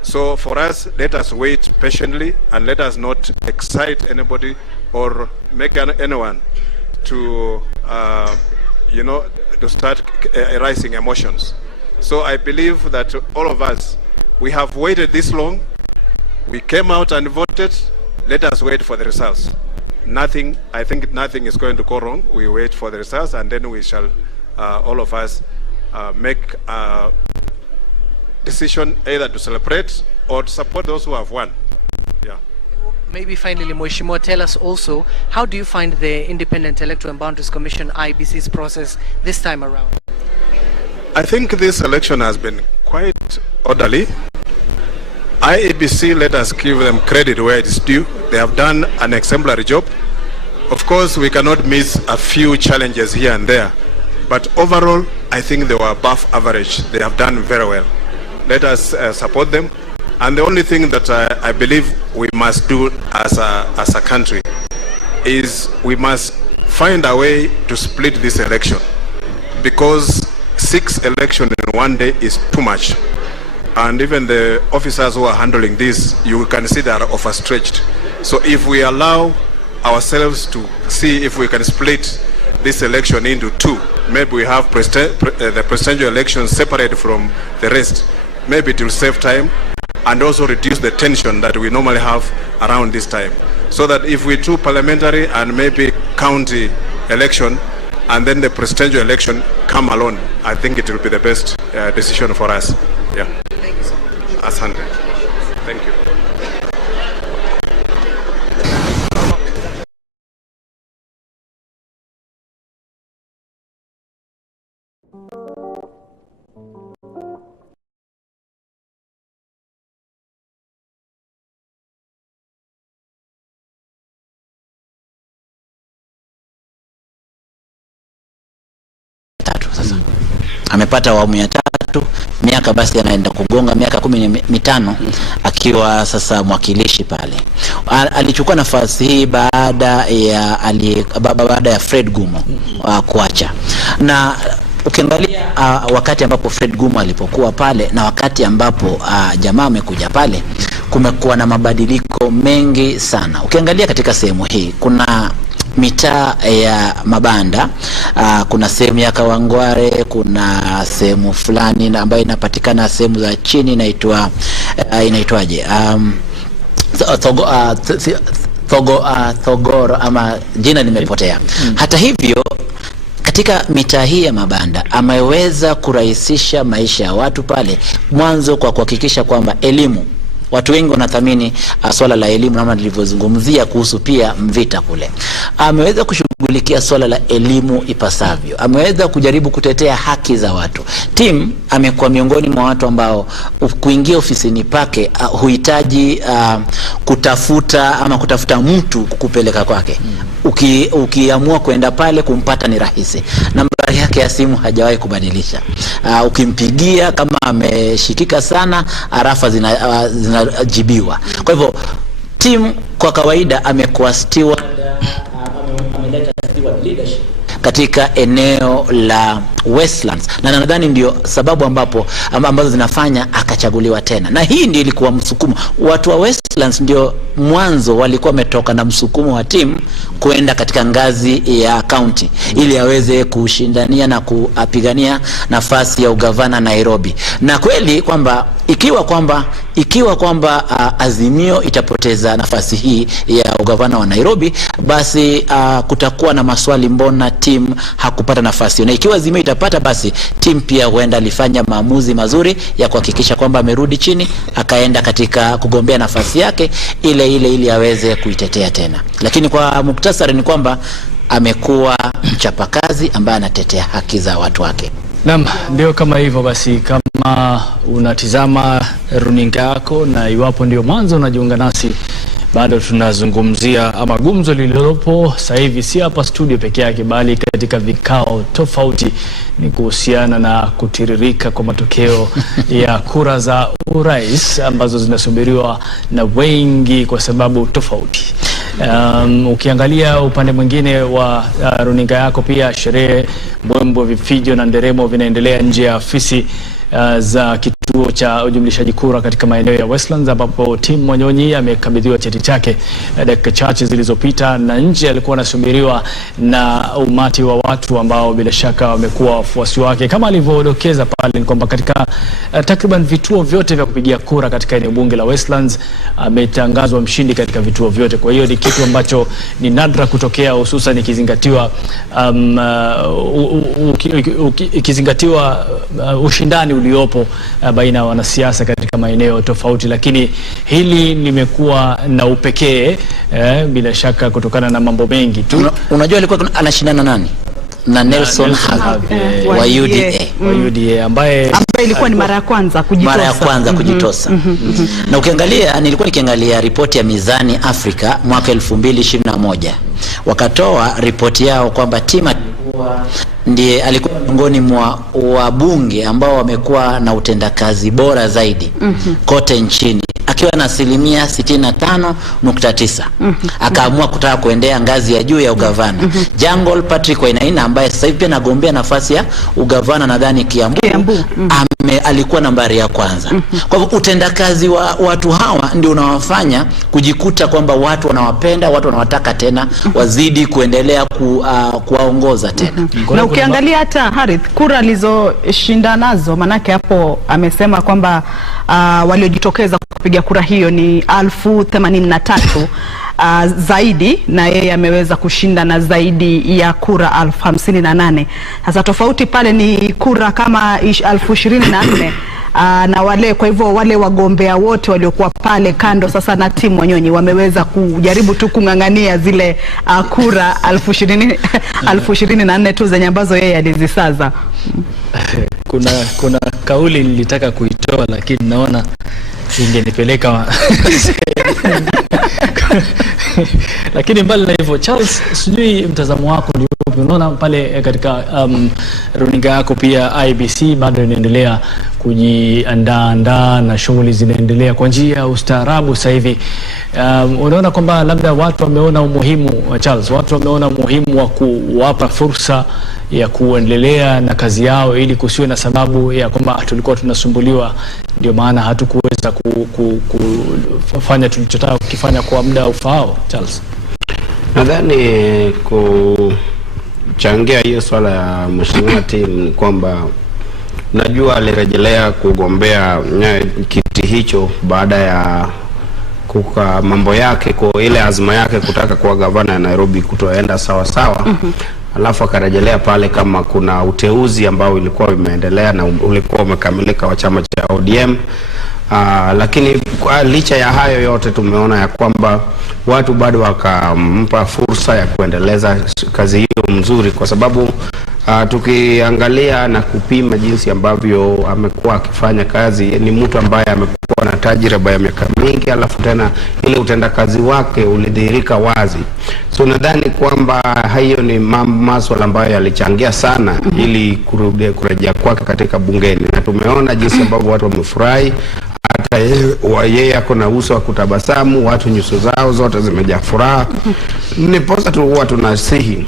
So for us, let us wait patiently and let us not excite anybody or make anyone to, to start rising emotions. So I believe that all of us, we have waited this long. We came out and voted. Let us wait for the results. I think nothing is going to go wrong. We wait for the results, and then we shall, all of us, make a decision either to celebrate or to support those who have won. Yeah. Maybe finally, Mheshimiwa, tell us also, how do you find the Independent Electoral and Boundaries Commission IEBC's process this time around? I think this election has been quite orderly. Iebc, let us give them credit where it is due. They have done an exemplary job. Of course, we cannot miss a few challenges here and there, but overall, I think they were above average. They have done very well. Let us support them. And the only thing that I believe we must do as a country is we must find a way to split this election, because 6 elections in one day is too much. And even the officers who are handling this, you can see they are overstretched. So if we allow ourselves to see if we can split this election into 2, maybe we have the presidential election separate from the rest, maybe it will save time and also reduce the tension that we normally have around this time. So that if we do parliamentary and maybe county election, and then the presidential election come alone, I think it will be the best decision for us. Yeah. Thank you so much. Asante. Thank you. Amepata awamu ya 3, miaka basi anaenda kugonga miaka 15 akiwa sasa mwakilishi pale. Alichukua nafasi hii baada ya Fred Gumo kuacha. Na ukiangalia wakati ambapo Fred Gumo alipokuwa pale na wakati ambapo jamaa amekuja pale, kumekuwa na mabadiliko mengi sana. Ukiangalia katika sehemu hii kuna mitaa ya mabanda, kuna sehemu ya Kawangware, kuna sehemu fulani ambayo inapatikana sehemu za chini inaitwaje, Thogoro ama jina limepotea. Hata hivyo katika mitaa hii ya mabanda ameweza kurahisisha maisha ya watu pale, mwanzo kwa kuhakikisha kwamba elimu, watu wengi wanathamini swala la elimu, kama nilivyozungumzia kuhusu pia Mvita kule. Ameweza kushughulikia swala la elimu ipasavyo. Ameweza kujaribu kutetea haki za watu. Tim amekuwa miongoni mwa watu ambao kuingia ofisini pake huhitaji kutafuta mtu kukupeleka kwake. Ukiamua kwenda pale kumpata ni rahisi. Nambari yake ya simu hajawahi kubadilisha. Ukimpigia kama ameshikika sana, arafa zinajibiwa. Kwa hivyo Tim kwa kawaida amekuwa steward, ameleta steward leadership katika eneo la Westlands, na nadhani ndio sababu ambazo zinafanya akachaguliwa tena. Na hii ndio ilikuwa msukumo. Watu wa Westlands ndio mwanzo walikuwa wametoka na msukumo wa Tim kuenda katika ngazi ya county ili aweze kushindania na kupigania nafasi ya ugavana Nairobi. Na kweli kwamba ikiwa kwamba Azimio itapoteza nafasi hii ya ugavana wa Nairobi, basi kutakuwa na maswali, mbona Tim hakupata nafasi. Na ikiwa Azimio itapata, basi Tim pia huenda alifanya maamuzi mazuri ya kuhakikisha kwamba amerudi chini, akaenda katika kugombea nafasi yake ile ili aweze kuitetea tena. Lakini kwa muktasari ni kwamba amekuwa mchapakazi ambaye anatetea haki za watu wake. Naam, ndio kama hivyo basi. Kama unatizama runinga yako na iwapo ndio mwanzo unajiunga nasi, bado tunazungumzia ama gumzo lililopo sasa hivi si hapa studio peke yake, bali katika vikao tofauti, ni kuhusiana na kutiririka kwa matokeo ya kura za urais ambazo zinasubiriwa na wengi kwa sababu tofauti. Ukiangalia upande mwingine wa runinga yako pia, sherehe, mbwembwe, vifijo na nderemo vinaendelea nje ya afisi za kituo cha ujumlishaji kura katika maeneo ya Westlands, ambapo Tim Wanyonyi amekabidhiwa cheti chake dakika chache zilizopita, na nje alikuwa anasubiriwa na umati wa watu ambao bila shaka wamekuwa wafuasi wake. Kama alivyodokeza pale ni kwamba katika takriban vituo vyote vya kupigia kura katika eneo bunge la Westlands ametangazwa mshindi katika vituo vyote. Kwa hiyo ni kitu ambacho ni nadra kutokea, hususan ikizingatiwa ushindani uliopo baina ya wanasiasa katika maeneo tofauti, lakini hili limekuwa na upekee bila shaka kutokana na mambo mengi tu. Unajua alikuwa anashindana nani? Na Nelson Havi wa UDA ambaye ilikuwa ni mara ya kwanza kujitosa. Na ukiangalia, nilikuwa nikiangalia ripoti ya Mizani Afrika mwaka 2021, wakatoa ripoti yao kwamba Tima ndiye alikuwa miongoni mwa wabunge ambao wamekuwa na utendakazi bora zaidi kote nchini, akiwa na 65.9. Akaamua kutaka kuendea ngazi ya juu ya ugavana. Jungle Patrick Wainaina ambaye sasa hivi pia anagombea nafasi ya ugavana nadhani Kiambu, alikuwa nambari ya kwanza. Kwa hivyo utendakazi wa watu hawa ndio unawafanya kujikuta kwamba watu wanawapenda, watu wanawataka tena wazidi kuendelea kuwaongoza tena. Na ukiangalia hata Harith, kura alizoshinda nazo, manake hapo amesema kwamba waliojitokeza kupiga kura hiyo ni 1083 zaidi, na yeye ameweza kushinda na zaidi ya kura 1058. Sasa tofauti pale ni kura kama 1024 na wale, kwa hivyo wale wagombea wote waliokuwa pale kando sasa na Tim Wanyonyi wameweza kujaribu tu kung'ang'ania zile kura 1024 tu zenye ambazo yeye alizisaza. Kuna kauli nilitaka kuitoa lakini naona ingenipeleka lakini mbali na hivyo, Charles, sijui mtazamo wako ni upi? Unaona pale katika runinga yako pia Iebc bado inaendelea kujiandaa na shughuli zinaendelea kwa njia ya ustaarabu sasa hivi. Unaona kwamba labda watu wameona umuhimu, Charles, watu wameona umuhimu wa kuwapa fursa ya kuendelea na kazi yao, ili kusiwe na sababu ya kwamba tulikuwa tunasumbuliwa ndio maana hatukuweza kufanya tulichotaka kukifanya kwa muda ufaao. Charles, nadhani kuchangia hiyo swala ya mheshimiwa Tim ni kwamba najua alirejelea kugombea kiti hicho baada ya kuka mambo yake, kwa ile azma yake kutaka kuwa gavana ya Nairobi kutoenda sawa sawa. Alafu akarejelea pale kama kuna uteuzi ambao ulikuwa umeendelea na ulikuwa umekamilika wa chama cha ODM. Lakini licha ya hayo yote tumeona ya kwamba watu bado wakampa fursa ya kuendeleza kazi hiyo mzuri, kwa sababu tukiangalia na kupima jinsi ambavyo amekuwa akifanya kazi, ni mtu ambaye amekuwa na tajriba ya miaka mingi, alafu tena ile utendakazi wake ulidhihirika wazi. So nadhani kwamba hayo ni masuala ambayo yalichangia sana ili kurejea kwake katika bungeni, na tumeona jinsi ambavyo watu wamefurahi. Hata yeye ako na uso wa kutabasamu, watu nyuso zao zote zimejaa furaha. Niposa tu huwa tunasihi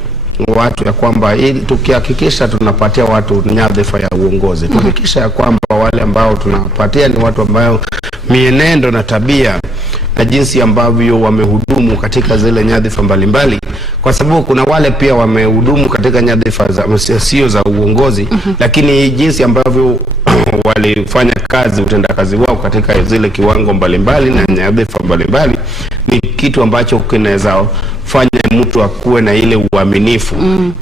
watu ya kwamba ili tukihakikisha tunapatia watu nyadhifa ya uongozi, tuhakikisha ya kwamba wale ambao tunapatia ni watu ambao mienendo na tabia na jinsi ambavyo wamehudumu katika zile nyadhifa mbalimbali, kwa sababu kuna wale pia wamehudumu katika nyadhifa sio za uongozi, lakini jinsi ambavyo walifanya kazi, utendakazi wao katika zile kiwango mbalimbali na nyadhifa mbalimbali ni kitu ambacho kinaweza fanya mtu akuwe na ile uaminifu.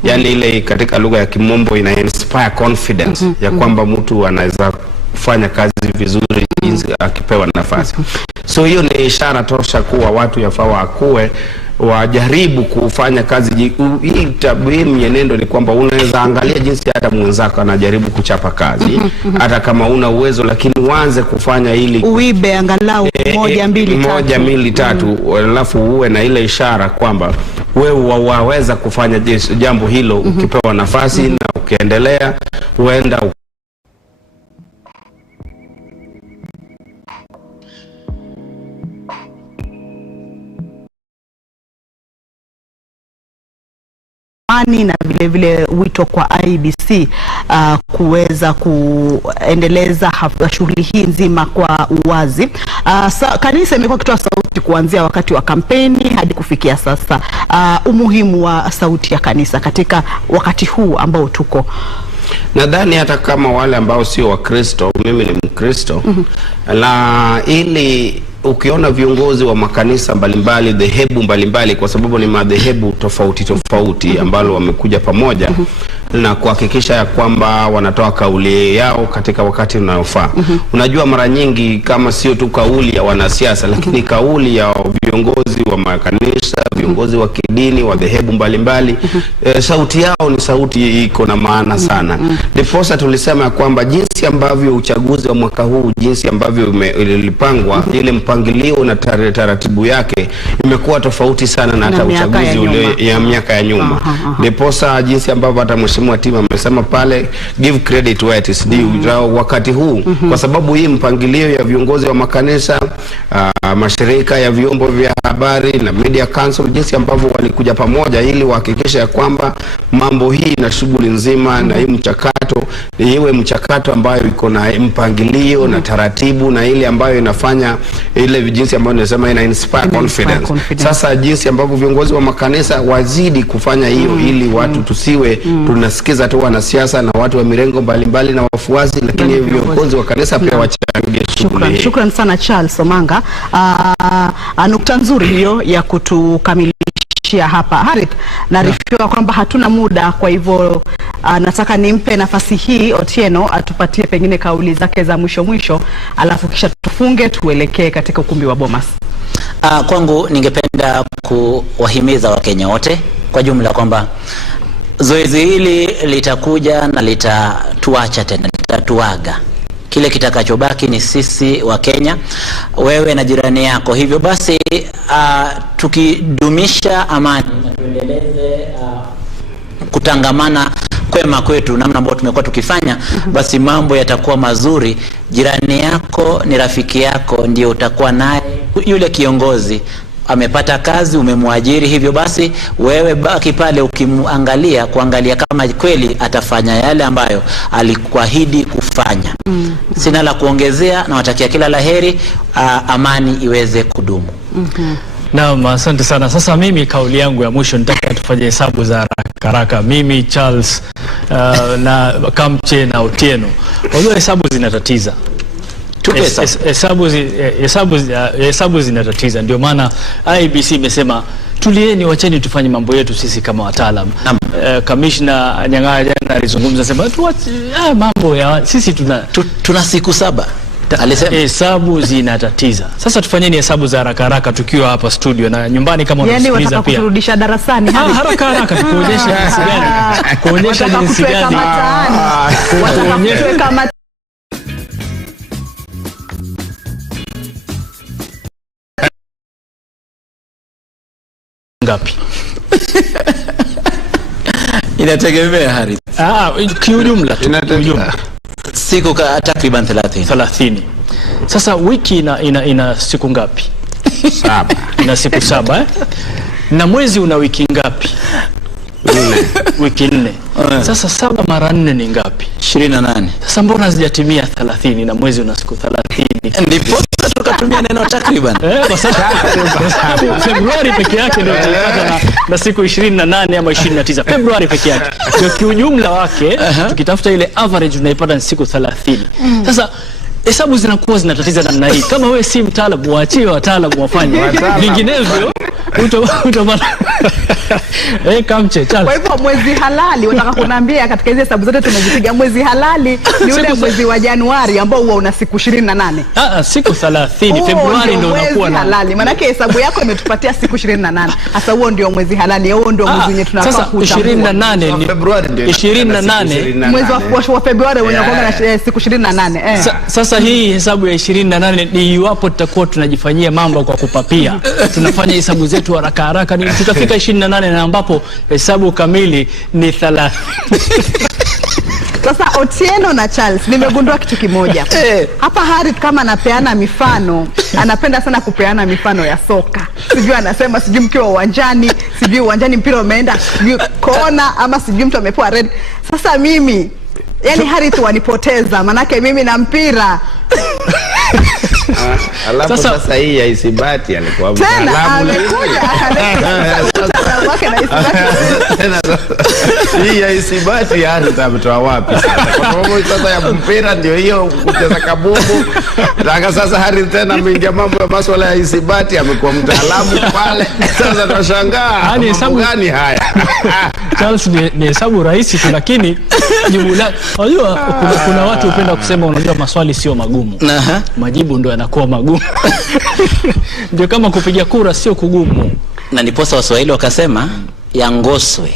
Yani ile katika lugha ya kimombo ina inspire confidence ya kwamba mtu anaweza kufanya kazi vizuri jinsi akipewa nafasi. So hiyo ni ishara tosha kuwa watu yafaa wakuwe wajaribu kufanya kazi. Hii mienendo ni kwamba unaweza angalia jinsi hata mwenzako anajaribu kuchapa kazi hata kama una uwezo, lakini uanze kufanya ili uibe angalau moja mbili tatu, alafu uwe na ile ishara kwamba wewe waweza kufanya jambo hilo ukipewa nafasi na ukiendelea huenda na vile vile wito kwa IEBC kuweza kuendeleza shughuli hii nzima kwa uwazi. Kanisa imekuwa kitoa sauti kuanzia wakati wa kampeni hadi kufikia sasa. Umuhimu wa sauti ya kanisa katika wakati huu ambao tuko. Nadhani hata kama wale ambao sio Wakristo, mimi ni Mkristo, na ili ukiona viongozi wa makanisa mbalimbali, dhehebu mbalimbali, kwa sababu ni madhehebu tofauti ambalo wamekuja pamoja na kuhakikisha ya kwamba wanatoa kauli yao katika wakati unaofaa. Unajua mara nyingi kama sio tu kauli ya wanasiasa, lakini kauli ya viongozi wa makanisa, viongozi wa kidini, wa dhehebu mbalimbali, sauti yao ni sauti iko na maana sana. Ndiposa tulisema ya kwamba jinsi ambavyo uchaguzi wa mwaka huu, jinsi ambavyo ilipangwa, ile mpangilio na taratibu yake imekuwa tofauti sana na hata uchaguzi ule ya miaka ya nyuma. Ndiposa jinsi ambavyo hata Mheshimiwa Tima amesema pale, give credit where it is due, wakati huu kwa sababu hii mpangilio ya viongozi wa makanisa, mashirika ya vyombo vya habari na media council, jinsi ambavyo walikuja pamoja ili wahakikisha kwamba mambo hii na shughuli nzima na hii mchakato iwe mchakato ambayo iko na mpangilio na taratibu, na ile ambayo inafanya ile jinsi ambayo nimesema ina inspire confidence. Sasa jinsi ambavyo viongozi wa makanisa wazidi kufanya hiyo ili watu tusiwe tunasikiza tu wanasiasa na watu wa mirengo mbalimbali na wafuasi, lakini viongozi wa kanisa pia wachangie shughuli. Shukran sana Charles Omanga. Nukta nzuri hiyo ya kutukamilishia hapa. Harith, naarifiwa kwamba hatuna muda, kwa hivyo nataka nimpe nafasi hii Otieno atupatie pengine kauli zake za mwisho, alafu kisha tufunge tuelekee katika ukumbi wa Bomas. Kwangu ningependa kuwahimiza Wakenya wote kwa jumla kwamba zoezi hili litakuja na litatuacha tena, litatuaga. Kile kitakachobaki ni sisi wa Kenya, wewe na jirani yako. Hivyo basi tukidumisha amani na tuendeleze kutangamana kwema kwetu namna ambayo tumekuwa tukifanya, basi mambo yatakuwa mazuri. Jirani yako ni rafiki yako, ndio utakuwa naye. Yule kiongozi amepata kazi, umemwajiri, hivyo basi wewe baki pale ukimwangalia, kuangalia kama kweli atafanya yale ambayo alikuahidi kufanya. Sina la kuongezea, na watakia kila laheri, amani iweze kudumu. Naam, asante sana. Sasa mimi kauli yangu ya mwisho nitaka tufanye hesabu za haraka. Mimi Charles na Kamche na Otieno. Wajua hesabu zinatatiza. Hesabu zinatatiza. Ndio maana IEBC imesema tulieni, wacheni tufanye mambo yetu sisi kama wataalamu. Commissioner Nyang'aya jana alizungumza, sema mambo ya sisi tuna siku 7. Hesabu zinatatiza. Sasa tufanyeni hesabu za haraka tukiwa hapa studio na nyumbani kama unasikiliza pia. Kurudisha darasani haraka tukuonyeshe jinsi gani. Kuonyesha jinsi gani. Ngapi? Inategemea Harith. Kiujumla tu. Siku takriban 30. Sasa wiki ina siku ngapi? 7. Ina siku 7 na mwezi una wiki ngapi? 4. Wiki 4. Sasa 7 mara 4 ni ngapi? 28. Sasa mbona hazijatimia 30 na mwezi una siku 30? Ndipo tukatumia neno takriban. Kwa sababu Februari peke yake ndio tulipata na siku 28 ama 29. Februari peke yake. Ndio kiujumla wake tukitafuta ile average unaipata ni siku 30. Sasa hesabu zinakuwa zinatatiza namna hii. Kama wewe si mtaalamu, waachie wataalamu wafanye. Vinginevyo Kamche Charles. Kwa hivyo mwezi halali wataka kuniambia katika hizo hesabu zote tumezipiga, mwezi halali ni ule mwezi wa Januari ambao huwa una siku 28. Siku 30. Februari ndio unakuwa na halali. Maana yake hesabu yako imetupatia siku 28. Sasa huo ndio mwezi halali, huo ndio mwezi wenyewe tunafaa kutambua. Sasa 28 ni Februari ndio 28. Mwezi wa Februari unakuwa na siku 28. Sasa hii hesabu ya 28 ni iwapo tutakuwa tunajifanyia mambo kwa kupapia. Tunafanya hesabu zetu haraka haraka, ni tutafika 28 na ambapo hesabu kamili ni 30. Sasa Otieno na Charles, nimegundua kitu kimoja. Hapa Harith kama anapeana mifano, anapenda sana kupeana mifano ya soka. Sijui anasema sijui mkiwa uwanjani, sijui uwanjani mpira umeenda, sijui kona ama sijui mtu amepewa red. Sasa mimi, yani Harith wanipoteza, manake mimi na mpira. Alafu sasa hii ya Iebc alikuwa tena amekuja wake na Iebc. Hii ya Iebc yani tamtoa wapi sasa? Kwa sababu sasa ya mpira ndio hiyo kucheza kabumbu. Nataka sasa Harith tena ameingia mambo ya masuala ya Iebc, amekuwa mtaalamu pale. Sasa tunashangaa ni hesabu gani haya? Charles, ni hesabu rahisi tu, lakini jibu la unajua kuna watu hupenda kusema unajua maswali sio magumu. Majibu ndio yanakuwa magumu. Ndio kama kupiga kura sio kugumu. Na niposa Waswahili wakasema yangoswe.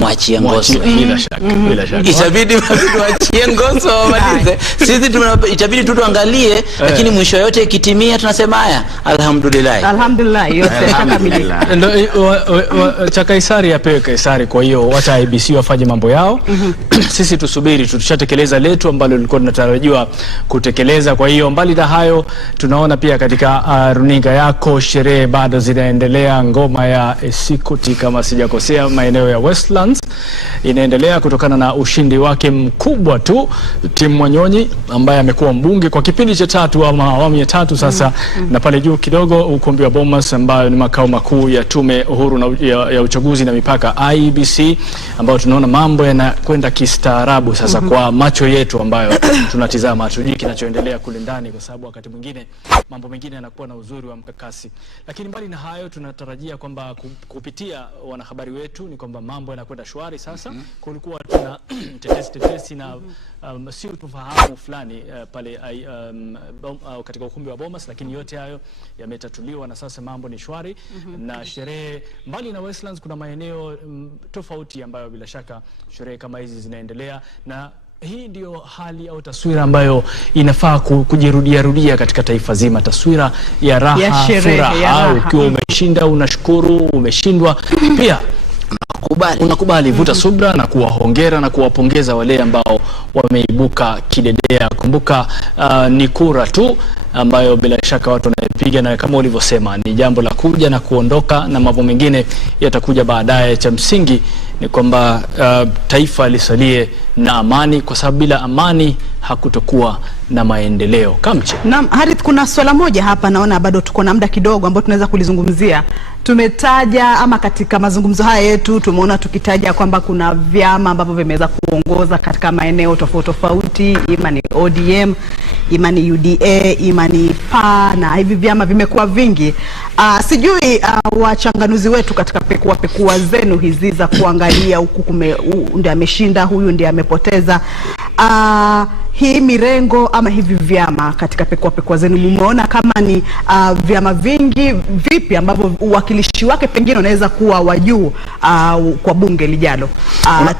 Mwachie ngoswe. Bila shaka, bila shaka. Itabidi mwachie ngoswe wamalize. Sisi itabidi tu tuangalie, lakini mwisho yote ikitimia tunasema haya, alhamdulillah. Alhamdulillah, yote yakamilika. Ndio cha Kaisari apewe Kaisari, kwa hiyo wacha IEBC wafanye mambo yao. Sisi tusubiri, tutashatekeleza letu ambalo lilikuwa tunatarajiwa kutekeleza. Kwa hiyo mbali na hayo, tunaona pia katika runinga yako sherehe bado zinaendelea. Ngoma ya Esikuti kama sijakosea maeneo ya Westlands inaendelea kutokana na ushindi wake mkubwa tu Tim Mwanyonyi ambaye amekuwa mbunge kwa kipindi cha 3 ama awamu ya 3 sasa. Na pale juu kidogo ukumbi wa Bomas ambayo ni makao makuu ya tume huru ya uchaguzi na mipaka IEBC, ambao tunaona mambo yanakwenda kistaarabu sasa kwa macho yetu ambayo tunatizama. Tujui kinachoendelea kule ndani, kwa sababu wakati mwingine mambo mengine yanakuwa na uzuri wa mkakasi. Lakini mbali na hayo, tunatarajia kwamba kupitia wanahabari wetu ni kwamba mambo yanakwenda shwari sasa. Kulikuwa tuna tetesi na sio tufahamu fulani pale katika ukumbi wa Bomas, lakini yote hayo yametatuliwa na sasa mambo ni shwari. Na sherehe mbali na Westlands kuna maeneo tofauti ambayo bila shaka sherehe kama hizi zinaendelea, na hii ndio hali au taswira ambayo inafaa kujirudia katika taifa zima, taswira ya raha, furaha. Ukiwa umeshinda unashukuru, umeshindwa pia unakubali vuta subra na kuwahongera na kuwapongeza wale ambao wameibuka kidedea. Kumbuka ni kura tu ambayo bila shaka watu wanaipiga, na kama ulivyosema ni jambo la kuja na kuondoka, na mambo mengine yatakuja baadaye. Cha msingi ni kwamba taifa lisalie na amani, kwa sababu bila amani hakutokuwa na maendeleo. Kamche. Naam, Harith, kuna swala moja hapa naona bado tuko na muda kidogo ambao tunaweza kulizungumzia. Tumetaja ama katika mazungumzo haya yetu tumeona tukitaja kwamba kuna vyama ambavyo vimeweza kuongoza katika maeneo tofauti, ima ni ODM, ima ni UDA, ima ni PA, na hivi vyama vimekuwa vingi. Sijui wachanganuzi wetu katika pekua zenu hizi za kuangalia huku ndiye ameshinda, huyu ndiye amepoteza, hii mirengo ama hivi vyama katika pekua zenu mumeona kama ni vyama vingi vipi ambavyo uwakilishi wake pengine unaweza kuwa wa juu kwa bunge lijalo?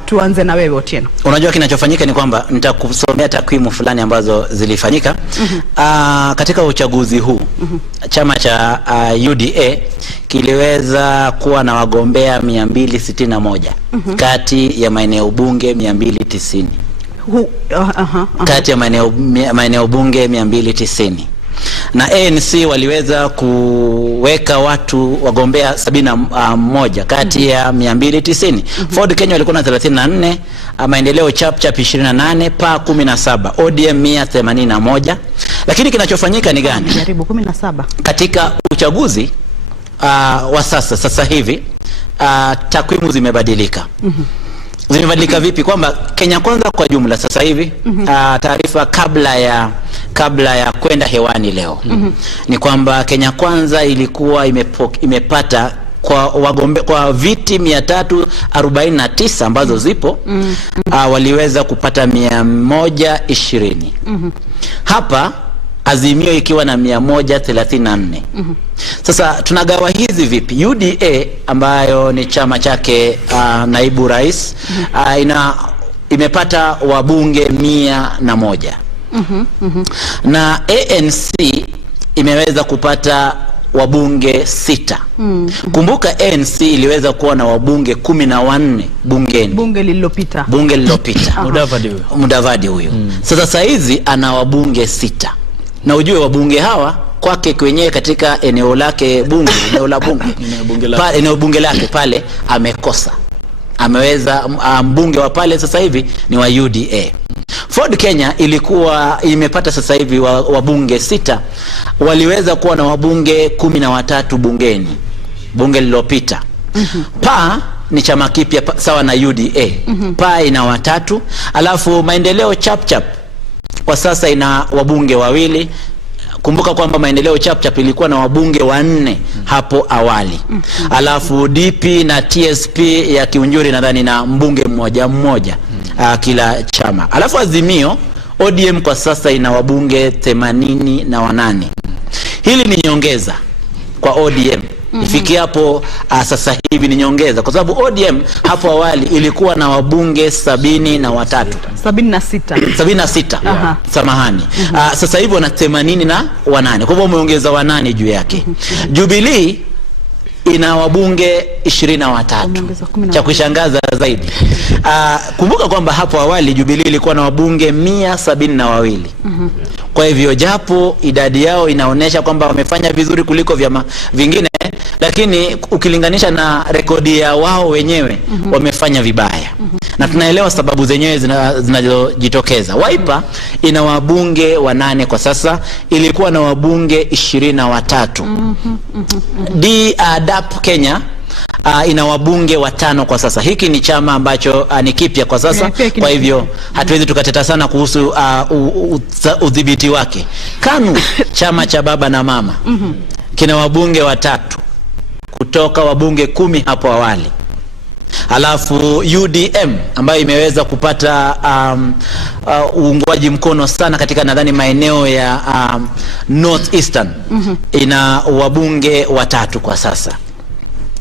Tuanze na wewe Otieno. Unajua kinachofanyika ni kwamba nitakusomea takwimu fulani ambazo zilifanyika katika uchaguzi huu. Chama cha UDA kiliweza kuwa na wagombea 261 kati ya maeneo bunge 290. Kati ya maeneo bunge 290. Na ANC waliweza kuweka wagombea 71 kati ya 290. Ford Kenya walikuwa na 34, maendeleo chap 28, PA 17, ODM 181. Lakini kinachofanyika ni gani? Karibu 17. Katika uchaguzi wa sasa hivi takwimu zimebadilika. Zimebadilika vipi? Kwamba Kenya Kwanza kwa jumla sasa hivi taarifa kabla kabla ya kwenda hewani leo ni kwamba Kenya Kwanza ilikuwa imepata kwa viti 349 ambazo zipo waliweza kupata 120. Hapa Azimio ikiwa na 134. Sasa tunagawa hizi vipi? UDA ambayo ni chama chake naibu rais imepata wabunge 101. Na ANC imeweza kupata wabunge 6. Kumbuka ANC iliweza kuwa na wabunge 14 bungeni. Bunge lililopita. Mudavadi huyo. Sasa hizi ana wabunge 6. Na ujue wabunge hawa kwake kwenyewe katika eneo lake bunge, eneo bunge lake pale amekosa. Ameweza mbunge wa pale sasa hivi ni wa UDA. Ford Kenya ilikuwa imepata sasa hivi wabunge 6, waliweza kuwa na wabunge 13 bungeni bunge lililopita. PA ni chama kipya sawa na UDA. PA ina 3, alafu Maendeleo Chapchap kwa sasa ina wabunge 2. Kumbuka kwamba Maendeleo Chapchap ilikuwa na wabunge 4 hapo awali. Alafu DP na TSP ya Kiunjuri nadhani na mbunge mmoja kila chama. Alafu Azimio ODM kwa sasa ina wabunge 88. Hili ni nyongeza kwa ODM. Ifikia hapo sasa hivi ni nyongeza kwa sababu ODM hapo awali ilikuwa na wabunge 73. 76. Samahani. Sasa hivi wana 88. Kwa hivyo umeongeza 8 juu yake. Jubilee ina wabunge 23. Cha kushangaza zaidi. Kumbuka kwamba hapo awali Jubilee ilikuwa na wabunge 172. Kwa hivyo japo idadi yao inaonesha kwamba wamefanya vizuri kuliko vyama vingine, lakini ukilinganisha na rekodi ya wao wenyewe wamefanya vibaya. Na tunaelewa sababu zenyewe zinazojitokeza. Wiper ina wabunge 8 kwa sasa, ilikuwa na wabunge 23. DAP Kenya ina wabunge 5 kwa sasa. Hiki ni chama ambacho ni kipya kwa sasa, kwa hivyo hatuwezi tukateta sana kuhusu udhibiti wake. KANU chama cha baba na mama kina wabunge 3 kutoka wabunge 10 hapo awali. Alafu UDM ambayo imeweza kupata uungwaji mkono sana katika nadhani maeneo ya North Eastern ina wabunge 3 kwa sasa.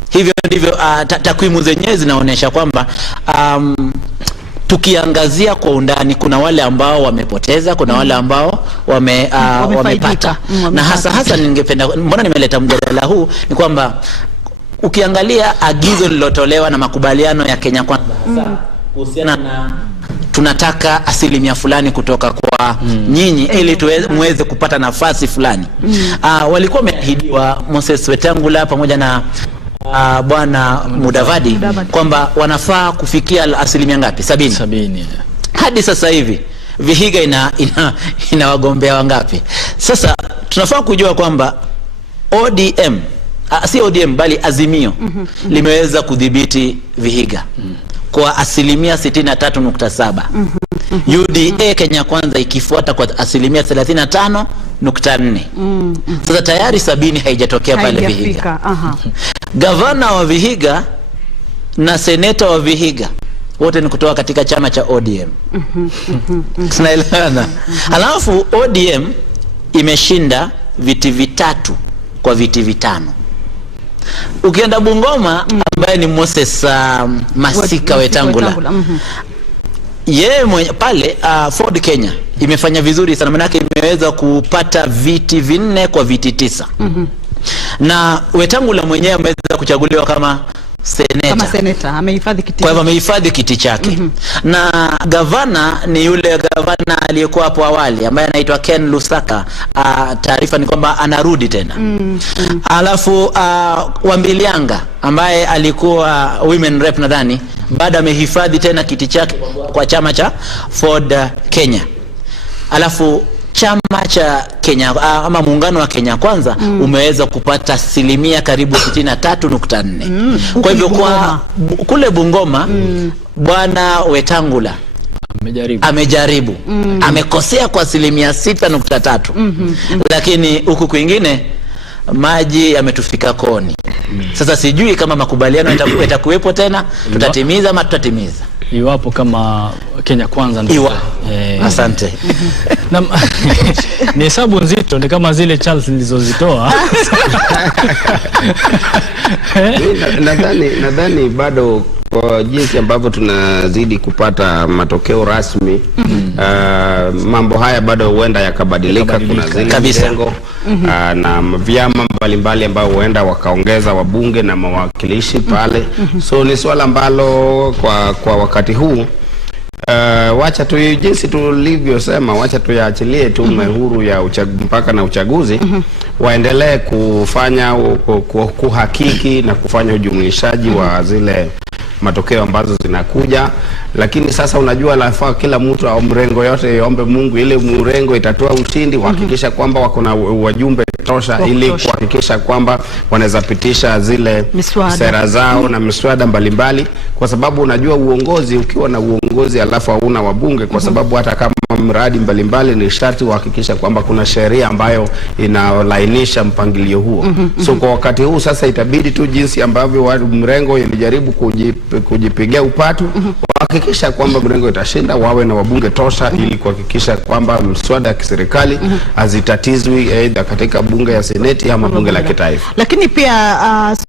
Hivyo ndivyo takwimu zenyewe zinaonyesha kwamba tukiangazia kwa undani kuna wale ambao wamepoteza, kuna wale ambao wamepata. Na hasa ningependa, mbona nimeleta mjadala huu, ni kwamba ukiangalia agizo lilotolewa na makubaliano ya Kenya Kwanza hasa kuhusiana na tunataka asilimia fulani kutoka kwa nyinyi ili muweze kupata nafasi fulani. Walikuwa wameahidiwa Moses Wetangula pamoja na bwana Mudavadi kwamba wanafaa kufikia asilimia ngapi? 70. Hadi sasa hivi Vihiga ina wagombea wangapi? Sasa tunafaa kujua kwamba ODM si ODM bali Azimio limeweza kudhibiti Vihiga kwa asilimia 63.7. UDA Kenya Kwanza ikifuata kwa asilimia 35.4. Sasa tayari 70 haijatokea pale Vihiga. Gavana wa Vihiga na seneta wa Vihiga wote ni kutoka katika chama cha ODM. Tunaelewana? Alafu ODM imeshinda viti 3 kwa viti 5. Ukienda Bungoma ambaye ni Moses Masika Wetangula, yeye pale Ford Kenya imefanya vizuri sana, maana yake imeweza kupata viti 4 kwa viti 9. Na Wetangula mwenyewe ameweza kuchaguliwa kama seneta. Amehifadhi kiti. Kwa hivyo amehifadhi kiti chake. Na gavana ni yule gavana aliyekuwa hapo awali ambaye anaitwa Ken Lusaka. Taarifa ni kwamba anarudi tena. Alafu Wambilianga ambaye alikuwa women rep nadhani baada amehifadhi tena kiti chake kwa chama cha Ford Kenya. Alafu chama cha Kenya ama muungano wa Kenya Kwanza umeweza kupata asilimia karibu 63.4. Kwa hivyo kwa kule Bungoma bwana Wetangula amejaribu. Amekosea kwa 6.3. Lakini huku kwingine maji yametufika koni. Sasa sijui kama makubaliano yatakuwepo tena, tutatimiza ama tutatimiza. Iwapo kama Kenya Kwanza ndio. Asante. Ni hesabu nzito, ni kama zile Charles nilizozitoa. Nadhani bado kwa jinsi ambavyo tunazidi kupata matokeo rasmi, mambo haya bado huenda yakabadilika. Kuna zile mirengo na vyama mbalimbali ambao huenda wakaongeza wabunge na mawakilishi pale. So ni swala ambalo kwa wakati huu wacha tu jinsi tulivyosema, wacha tuyaachilie tume huru ya mpaka na uchaguzi waendelee kufanya kuhakiki na kufanya ujumlishaji wa zile matokeo ambazo zinakuja. Lakini sasa unajua lafaa kila mtu au mrengo yote iombe Mungu ile mrengo itatoa ushindi, kuhakikisha kwamba wako na wajumbe tosha ili kuhakikisha kwamba wanaweza pitisha zile sera zao na miswada mbalimbali, kwa sababu unajua uongozi, ukiwa na uongozi alafu hauna wabunge, kwa sababu hata kama mradi mbalimbali ni sharti kuhakikisha kwamba kuna sheria ambayo inalainisha mpangilio huo. So kwa wakati huu sasa itabidi tu jinsi ambavyo mrengo ilijaribu kujipigia upatu, kuhakikisha kwamba mrengo itashinda, wawe na wabunge tosha ili kuhakikisha kwamba mswada ya kiserikali hazitatizwi aidha katika bunge ya seneti ama bunge la kitaifa. Lakini pia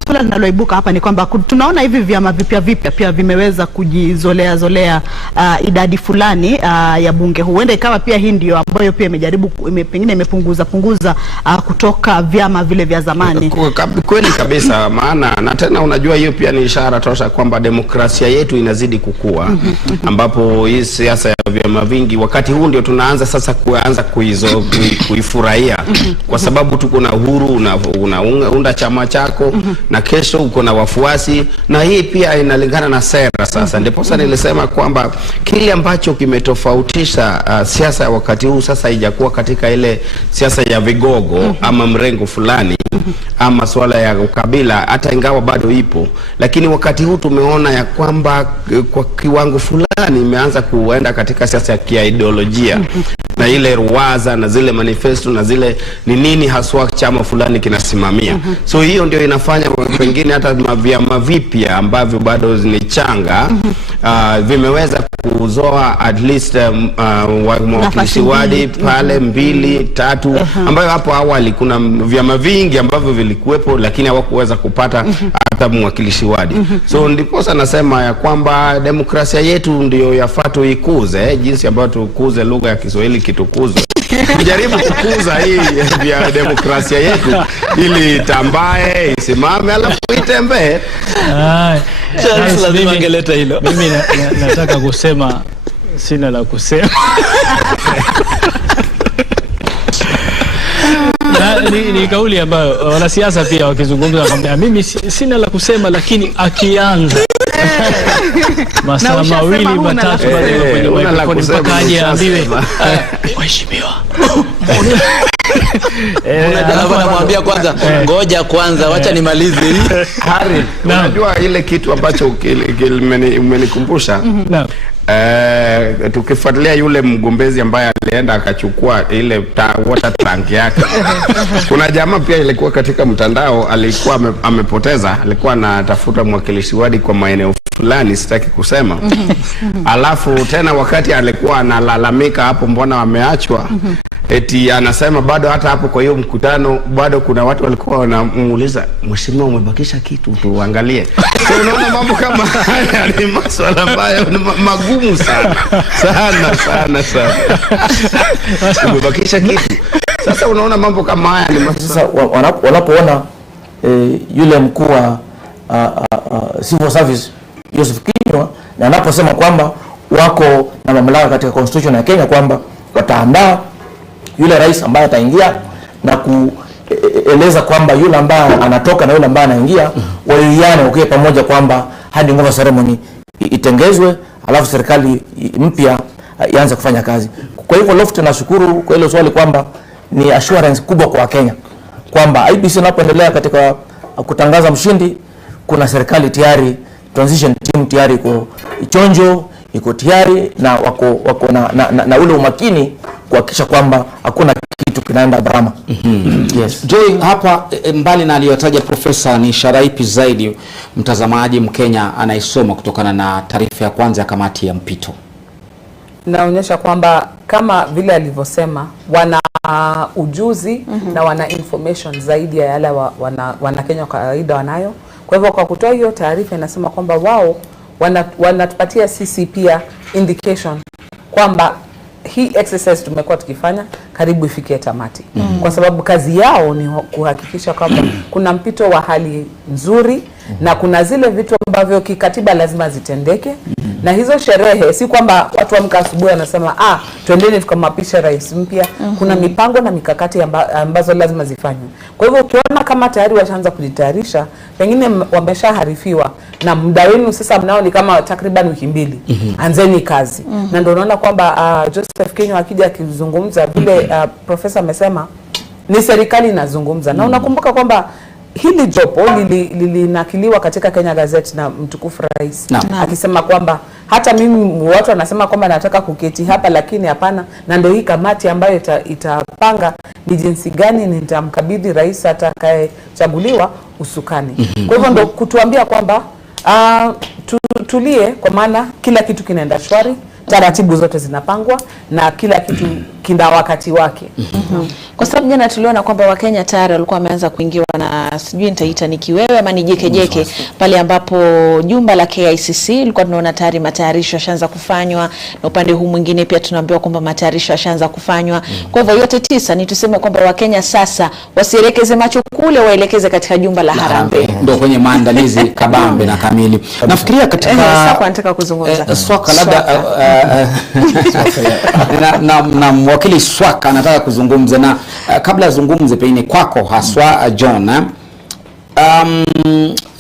swala linaloibuka hapa ni kwamba tunaona hivi vyama vipya pia vimeweza kujizolea idadi fulani ya bunge. Huenda ikawa pia hii ndio ambayo pia imejaribu pengine imepunguza kutoka vyama vile vya zamani. Kweli kabisa, maana na tena unajua hiyo pia ni ishara tosha kwamba demokrasia yetu inazidi kukua, ambapo hii siasa ya vyama vingi wakati huu ndio tunaanza sasa kuifurahia, kwa sababu tuko na uhuru, unaunda chama chako na kesho uko na wafuasi, na hii pia inalingana na sera. Sasa ndipo sasa nilisema kwamba kile ambacho kimetofautisha siasa ya wakati huu sasa haijakuwa katika ile siasa ya vigogo ama mrengo fulani ama swala ya ukabila, hata ingawa bado ipo, lakini wakati huu tumeona ya kwamba kwa kiwango fulani imeanza kuenda katika siasa ya kiideolojia na ile ruwaza na zile manifesto na zile ni nini haswa chama fulani kinasimamia. So hiyo ndio inafanya pengine hata vyama vipya ambavyo bado ni changa vimeweza kuzoa at least mwakilishi wadi pale 2, 3 ambayo hapo awali kuna vyama vingi ambavyo vilikuwepo lakini hawakuweza kupata hata mwakilishi wadi. So ndipo sana nasema ya kwamba demokrasia yetu ndio yafaa tuikuze, jinsi ambayo tukuze lugha ya Kiswahili kitukuzwe. Tujaribu kukuza hii vya demokrasia yetu ili itambae, isimame, alafu itembee. Lazima angeleta hilo. Mimi nataka kusema, sina la kusema. Ni kauli ambayo wanasiasa pia wakizungumza kwamba mimi sina la kusema, lakini akianza masaa mawili matatu kwenye microphone mpaka aje aambiwe mheshimiwa. Anamwambia kwanza ngoja kwanza wacha nimalize hii. Harry, unajua ile kitu ambacho umenikumbusha. Tukifuatilia yule mgombezi ambaye alienda akachukua ile water tank yake. Kuna jamaa pia ilikuwa katika mtandao alikuwa amepoteza, alikuwa anatafuta mwakilishi wadi kwa maeneo fulani, sitaki kusema. Alafu tena wakati alikuwa analalamika hapo mbona wameachwa, eti anasema bado hata hapo kwa hiyo mkutano bado kuna watu walikuwa wanamuuliza mheshimiwa umebakisha kitu tuangalie. So unaona mambo kama haya ni masuala ambayo ni magumu sana. Umebakisha kitu. Sasa unaona mambo kama haya ni sasa wanapoona yule mkuu wa civil service Joseph Kinyua na anaposema kwamba wako na mamlaka katika constitution ya Kenya kwamba wataandaa yule rais ambaye ataingia na kueleza kwamba yule ambaye anatoka na yule ambaye anaingia waiane wakiwa pamoja kwamba hadi ngoma ceremony itengezwe alafu serikali mpya ianze kufanya kazi. Kwa hivyo Loft nashukuru kwa ile swali kwamba ni assurance kubwa kwa Kenya kwamba IEBC inapoendelea katika kutangaza mshindi, kuna serikali tayari, transition team tayari iko chonjo iko tayari na wako na ule umakini kuhakikisha kwamba hakuna kitu kinaenda drama. Yes. Joy, hapa mbali na aliyotaja profesa, ni ishara ipi zaidi mtazamaji Mkenya anaisoma kutokana na taarifa ya kwanza ya kamati ya mpito? Naonyesha kwamba kama vile alivyosema wana ujuzi na wana information zaidi ya yale wana Kenya kawaida wanayo. Kwa hivyo kwa kutoa hiyo taarifa inasema kwamba wao wanatupatia sisi pia indication kwamba hii exercise tumekuwa tukifanya karibu ifikie tamati. Kwa sababu kazi yao ni kuhakikisha kwamba kuna mpito wa hali nzuri na kuna zile vitu ambavyo kikatiba lazima zitendeke. Na hizo sherehe si kwamba watu amka asubuhi wanasema twendeni tukamapisha rais mpya. Kuna mipango na mikakati ambazo lazima zifanywe. Kwa hivyo ukiona kama tayari washaanza kujitayarisha, pengine wameshaharifiwa na muda wenu sasa mnao ni kama takriban wiki 2. Anzeni kazi. Na ndio unaona kwamba Joseph Kinyua akija akizungumza vile profesa amesema ni serikali inazungumza. Na unakumbuka kwamba hili jopo lilinakiliwa katika Kenya Gazette na mtukufu rais akisema kwamba hata mimi watu wanasema kwamba nataka kuketi hapa lakini hapana, na ndio hii kamati ambayo itapanga ni jinsi gani nitamkabidhi rais atakayechaguliwa usukani. Kwa hivyo ndio kutuambia kwamba tulie, kwa maana kila kitu kinaenda shwari, taratibu zote zinapangwa na kila kitu kina wakati wake. Kwa sababu jana tuliona kwamba Wakenya tayari walikuwa wameanza kuingiwa na sijui nitaita ni kiwewe ama ni jekejeke pale ambapo jumba la KICC ilikuwa tunaona tayari matayarisho yashaanza kufanywa, na upande huu mwingine pia tunaambiwa kwamba matayarisho yashaanza kufanywa. Kwa hivyo yote tisa ni tuseme kwamba Wakenya sasa wasielekeze macho kule, waelekeze katika jumba la Harambee. Ndio kwenye maandalizi kabambe na kamili. Nafikiria katika sasa nataka kuzungumza swaka labda na mwakili swaka anataka kuzungumza, na kabla azungumze pengine kwako haswa John,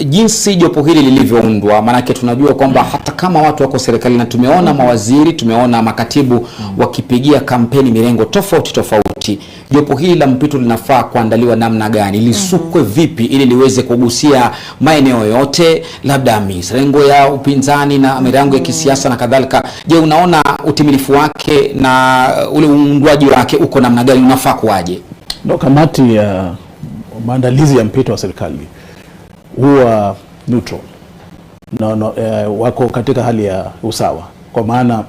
jinsi jopo hili lilivyoundwa, maanake tunajua kwamba hata kama watu wako serikali na tumeona mawaziri, tumeona makatibu wakipigia kampeni mirengo tofauti, jopo hili la mpito linafaa kuandaliwa namna gani, lisukwe vipi ili liweze kugusia maeneo yote, labda mirengo ya upinzani na mirengo ya kisiasa na kadhalika? Je, unaona utimilifu wake na ule uundwaji wake uko namna gani, unafaa kuaje? Ndio kamati ya maandalizi ya mpito wa serikali huwa neutral wako katika hali ya usawa, kwa maana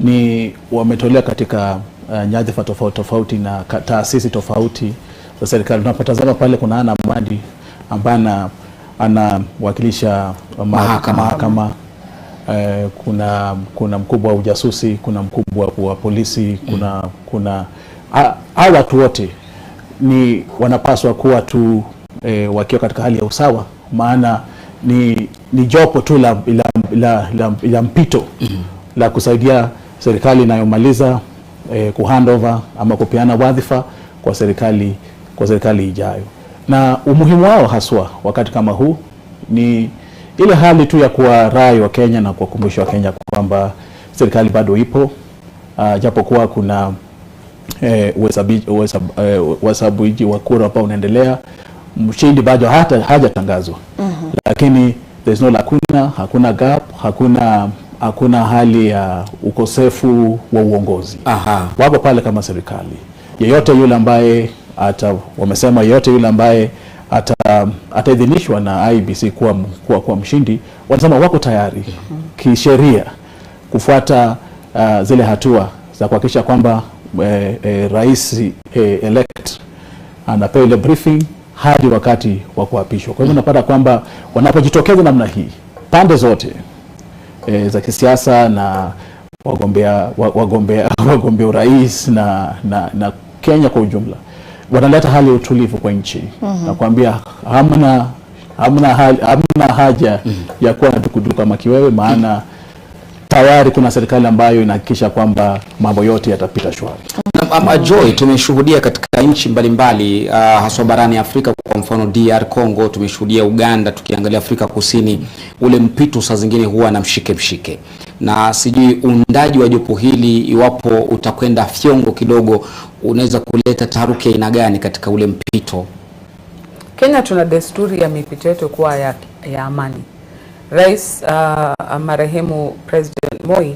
ni wametolea katika nyadhifa tofauti na taasisi tofauti za serikali. Tunapotazama pale kuna Ana Madi ambaye anawakilisha mahakama, kuna mkubwa wa ujasusi, kuna mkubwa wa polisi, kuna hao watu wote ni wanapaswa kuwa tu wakiwa katika hali ya usawa, maana ni jopo tu la mpito la kusaidia serikali inayomaliza kuhandover ama kupeana wadhifa kwa serikali ijayo. Na umuhimu wao haswa wakati kama huu ni ile hali tu ya kuwarai wa Kenya na kuwakumbusha wa Kenya kwamba serikali bado ipo, japo kuwa kuna uhesabuji wa kura ambao unaendelea, mshindi bado hajatangazwa. Lakini there's no lacuna, hakuna gap, hakuna hali ya ukosefu wa uongozi. Wapo pale kama serikali. Yeyote yule ambaye wamesema yeyote yule ambaye ataidhinishwa na Iebc kuwa mshindi, wanasema wako tayari kisheria kufuata zile hatua za kuhakikisha kwamba rais elect anapewa ile briefing hadi wakati wa kuapishwa. Kwa hivyo unapata kwamba wanapojitokeza namna hii, pande zote za kisiasa na wagombea urais na Kenya kwa ujumla, wanaleta hali ya utulivu kwa nchi. Na kuambia hamna haja ya kuwa na dukuduku kama kiwewe, maana tayari kuna serikali ambayo inahakikisha kwamba mambo yote yatapita shwari. Joy, tumeshuhudia katika nchi mbalimbali haswa barani Afrika, kwa mfano DR Congo, tumeshuhudia Uganda, tukiangalia Afrika Kusini, ule mpito saa zingine huwa na mshike. Na sijui uundaji wa jopo hili, iwapo utakwenda fyongo kidogo, unaweza kuleta taharuki ya aina gani katika ule mpito? Kenya tuna desturi ya mipito yetu kuwa ya amani. Rais marehemu President Moi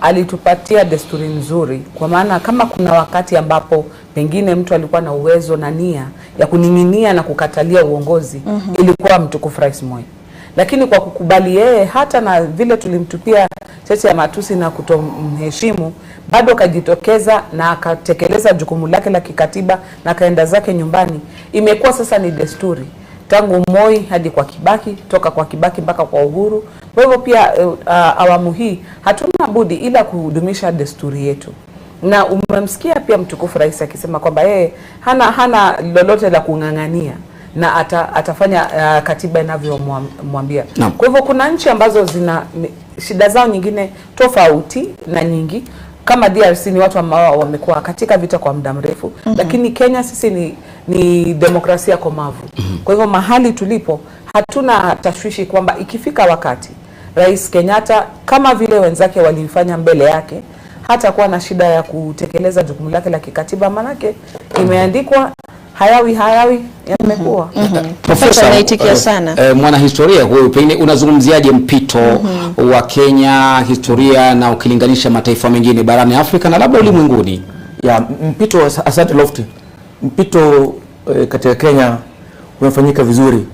alitupatia desturi nzuri, kwa maana kama kuna wakati ambapo pengine mtu alikuwa na uwezo na nia ya kuning'inia na kukatalia uongozi, ilikuwa mtukufu Rais Moi. Lakini kwa kukubali yeye, hata na vile tulimtupia cheche ya matusi na kutomheshimu, bado kajitokeza na akatekeleza jukumu lake la kikatiba na kaenda zake nyumbani. Imekuwa sasa ni desturi tangu Moi hadi kwa Kibaki, toka kwa Kibaki mpaka kwa Uhuru. Kwa hivyo pia awamu hii hatuna budi ila kudumisha desturi yetu. Na umemsikia pia mtukufu rais akisema kwamba yeye hana lolote la kung'ang'ania na atafanya katiba inavyomwambia. Kwa hivyo kuna nchi ambazo zina shida zao nyingine tofauti na nyingi. Kama DRC ni watu ambao wamekuwa katika vita kwa muda mrefu, lakini Kenya sisi ni demokrasia komavu. Kwa hivyo mahali tulipo hatuna tashwishi kwamba ikifika wakati Rais Kenyatta kama vile wenzake walifanya mbele yake hata kuwa na shida ya kutekeleza jukumu lake la kikatiba, manake imeandikwa hayawi yamekuwa. Profesa naitikia sana. Mwana historia huyu, pengine unazungumziaje mpito wa Kenya, historia na ukilinganisha mataifa mengine barani Afrika na labda ulimwenguni? Ya mpito, asante Lofty. Mpito katika Kenya umefanyika vizuri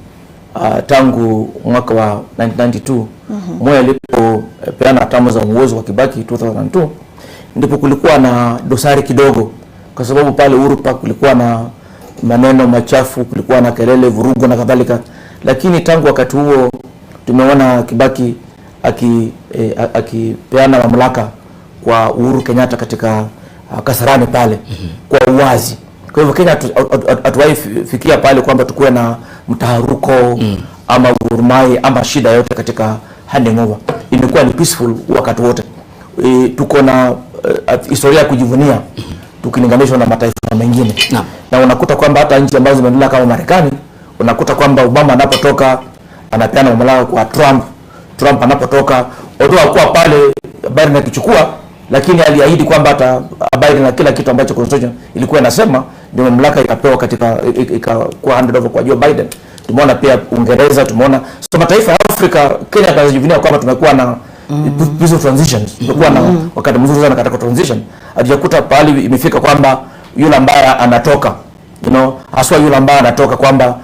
tangu mwaka wa 1992 Moi alipopeana hatamu za uongozi wa Kibaki 2002, ndipo kulikuwa na dosari kidogo, kwa sababu pale Uhuru Park kulikuwa na maneno machafu, kulikuwa na kelele, vurugu na kadhalika. Lakini tangu wakati huo tumeona Kibaki akipeana mamlaka kwa Uhuru Kenyatta katika Kasarani pale kwa uwazi. Kwa hivyo Kenya hatuwahi fikia pale kwamba tukue na mtaharuko ama vurumai ama shida yote katika handing over. Imekuwa ni peaceful wakati wote. Tuko na historia ya kujivunia tukilinganishwa na mataifa mengine. Na unakuta kwamba hata nchi ambazo zimeendelea kama Marekani, unakuta kwamba Obama anapotoka anapeana mamlaka kwa Trump anapotoka, watu hawakuwa pale Biden akichukua, lakini aliahidi kwamba atabiri na kila kitu ambacho constitution ilikuwa inasema, ndio mamlaka ikapewa katika ikakuwa handed over kwa Joe Biden. Tumeona pia Uingereza, tumeona mataifa ya Afrika. Kenya kajivunia kwamba tumekuwa na peaceful transitions, tumekuwa na wakati mzuri sana katika transition. Hatujakuta pale imefika kwamba yule ambaye anatoka, haswa yule ambaye anatoka kwamba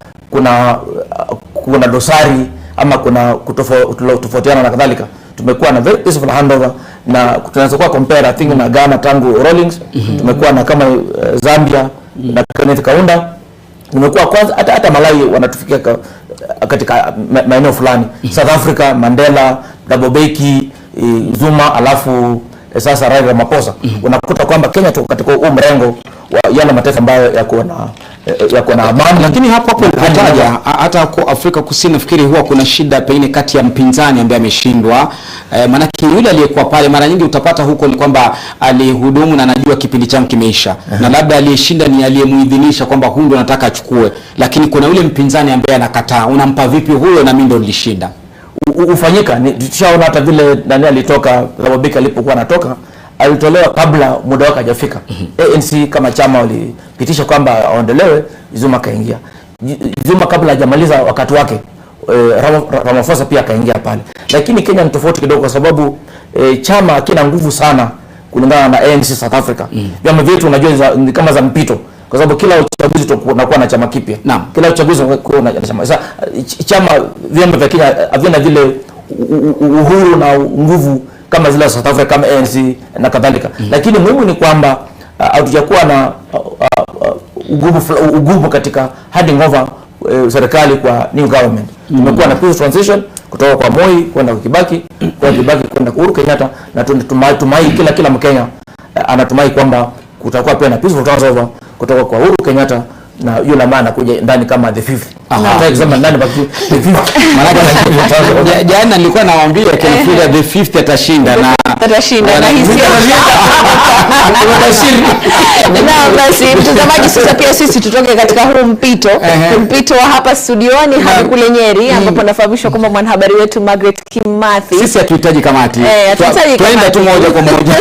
kuna dosari ama kuna kutofautiana na kadhalika. Tumekuwa na very peaceful handover, na tunaweza kuwa compare I think na Ghana tangu Rawlings, tumekuwa na kama Zambia na Kenneth Kaunda, tumekuwa kwanza hata Malawi wanatufikia katika maeneo fulani. South Africa Mandela, Thabo Mbeki, Zuma, alafu sasa Rais Ramaphosa. Unakuta kwamba Kenya tuko katika huu mrengo wa yale mataifa ambayo yako na amani. Lakini hapo ulitaja hata kwa Afrika Kusini, nafikiri huwa kuna shida pengine kati ya mpinzani ambaye ameshindwa. Maanake yule aliyekuwa pale mara nyingi utapata huko ni kwamba alihudumu na anajua kipindi chake kimeisha, na labda aliyeshinda ni aliyemuidhinisha kwamba huyu ndo nataka achukue, lakini kuna yule mpinzani ambaye anakataa. Unampa vipi huyo na mimi ndo nilishinda? Ufanyika tushaona hata vile nani alitoka, Thabo Mbeki alipokuwa anatoka alitolewa kabla muda wake hajafika. ANC kama chama walipitisha kwamba aondolewe, Zuma kaingia. Zuma kabla hajamaliza wakati wake, Ramaphosa pia kaingia pale. Lakini Kenya ni tofauti kidogo kwa sababu chama kina nguvu sana kulingana na ANC South Africa. Vyama vyetu unajua ni kama za mpito, kwa sababu kila uchaguzi tunakuwa na chama kipya. Kila uchaguzi unakuwa na chama. Sasa chama vyama vya Kenya havina vile uhuru na nguvu kama zile South Africa kama ANC na kadhalika. Lakini muhimu ni kwamba hatujakuwa na ugumu katika handing over serikali kwa new government. Tumekuwa na peaceful transition kutoka kwa Moi kwenda kwa Kibaki, kwa Kibaki kwenda kwa Uhuru Kenyatta, na tunatumai kila Mkenya anatumai kwamba kutakuwa pia na peaceful transfer kutoka kwa Uhuru Kenyatta na yule ambaye anakuja ndani kama the fifth. Hata kusema ndani baki the fifth. Maana jana nilikuwa nawaambia Kenya the fifth atashinda na hisia. Na basi mtazamaji, sasa pia sisi tutoke katika huu mpito wa hapa studioni hadi kule Nyeri, ambapo nafahamishwa kwamba mwanahabari wetu Margaret Kimathi. Sisi hatuhitaji kamati. Twende tu moja kwa moja.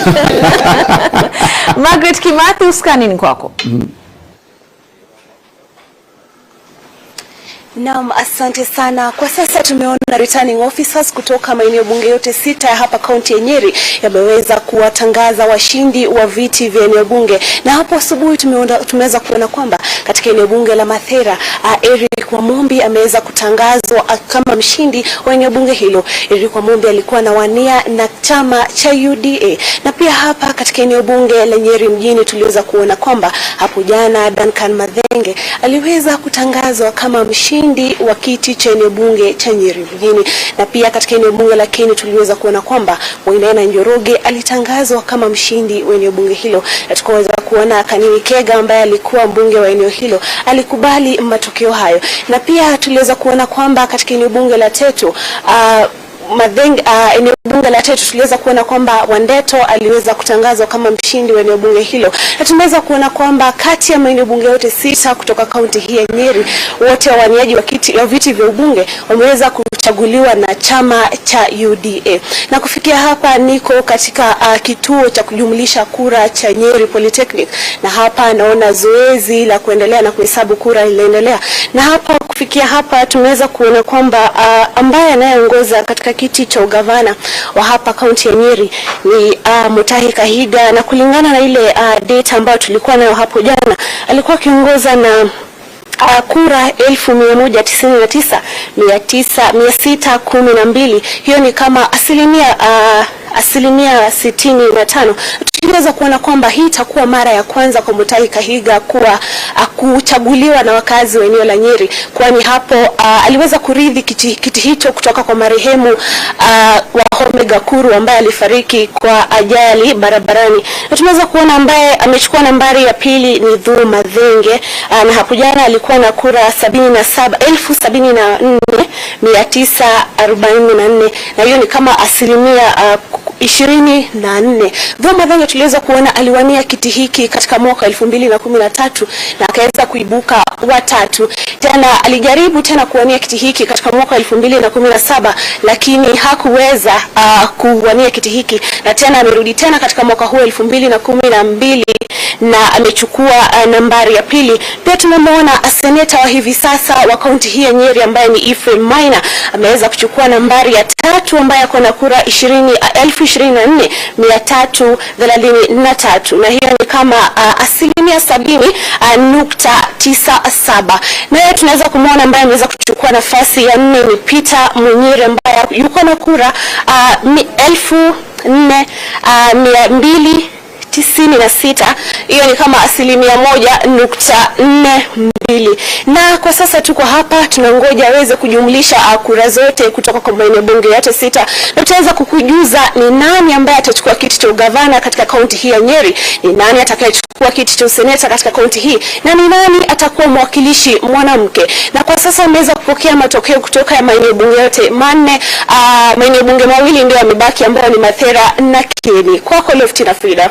Margaret Kimathi, uskani ni kwako. Naam, asante sana. Kwa sasa tumeona returning officers kutoka maeneo bunge yote 6 ya hapa kaunti ya Nyeri yameweza kuwatangaza washindi wa viti vya eneo bunge, na hapo asubuhi tumeweza kuona kwamba katika eneo bunge la Mathera Eric Wamombi ameweza kutangazwa kama mshindi wa eneo bunge hilo. Eric Wamombi alikuwa anawania na chama cha UDA, na pia hapa katika eneo bunge la Nyeri mjini tuliweza kuona kwamba hapo jana Duncan Mathenge aliweza kutangazwa kama mshindi wa kiti cha eneo bunge cha Nyeri mjini, na pia katika eneo bunge la Keni tuliweza kuona kwamba Wainaina Njoroge alitangazwa kama mshindi wa eneo bunge hilo, na tukaweza kuona Kanini Kega ambaye alikuwa mbunge wa eneo hilo alikubali matokeo hayo, na pia tuliweza kuona kwamba katika eneo bunge la Teto eneo bunge la Teto tuliweza kuona kwamba Wandeto aliweza kutangazwa kama mshindi wa eneo bunge hilo, na tumeweza kuona kwamba kati ya maeneo bunge yote 6 kutoka kaunti hii ya Nyeri, wote waniaji wa viti vya ubunge wameweza kuchaguliwa na chama cha UDA. Na kufikia hapa niko katika kituo cha kujumlisha kura cha Nyeri Polytechnic, na hapa naona zoezi la kuendelea na kuhesabu kura linaendelea, na hapa kufikia hapa tumeweza kuona kwamba ambaye anayeongoza katika kiti cha ugavana wa hapa kaunti ya Nyeri ni Mutahi Kahiga, na kulingana na ile data ambayo tulikuwa nayo hapo jana alikuwa akiongoza na kura 1,199,612. Hiyo ni kama asilimia 65. Tuliweza kuona kwamba hii itakuwa mara ya kwanza kwa Mutahi Kahiga kuchaguliwa na wakazi wa eneo la Nyeri, kwani hapo aliweza kurithi kiti hicho kutoka kwa marehemu Wahome Gakuru ambaye alifariki kwa ajali barabarani. Na tumeweza kuona ambaye amechukua nambari ya pili ni Dhuru Mathenge, na hapo jana alikuwa na kura 77,944, na hiyo ni kama asilimia 24. Dhuru Mathenge tuliweza kuona aliwania kiti hiki katika mwaka 2013 na akaweza kuibuka watatu. Tena alijaribu tena kuwania kiti hiki katika mwaka 2017 lakini hakuweza kuwania kiti hiki, na tena amerudi tena katika mwaka huu 2012 na amechukua nambari ya pili. Pia tunamuona seneta wa hivi sasa wa kaunti hii ya Nyeri ambaye ni Ephraim Maina ameweza kuchukua nambari ya 3 ambaye ako na kura 24,333, na hiyo ni kama asilimia 70.97. Na yeye tunaweza kumuona ambaye ameweza kuchukua nafasi ya 4 ni Peter Munyiri ambaye yuko na kura 4,296. Hiyo ni kama asilimia 1.42. Na kwa sasa tuko hapa tunangoja aweze kujumlisha kura zote kutoka kwa maeneo bunge yote 6, na tutaweza kukujuza ni nani ambaye atachukua kiti cha ugavana katika kaunti hii ya Nyeri, ni nani atakayechukua kiti cha useneta katika kaunti hii, na ni nani atakuwa mwakilishi mwanamke. Na kwa sasa ameweza kupokea matokeo kutoka ya maeneo bunge yote 4. Maeneo bunge mawili ndio yamebaki ambao ni Mathera na Keni. Kwako Lofty na Frida.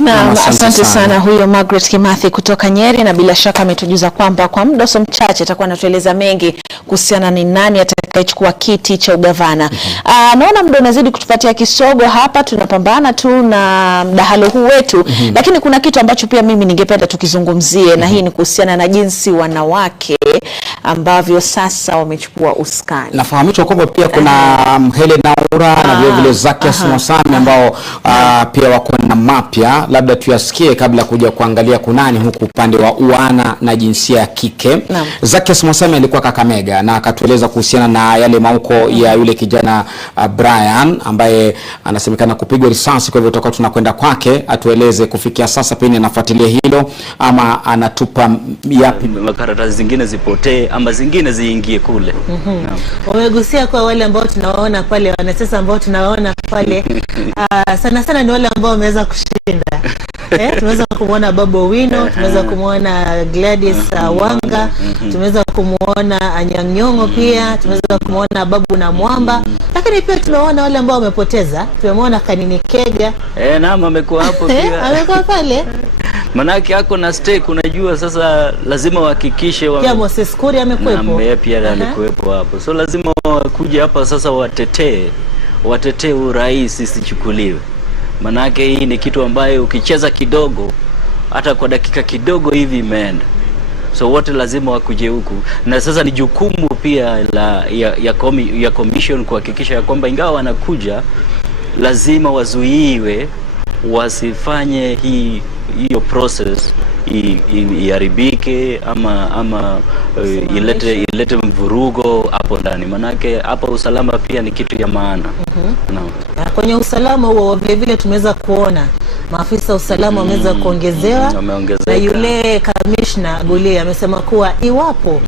Na asante sana huyo Margaret Kimathi kutoka Nyeri, na bila shaka ametujuza kwamba kwa muda so mchache atakuwa anatueleza mengi kuhusiana ni nani atakayechukua kiti cha ugavana. Naona muda unazidi kutupatia kisogo hapa, tunapambana tu na mdahalo huu wetu, lakini kuna kitu ambacho pia mimi ningependa tukizungumzie, na hii ni kuhusiana na jinsi wanawake ambavyo sasa wamechukua usukani. Nafahamishwa kwamba pia kuna Helen Naura na vile vile Zacchaeus Mosame ambao pia wako na mapya, labda tuyasikie kabla kuja kuangalia kunani huku upande wa uana na jinsia ya kike. Zacchaeus Mosame alikuwa Kakamega na akatueleza kuhusiana na yale mauko ya yule kijana Brian ambaye anasemekana kupigwa risasi. Kwa hivyo tutakuwa tunakwenda kwake atueleze kufikia sasa pia anafuatilia hilo ama anatupa yapi makaratasi zingine zipotee ama zingine ziingie kule. Wamegusia kwa wale ambao tunawaona pale, wanasiasa ambao tunawaona pale sana sana ni wale ambao wameweza kushinda. Tumeweza kumuona Babu Owino, tumeweza kumuona Gladys Wanga, tumeweza kumuona Anyang' Nyong'o, pia tumeweza kumuona Babu na Mwamba, lakini pia tunaona wale ambao wamepoteza. Tumemwona Kanini Kega. Naam, amekuwa hapo pia. Amekuwa pale. Manake yako na stake, unajua sasa lazima wahakikishe pia Moses Kuria amekuepo. Na pia alikuepo hapo. So lazima kuja hapa sasa watetee urais isichukuliwe. Manake hii ni kitu ambayo ukicheza kidogo hata kwa dakika kidogo hivi imeenda. so wote lazima wakuje huku, na sasa ni jukumu pia ya commission kuhakikisha ya kwamba ingawa wanakuja lazima wazuiwe wasifanye hiyo process iharibike ama ilete mvurugo hapo ndani, manake hapa usalama pia ni kitu ya maana. Kwenye usalama huo vile vile tumeweza kuona maafisa usalama wameweza kuongezewa, na yule kamishna Guli amesema kuwa iwapo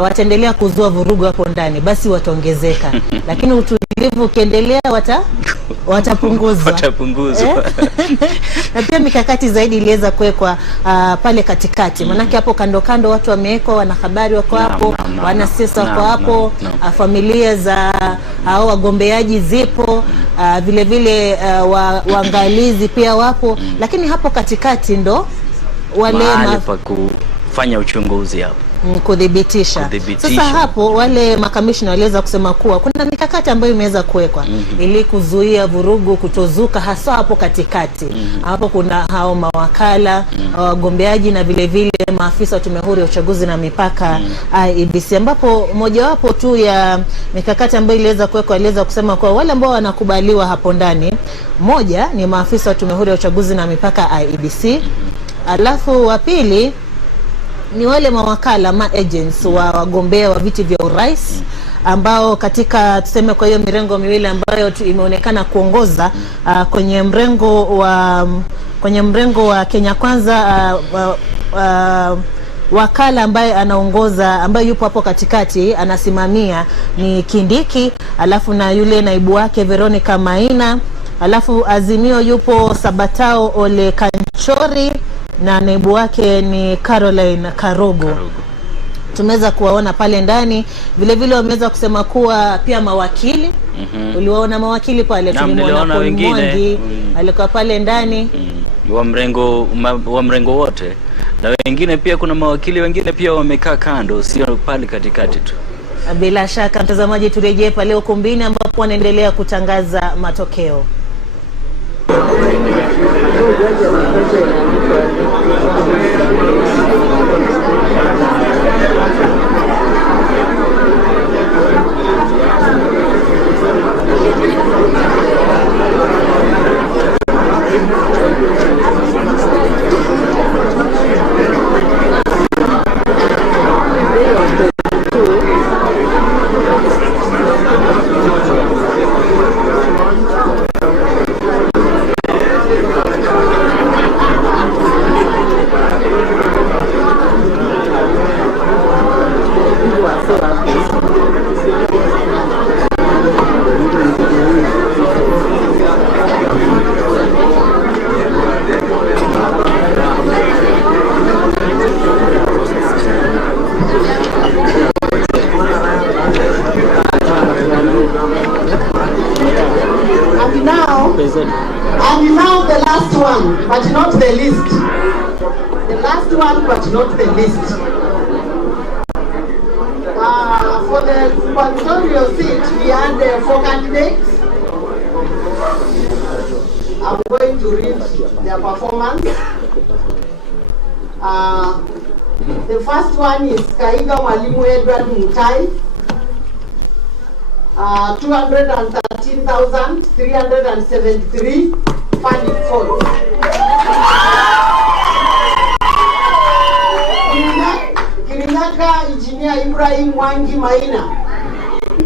wataendelea kuzua vurugu hapo ndani basi wataongezeka, lakini utulivu ukiendelea watapunguzwa. Na pia mikakati zaidi iliweza kuwekwa pale katikati, manake hapo kando kando watu wamewekwa, wanahabari wako hapo, wanasiasa wako hapo, familia za hao wagombeaji zipo, vile vile waangalizi pia wapo, lakini hapo katikati ndo wale mahali pa kufanya uchunguzi hapo, kudhibitisha. Sasa hapo wale makamishna waliweza kusema kuwa kuna mikakati ambayo imeweza kuwekwa ili kuzuia vurugu kutozuka, hasa hapo katikati. Hapo kuna hao mawakala, wagombeaji na vile vile maafisa wa Tume Huru ya Uchaguzi na Mipaka IEBC, ambapo mojawapo tu ya mikakati ambayo iliweza kuwekwa iliweza kusema kuwa wale ambao wanakubaliwa hapo ndani, moja ni maafisa wa Tume Huru ya Uchaguzi na Mipaka IEBC, alafu wa pili ni wale mawakala agents wa wagombea wa viti vya urais ambao katika tuseme kwa hiyo mirengo miwili ambayo imeonekana kuongoza kwenye mrengo wa Kenya Kwanza, wakala ambaye anaongoza ambaye yupo hapo katikati anasimamia ni Kindiki, alafu na yule naibu wake Veronica Maina, alafu Azimio yupo Sabatao Ole Kanchori na naibu wake ni Caroline Karogo. Tumeweza kuwaona pale ndani, vile vile wameweza kusema kuwa pia mawakili. Uliwaona mawakili pale, tulimwona wengine alikuwa pale ndani wa mrengo wote, na wengine pia kuna mawakili wengine pia wamekaa kando, sio pale katikati tu. Bila shaka mtazamaji, turejee pale ukumbini ambapo wanaendelea kutangaza matokeo. And now the last one, but not the least. The last one, but not the least. For the gubernatorial seat, we had 4 candidates. I'm going to read their performance. The first one is Kaiga Mwalimu Edward Mutai. 213,373 valid votes. Kirinyaga Engineer Ibrahim Wangi Maina,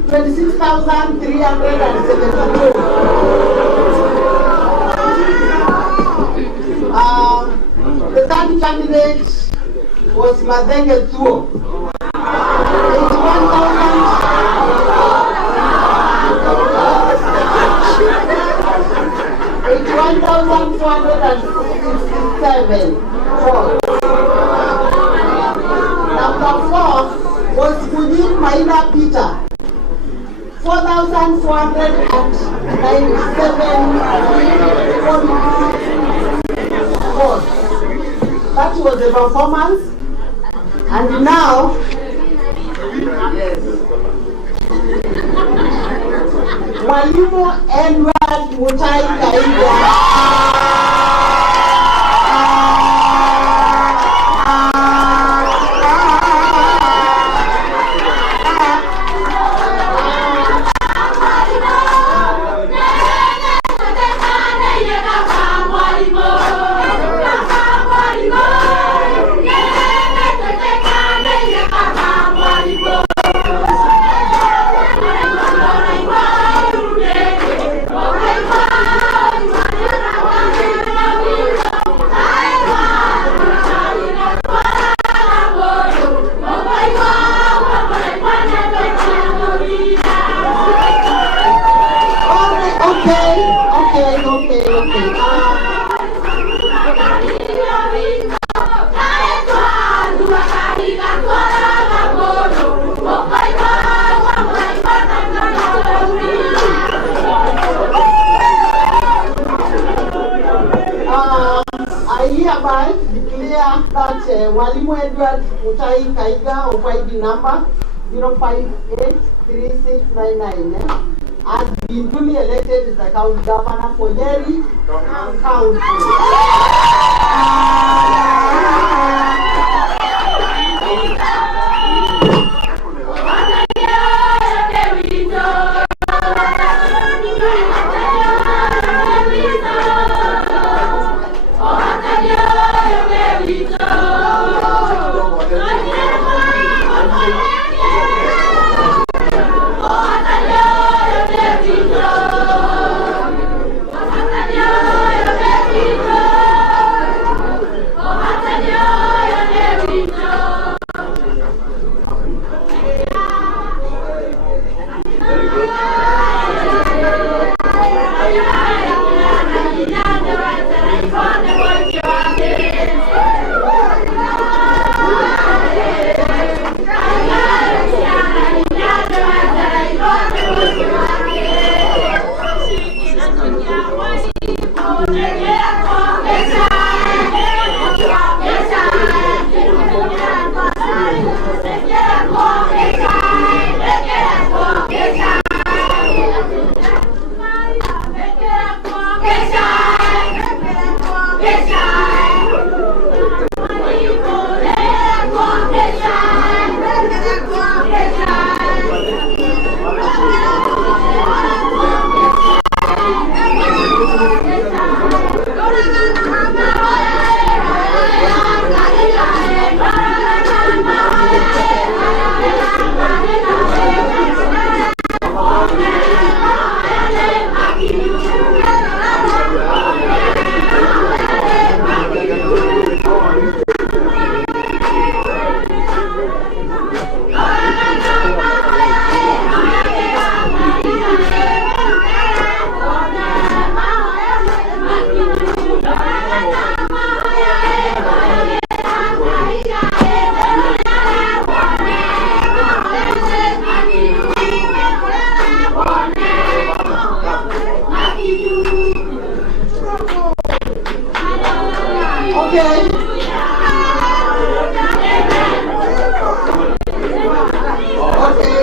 26,372. The third candidate was Madenge Thuo, 81,467 votes. Number 4 was Munir Maina Peter, 4,497 votes. That was the performance. And now, Mwalimu Edward Mutai Kaiga I hereby declare that Walimu Edward Mutai Kaiga of ID number 0583699 has been duly elected as the county governor for Nyeri County.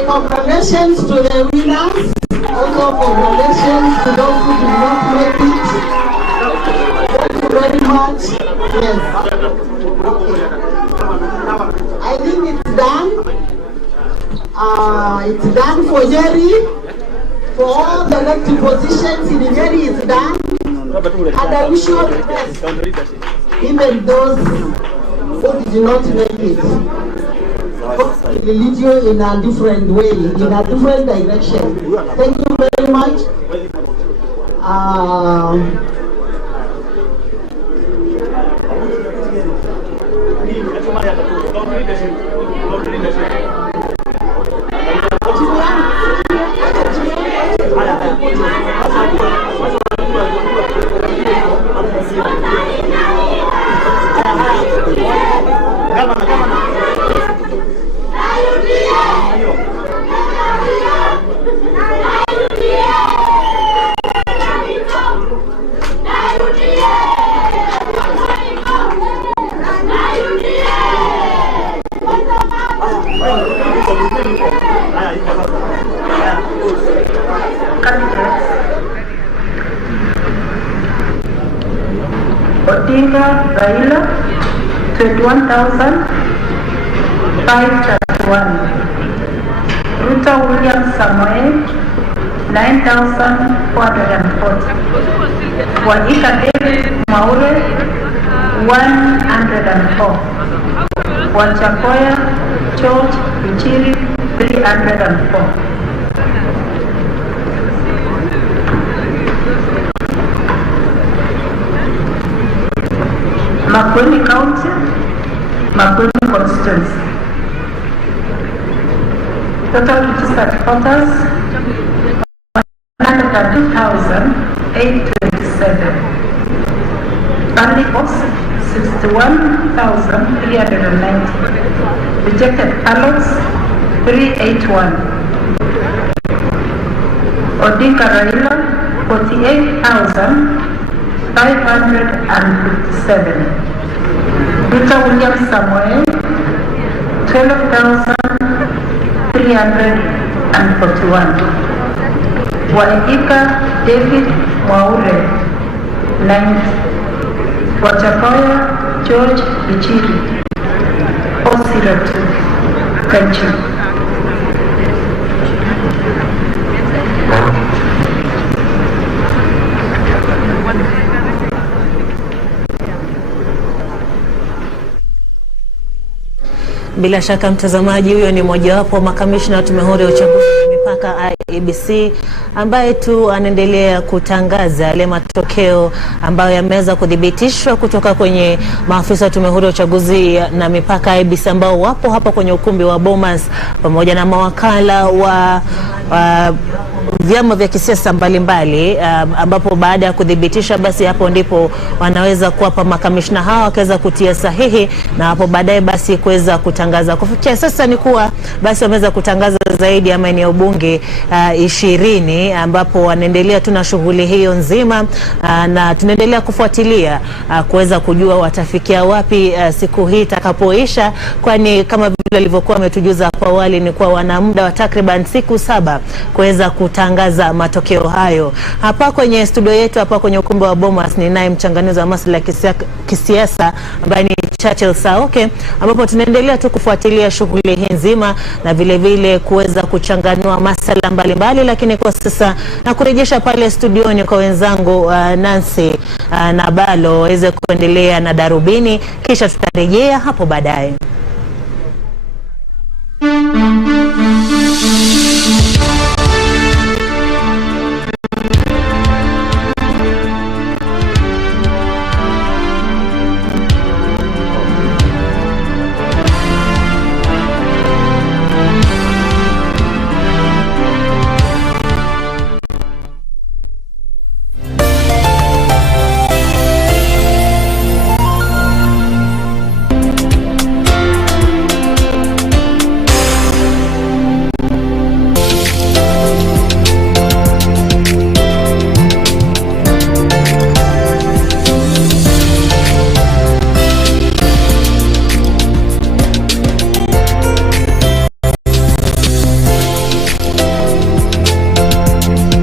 Congratulations to the winners. Also congratulations to those who did not make it. Thank you very much. Yes. I think it's done. It's done for Nyeri. For all the elected positions in Nyeri, it's done. And I wish you all the best. Even those who did not make it. Religion in a different way, in a different direction. Thank you very much. Odinga Raila 21,531. Ruto William Samuel 9,440. Waika David Maure 104. Wachakoya George Uchiri 304. Makueni County, Makueni Constituency. Total registered voters 102,827. Valid votes 61,390. Rejected ballots 381. Odinga Raila 48,000. 557. Peter William Samuel, 12,341. Waika David Mwaure, 9. Wachakoya George Ichiri, 002. Thank you. Bila shaka mtazamaji, huyo ni mojawapo wa makamishna wa Tume Huru ya Uchaguzi na Mipaka Iebc, ambaye tu anaendelea kutangaza yale matokeo ambayo yameweza kudhibitishwa kutoka kwenye maafisa wa Tume Huru ya Uchaguzi na Mipaka Iebc ambao wapo hapa kwenye ukumbi wa Bomas pamoja na mawakala wa vyama vya kisiasa mbalimbali, ambapo baada ya kudhibitisha basi hapo ndipo wanaweza kuwapa makamishna hawa wakaweza kutia sahihi, na hapo baadaye basi kuweza kutangaza. Kufikia sasa ni kuwa basi wameweza kutangaza zaidi ya maeneo bunge 20, ambapo wanaendelea tuna shughuli hiyo nzima, na tunaendelea kufuatilia kuweza kujua watafikia wapi siku hii itakapoisha, kwani kama vile walivyokuwa wametujuza hapo awali ni kuwa wana muda wa takriban siku 7 kuweza kutangaza matokeo hayo. Hapa kwenye studio yetu hapa kwenye ukumbi wa Bomas ni naye mchanganuzi wa masuala ya kisiasa ambaye ni Churchill Saoke, ambapo tunaendelea tu kufuatilia shughuli hii nzima na vile vile kuweza kuchanganua masuala mbalimbali, lakini kwa sasa na kurejesha pale studioni kwa wenzangu Nancy na Balo waweze kuendelea na darubini, kisha tutarejea hapo baadaye.